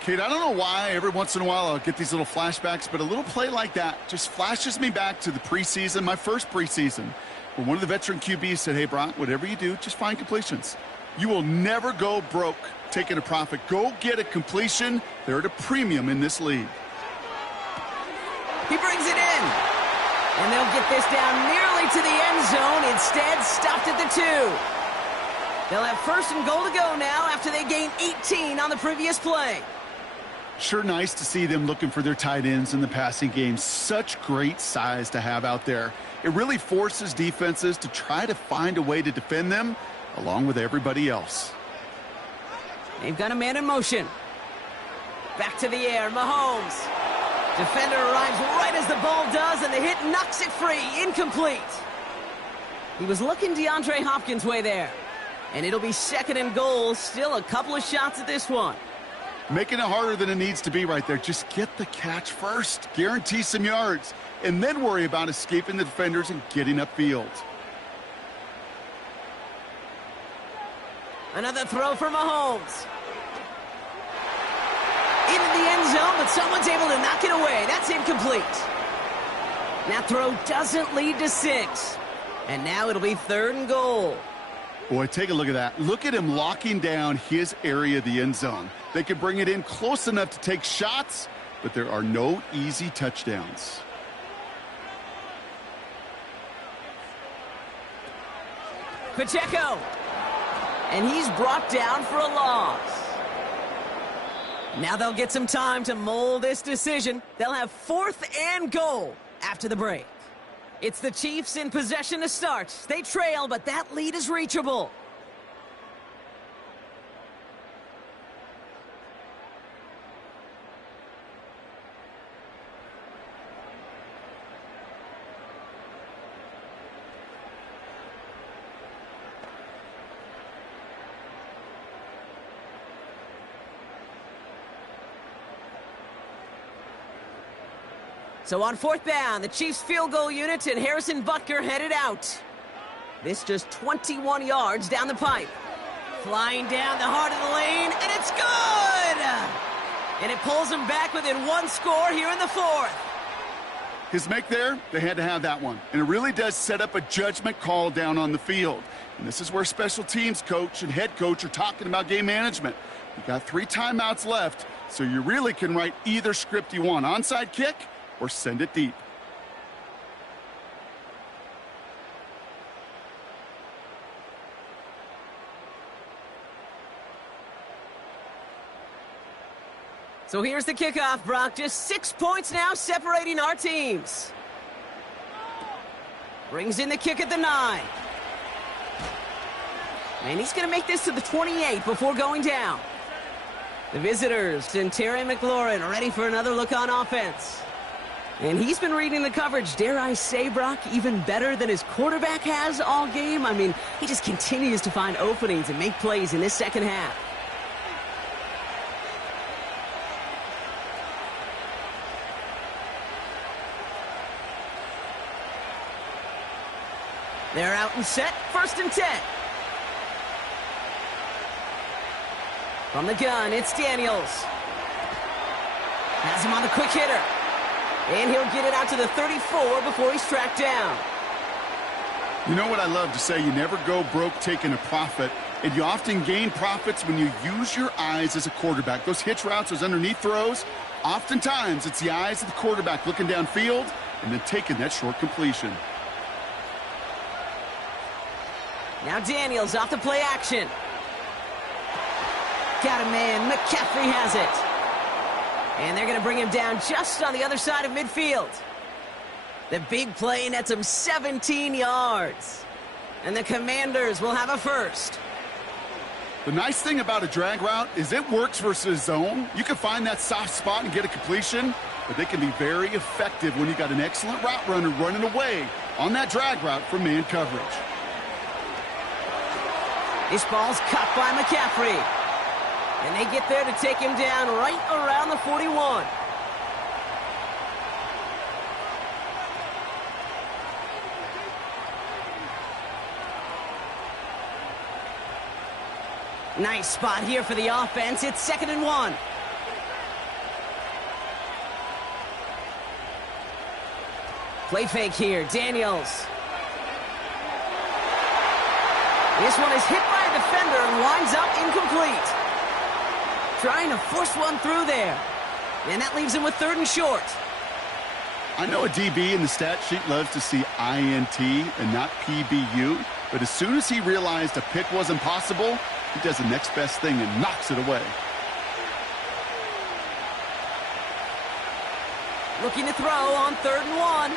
Kate, I don't know why every once in a while I'll get these little flashbacks, but a little play like that just flashes me back to the preseason, my first preseason, where one of the veteran QBs said, hey, Brock, whatever you do, just find completions. You will never go broke taking a profit. Go get a completion. They're at a premium in this league. He brings it in. And they'll get this down nearly to the end zone. Instead, stopped at the 2. They'll have first and goal to go now after they gained 18 on the previous play. Sure nice to see them looking for their tight ends in the passing game. Such great size to have out there. It really forces defenses to try to find a way to defend them along with everybody else. They've got a man in motion. Back to the air, Mahomes. Defender arrives right as the ball does, and the hit knocks it free. Incomplete. He was looking DeAndre Hopkins' way there. And it'll be 2nd and goal. Still a couple of shots at this one. Making it harder than it needs to be right there. Just get the catch first. Guarantee some yards. And then worry about escaping the defenders and getting upfield. Another throw for Mahomes. Into the end zone, but someone's able to knock it away. That's incomplete. That throw doesn't lead to 6. And now it'll be 3rd and goal. Boy, take a look at that. Look at him locking down his area of the end zone. They can bring it in close enough to take shots, but there are no easy touchdowns. Pacheco. And he's brought down for a loss. Now they'll get some time to mold this decision. They'll have 4th and goal after the break. It's the Chiefs in possession to start. They trail, but that lead is reachable. So on 4th down, the Chiefs field goal unit and Harrison Butker headed out. This just 21 yards down the pipe. Flying down the heart of the lane, and it's good! And it pulls them back within 1 score here in the 4th. His make there, they had to have that one. And it really does set up a judgment call down on the field. And this is where special teams coach and head coach are talking about game management. You got 3 timeouts left, so you really can write either script you want. Onside kick or send it deep. So here's the kickoff, Brock. Just 6 points now separating our teams. Brings in the kick at the 9. And he's going to make this to the 28 before going down. The visitors and Terry McLaurin ready for another look on offense. And he's been reading the coverage, dare I say, Brock, even better than his quarterback has all game. I mean, he just continues to find openings and make plays in this second half. They're out and set, 1st and 10. From the gun, it's Daniels. Has him on the quick hitter. And he'll get it out to the 34 before he's tracked down. You know what I love to say? You never go broke taking a profit. And you often gain profits when you use your eyes as a quarterback. Those hitch routes, those underneath throws, oftentimes it's the eyes of the quarterback looking downfield and then taking that short completion. Now Daniels off the play action. Got a man. McCaffrey has it. And they're going to bring him down just on the other side of midfield. The big play nets him 17 yards. And the Commanders will have a first. The nice thing about a drag route is it works versus zone. You can find that soft spot and get a completion, but they can be very effective when you got an excellent route runner running away on that drag route from man coverage. This ball's caught by McCaffrey. And they get there to take him down right around the 41. Nice spot here for the offense. It's 2nd and 1. Play fake here. Daniels. This one is hit by a defender and winds up incomplete. Trying to force one through there. And that leaves him with 3rd and short. I know a DB in the stat sheet loves to see INT and not PBU, but as soon as he realized a pick wasn't possible, he does the next best thing and knocks it away. Looking to throw on 3rd and 1.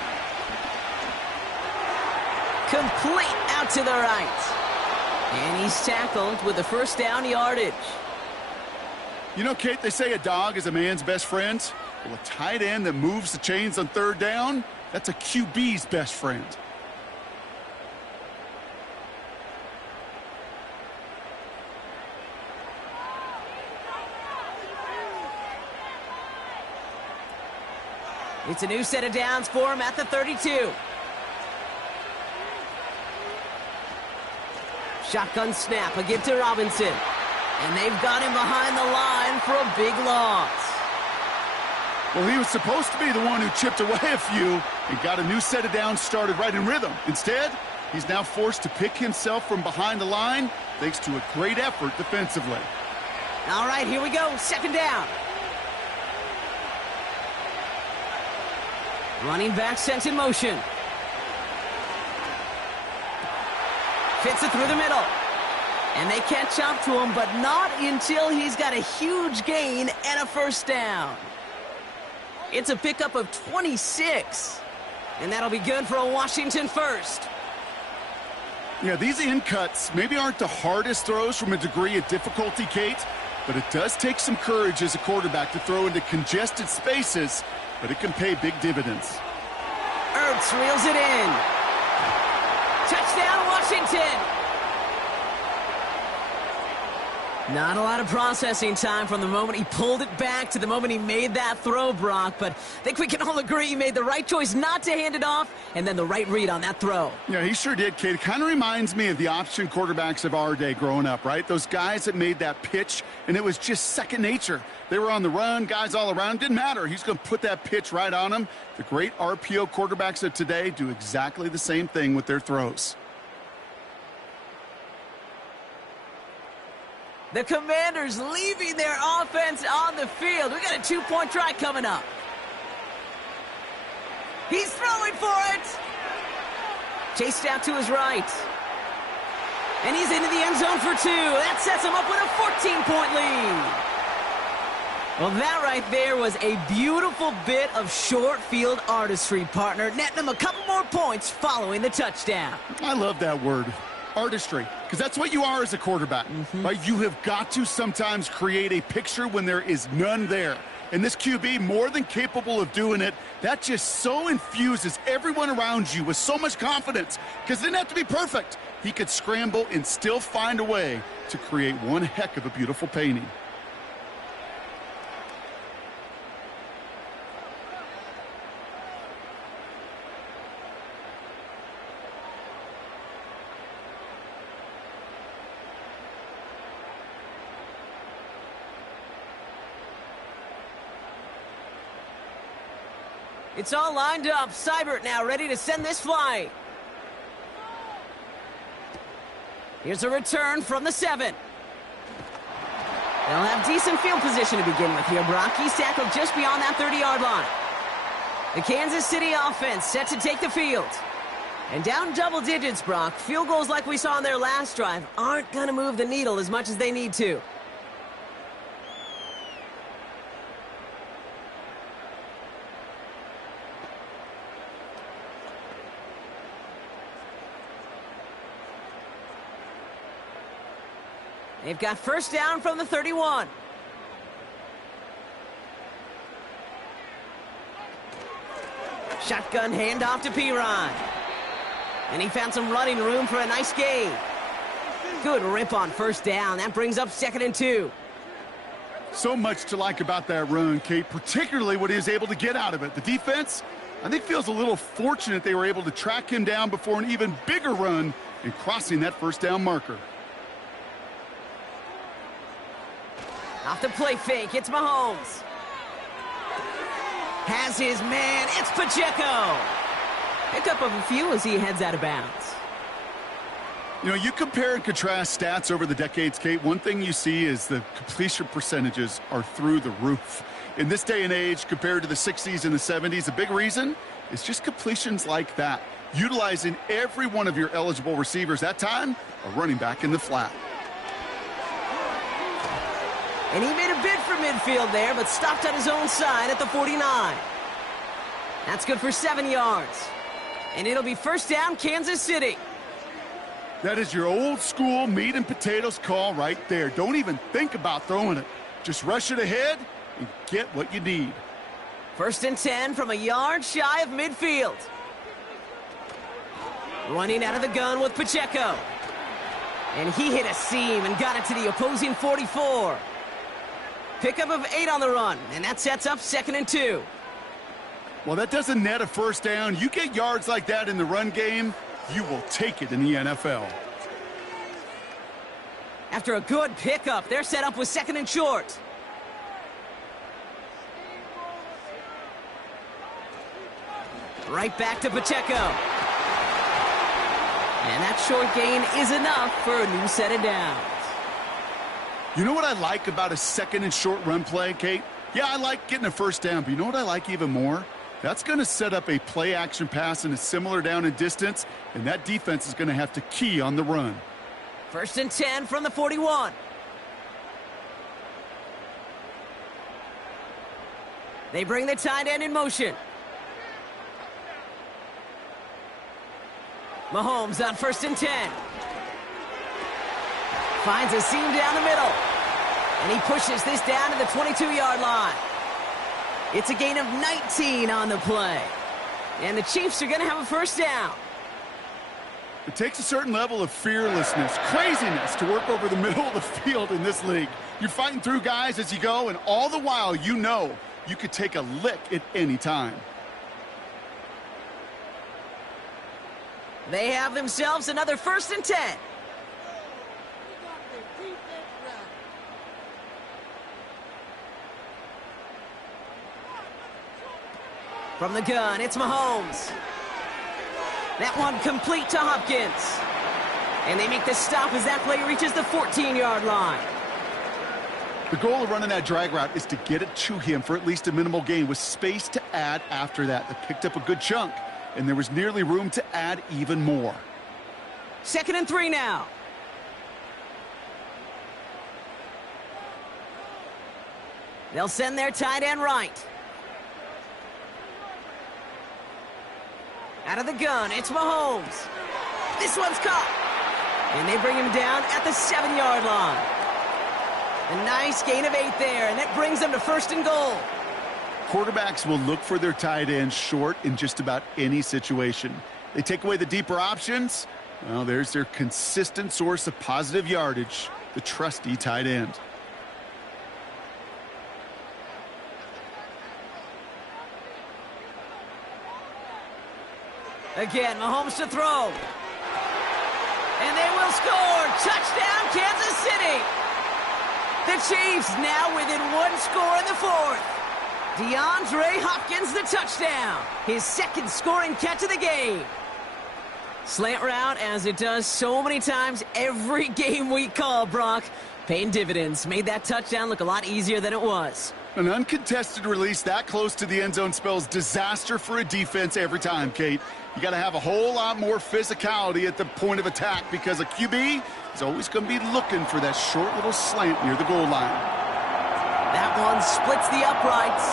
Complete out to the right. And he's tackled with the 1st down yardage. You know, Kate, they say a dog is a man's best friend. Well, a tight end that moves the chains on 3rd down, that's a QB's best friend. It's a new set of downs for him at the 32. Shotgun snap, a give to Robinson. And they've got him behind the line for a big loss. Well, he was supposed to be the one who chipped away a few and got a new set of downs started right in rhythm. Instead, he's now forced to pick himself from behind the line thanks to a great effort defensively. All right, here we go. 2nd down. Running back sent in motion. Fits it through the middle. And they catch up to him, but not until he's got a huge gain and a 1st down. It's a pickup of 26. And that'll be good for a Washington first. Yeah, these in cuts maybe aren't the hardest throws from a degree of difficulty, Kate, but it does take some courage as a quarterback to throw into congested spaces, but it can pay big dividends. Ertz reels it in. Touchdown, Washington. Not a lot of processing time from the moment he pulled it back to the moment he made that throw, Brock. But I think we can all agree he made the right choice not to hand it off and then the right read on that throw. Yeah, he sure did, Kate. It kind of reminds me of the option quarterbacks of our day growing up, right? Those guys that made that pitch, and it was just second nature. They were on the run, guys all around. Didn't matter. He's going to put that pitch right on him. The great RPO quarterbacks of today do exactly the same thing with their throws. The Commanders leaving their offense on the field. We got a 2-point try coming up. He's throwing for it. Chased out to his right. And he's into the end zone for 2. That sets him up with a 14-point lead. Well, that right there was a beautiful bit of short field artistry, partner, netting him a couple more points following the touchdown. I love that word. Artistry, because that's what you are as a quarterback. Right? You have got to sometimes create a picture when there is none there. And this QB, more than capable of doing it, that just so infuses everyone around you with so much confidence, because it didn't have to be perfect. He could scramble and still find a way to create one heck of a beautiful painting. It's all lined up. Seibert now ready to send this flying. Here's a return from the 7. They'll have decent field position to begin with here, Brock. He's tackled just beyond that 30-yard line. The Kansas City offense set to take the field. And down double digits, Brock. Field goals like we saw on their last drive aren't going to move the needle as much as they need to. They've got first down from the 31. Shotgun handoff to Piron. And he found some running room for a nice gain. Good rip on first down. That brings up 2nd and 2. So much to like about that run, Kate, particularly what he was able to get out of it. The defense, I think, feels a little fortunate they were able to track him down before an even bigger run and crossing that first down marker. Off the play fake, it's Mahomes. Has his man, it's Pacheco. Pickup of a few as he heads out of bounds. You know, you compare and contrast stats over the decades, Kate. One thing you see is the completion percentages are through the roof. In this day and age, compared to the 60s and the 70s, a big reason is just completions like that. Utilizing every one of your eligible receivers. That time, a running back in the flat. And he made a bid for midfield there, but stopped on his own side at the 49. That's good for 7 yards. And it'll be first down, Kansas City. That is your old school meat and potatoes call right there. Don't even think about throwing it. Just rush it ahead and get what you need. 1st and 10 from a yard shy of midfield. Running out of the gun with Pacheco. And he hit a seam and got it to the opposing 44. Pickup of 8 on the run, and that sets up 2nd and 2. Well, that doesn't net a first down. You get yards like that in the run game, you will take it in the NFL. After a good pickup, they're set up with 2nd and short. Right back to Pacheco. And that short gain is enough for a new set of downs. You know what I like about a 2nd and short run play, Kate? Yeah, I like getting a first down, but you know what I like even more? That's going to set up a play-action pass in a similar down and distance, and that defense is going to have to key on the run. 1st and 10 from the 41. They bring the tight end in motion. Mahomes on 1st and 10. Finds a seam down the middle. And he pushes this down to the 22-yard line. It's a gain of 19 on the play. And the Chiefs are going to have a first down. It takes a certain level of fearlessness, craziness to work over the middle of the field in this league. You're fighting through guys as you go, and all the while you know you could take a lick at any time. They have themselves another 1st and 10. From the gun, it's Mahomes. That one complete to Hopkins. And they make the stop as that play reaches the 14-yard line. The goal of running that drag route is to get it to him for at least a minimal gain with space to add after that. They picked up a good chunk, and there was nearly room to add even more. 2nd and 3 now. They'll send their tight end right. Out of the gun, it's Mahomes. This one's caught. And they bring him down at the 7-yard line. A nice gain of 8 there, and that brings them to 1st and goal. Quarterbacks will look for their tight end short in just about any situation. They take away the deeper options. Well, there's their consistent source of positive yardage, the trusty tight end. Again, Mahomes to throw. And they will score. Touchdown, Kansas City. The Chiefs now within 1 score in the 4th. DeAndre Hopkins, the touchdown. His second scoring catch of the game. Slant route, as it does so many times every game we call, Brock. Paying dividends. Made that touchdown look a lot easier than it was. An uncontested release that close to the end zone spells disaster for a defense every time, Kate. You got to have a whole lot more physicality at the point of attack because a QB is always going to be looking for that short little slant near the goal line. That one splits the uprights.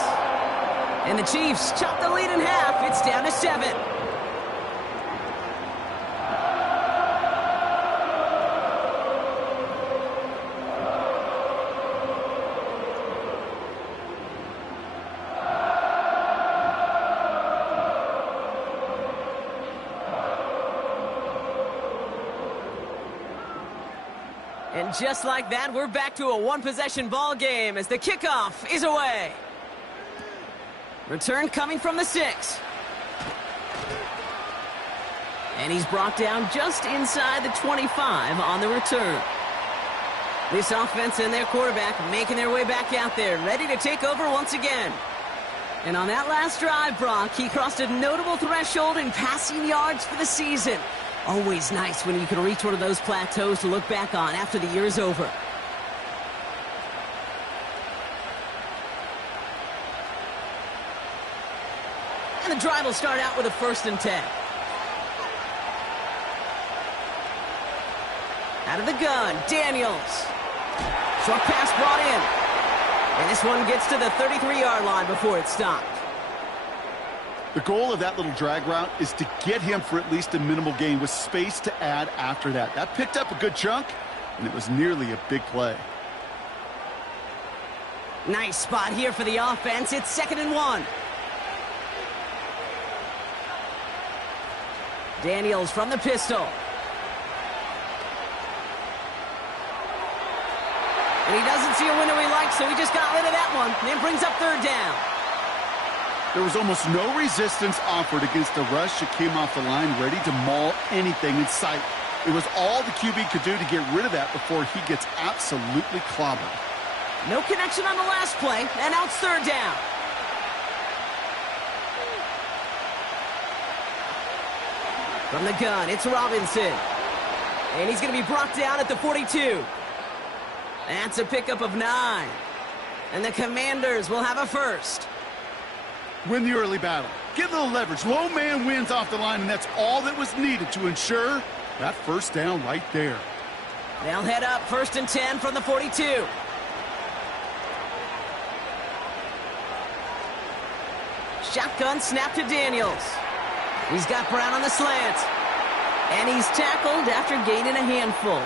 And the Chiefs chop the lead in half. It's down to 7. And just like that, we're back to a one-possession ball game as the kickoff is away. Return coming from the 6. And he's brought down just inside the 25 on the return. This offense and their quarterback making their way back out there, ready to take over once again. And on that last drive, Brock, he crossed a notable threshold in passing yards for the season. Always nice when you can reach one of those plateaus to look back on after the year is over. And the drive will start out with a 1st and 10. Out of the gun, Daniels. Short pass brought in. And this one gets to the 33-yard line before it's stopped. The goal of that little drag route is to get him for at least a minimal gain with space to add after that. That picked up a good chunk, and it was nearly a big play. Nice spot here for the offense. It's 2nd and 1. Daniels from the pistol. And he doesn't see a window he likes, so he just got rid of that one. And brings up 3rd down. There was almost no resistance offered against the rush that came off the line, ready to maul anything in sight. It was all the QB could do to get rid of that before he gets absolutely clobbered. No connection on the last play, and now it's 3rd down. From the gun, it's Robinson. And he's going to be brought down at the 42. That's a pickup of 9. And the Commanders will have a 1st. Win the early battle. Get a little leverage. Low man wins off the line, and that's all that was needed to ensure that 1st down right there. They'll head up 1st and 10 from the 42. Shotgun snap to Daniels. He's got Brown on the slant. And he's tackled after gaining a handful.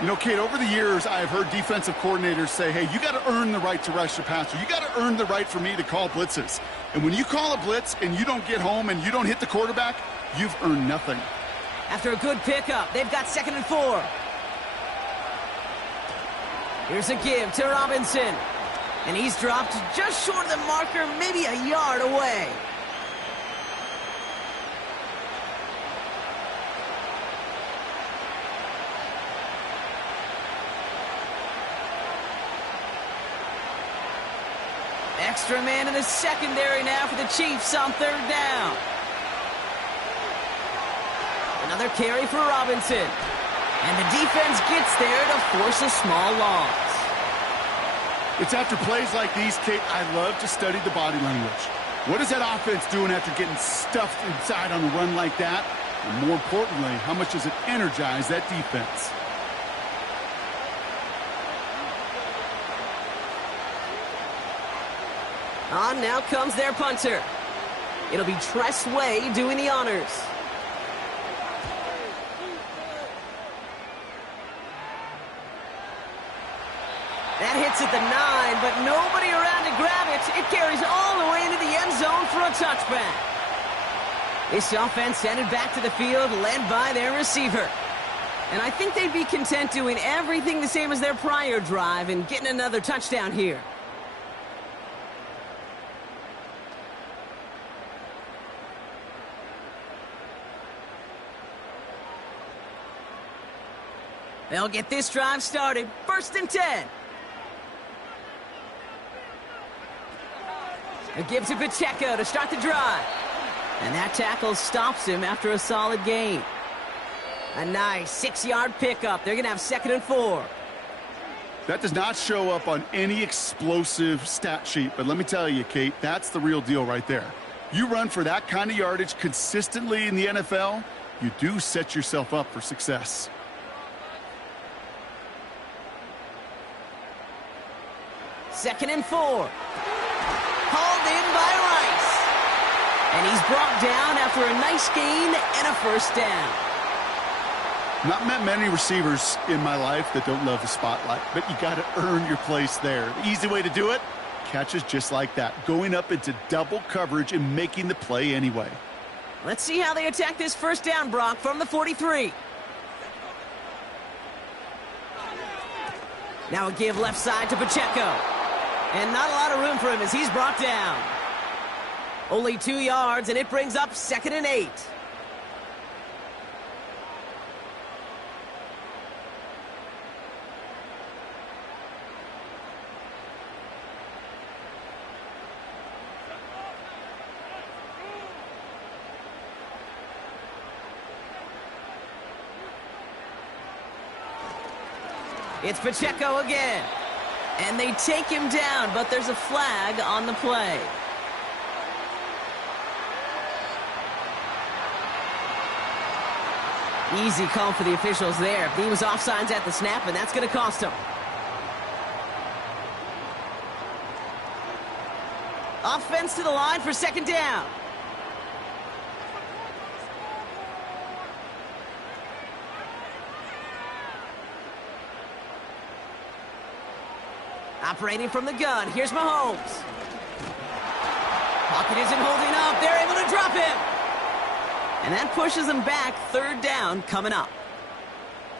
You know, Kate, over the years, I've heard defensive coordinators say, hey, you got to earn the right to rush the passer. You got to earn the right for me to call blitzes. And when you call a blitz and you don't get home and you don't hit the quarterback, you've earned nothing. After a good pickup, they've got 2nd and 4. Here's a give to Robinson. And he's dropped just short of the marker, maybe a yard away. Extra man in the secondary now for the Chiefs on 3rd down. Another carry for Robinson. And the defense gets there to force a small loss. It's after plays like these, Kate, I love to study the body language. What is that offense doing after getting stuffed inside on a run like that? And more importantly, how much does it energize that defense? On now comes their punter. It'll be Tress Way doing the honors. That hits at the 9, but nobody around to grab it. It carries all the way into the end zone for a touchback. This offense headed back to the field, led by their receiver. And I think they'd be content doing everything the same as their prior drive and getting another touchdown here. They'll get this drive started. 1st and 10. A give to Pacheco to start the drive. And that tackle stops him after a solid gain. A nice 6-yard pickup. They're going to have 2nd and 4. That does not show up on any explosive stat sheet, but let me tell you, Kate, that's the real deal right there. You run for that kind of yardage consistently in the NFL, you do set yourself up for success. Second and 4. Hauled in by Rice. And he's brought down after a nice gain and a first down. Not met many receivers in my life that don't love the spotlight, but you got to earn your place there. The easy way to do it, catches just like that, going up into double coverage and making the play anyway. Let's see how they attack this first down, Brock, from the 43. Now a give left side to Pacheco. And not a lot of room for him as he's brought down. Only 2 yards, and it brings up 2nd and 8. It's Pacheco again. And they take him down, but there's a flag on the play. Easy call for the officials there. He was offsides at the snap, and that's going to cost him. Offense to the line for 2nd down. Operating from the gun, here's Mahomes. Pocket isn't holding up. They're able to drop him. And that pushes them back. 3rd down coming up.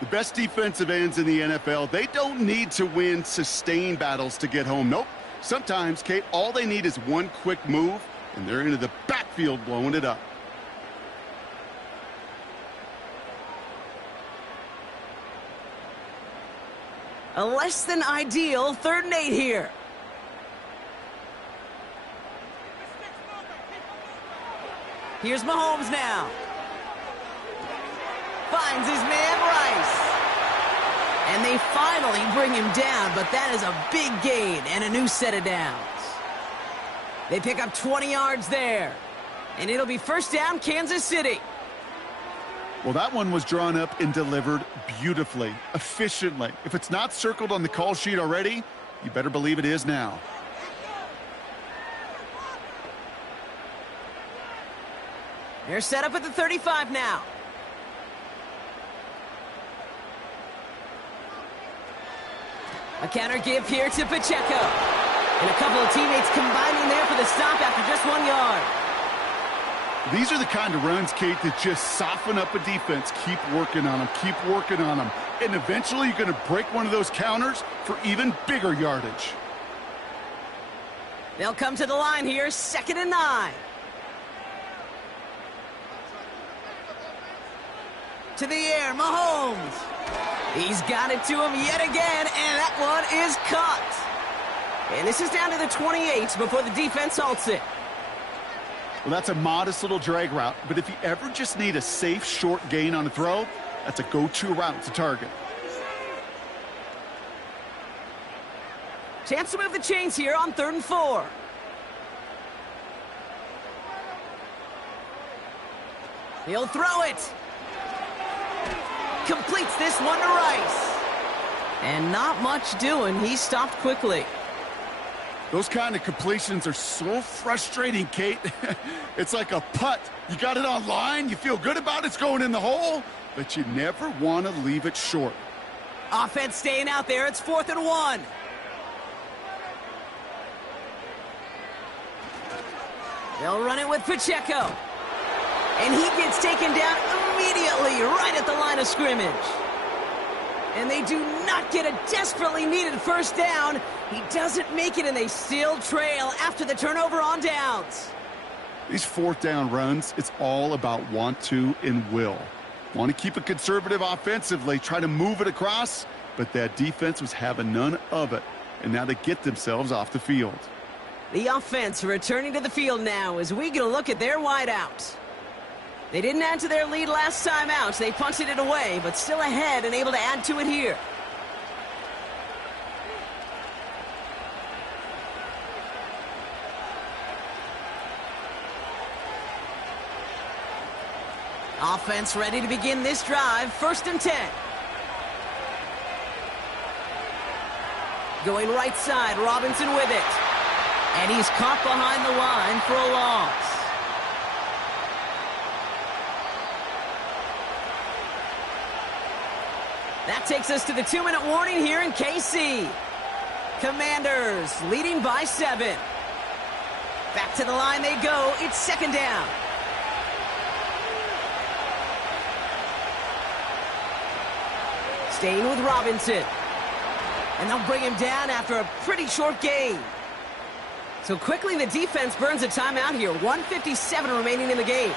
The best defensive ends in the NFL, they don't need to win sustained battles to get home. Nope. Sometimes, Kate, all they need is one quick move, and they're into the backfield blowing it up. A less than ideal 3rd and 8 here. Here's Mahomes now. Finds his man Rice. And they finally bring him down, but that is a big gain and a new set of downs. They pick up 20 yards there. And it'll be 1st down, Kansas City. Well, that one was drawn up and delivered beautifully, efficiently. If it's not circled on the call sheet already, you better believe it is now. They're set up at the 35 now. A counter give here to Pacheco. And a couple of teammates combining there for the stop after just 1 yard. These are the kind of runs, Kate, that just soften up a defense. Keep working on them, keep working on them. And eventually you're going to break one of those counters for even bigger yardage. They'll come to the line here, 2nd and 9. To the air, Mahomes. He's got it to him yet again, and that one is caught. And this is down to the 28 before the defense halts it. Well, that's a modest little drag route, but if you ever just need a safe, short gain on a throw, that's a go-to route to target. Chance to move the chains here on 3rd and 4. He'll throw it. Completes this one to Rice. And not much doing. He stopped quickly. Those kind of completions are so frustrating, Kate. It's like a putt. You got it on line, you feel good about it's going in the hole, but you never want to leave it short. Offense staying out there. It's 4th and 1. They'll run it with Pacheco. And he gets taken down immediately right at the line of scrimmage. And they do not get a desperately needed 1st down. He doesn't make it, and they still trail after the turnover on downs. These 4th down runs, it's all about want to and will. Want to keep it conservative offensively, try to move it across, but that defense was having none of it. And now they get themselves off the field. The offense returning to the field now as we get a look at their wideout. They didn't add to their lead last time out. They punted it away, but still ahead and able to add to it here. Offense ready to begin this drive. 1st and 10. Going right side, Robinson with it. And he's caught behind the line for a loss. That takes us to the 2-minute warning here in KC. Commanders leading by 7. Back to the line they go. It's 2nd down. Staying with Robinson. And they'll bring him down after a pretty short gain. So quickly the defense burns a timeout here. 1:57 remaining in the game.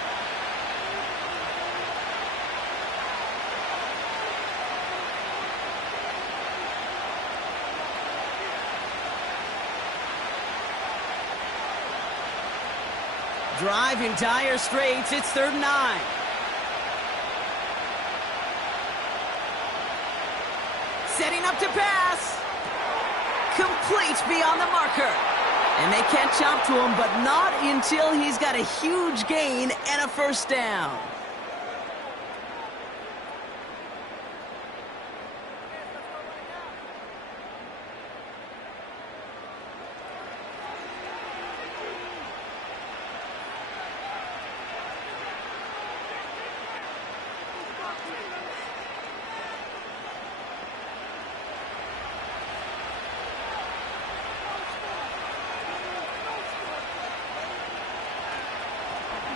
Drive in dire straits. It's 3rd and 9. Setting up to pass. Complete beyond the marker. And they catch up to him, but not until he's got a huge gain and a 1st down.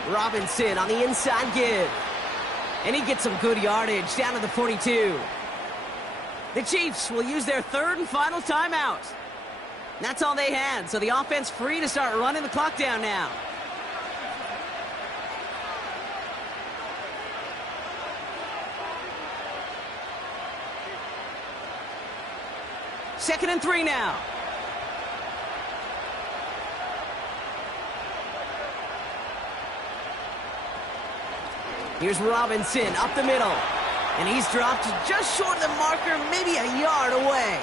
Robinson on the inside give. And he gets some good yardage down to the 42. The Chiefs will use their 3rd and final timeout. That's all they had, so the offense free to start running the clock down now. Second and 3 now. Here's Robinson up the middle. And he's dropped just short of the marker, maybe a yard away.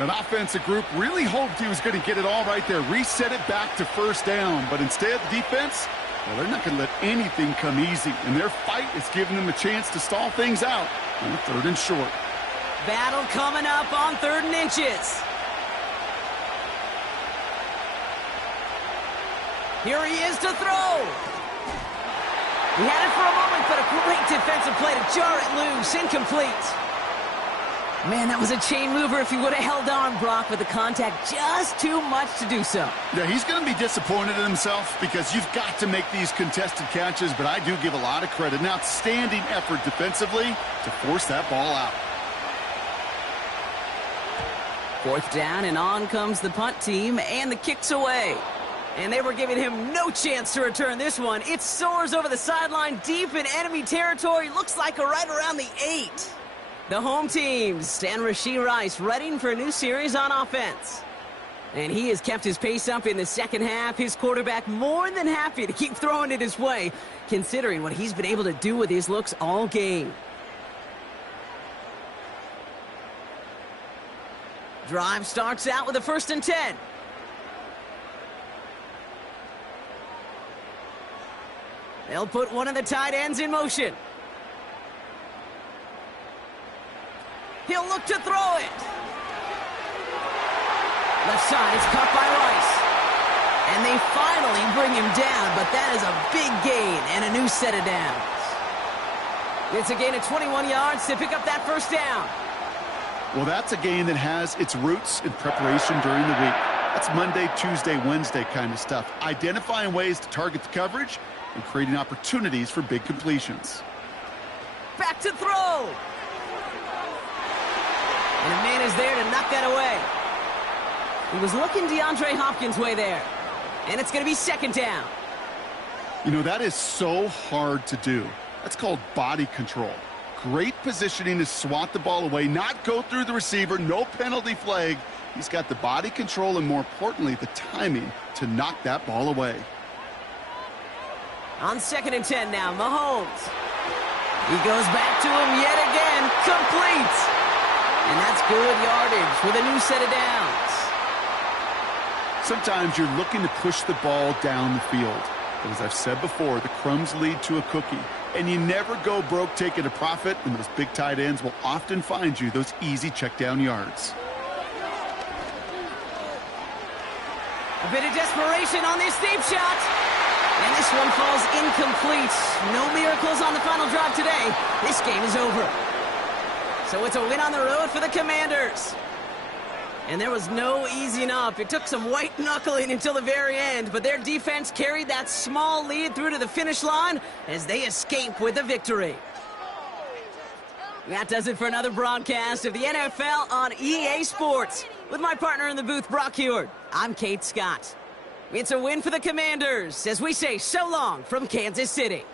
An offensive group really hoped he was going to get it all right there, reset it back to 1st down. But instead, the defense, well, they're not going to let anything come easy. And their fight is giving them a chance to stall things out on 3rd and short. Battle coming up on 3rd and inches. Here he is to throw. He had it for a moment, but a great defensive play to jar it loose. Incomplete. Man, that was a chain mover if he would have held on, Brock, but the contact just too much to do so. Yeah, he's going to be disappointed in himself because you've got to make these contested catches, but I do give a lot of credit. An outstanding effort defensively to force that ball out. 4th down, and on comes the punt team, and the kick's away. And they were giving him no chance to return this one. It soars over the sideline deep in enemy territory. Looks like right around the 8. The home teams and Rashee Rice readying for a new series on offense. And he has kept his pace up in the 2nd half. His quarterback more than happy to keep throwing it his way, considering what he's been able to do with his looks all game. Drive starts out with a 1st and 10. They'll put one of the tight ends in motion. He'll look to throw it. Left side is caught by Rice. And they finally bring him down, but that is a big gain and a new set of downs. It's a gain of 21 yards to pick up that 1st down. Well, that's a game that has its roots in preparation during the week. That's Monday, Tuesday, Wednesday kind of stuff. Identifying ways to target the coverage and creating opportunities for big completions. Back to throw. And a man is there to knock that away. He was looking DeAndre Hopkins' way there. And it's going to be 2nd down. You know, that is so hard to do. That's called body control. Great positioning to swat the ball away, not go through the receiver, no penalty flag, He's got the body control and, more importantly, the timing to knock that ball away. On 2nd and 10 now, Mahomes. He goes back to him yet again, complete. And that's good yardage with a new set of downs. Sometimes you're looking to push the ball down the field. But as I've said before, the crumbs lead to a cookie. And you never go broke taking a profit, and those big tight ends will often find you those easy check down yards. A bit of desperation on this deep shot. And this one falls incomplete. No miracles on the final drive today. This game is over. So it's a win on the road for the Commanders. And there was no easing up. It took some white knuckling until the very end, but their defense carried that small lead through to the finish line as they escape with a victory. That does it for another broadcast of the NFL on EA Sports. With my partner in the booth, Brock Heward, I'm Kate Scott. It's a win for the Commanders as we say so long from Kansas City.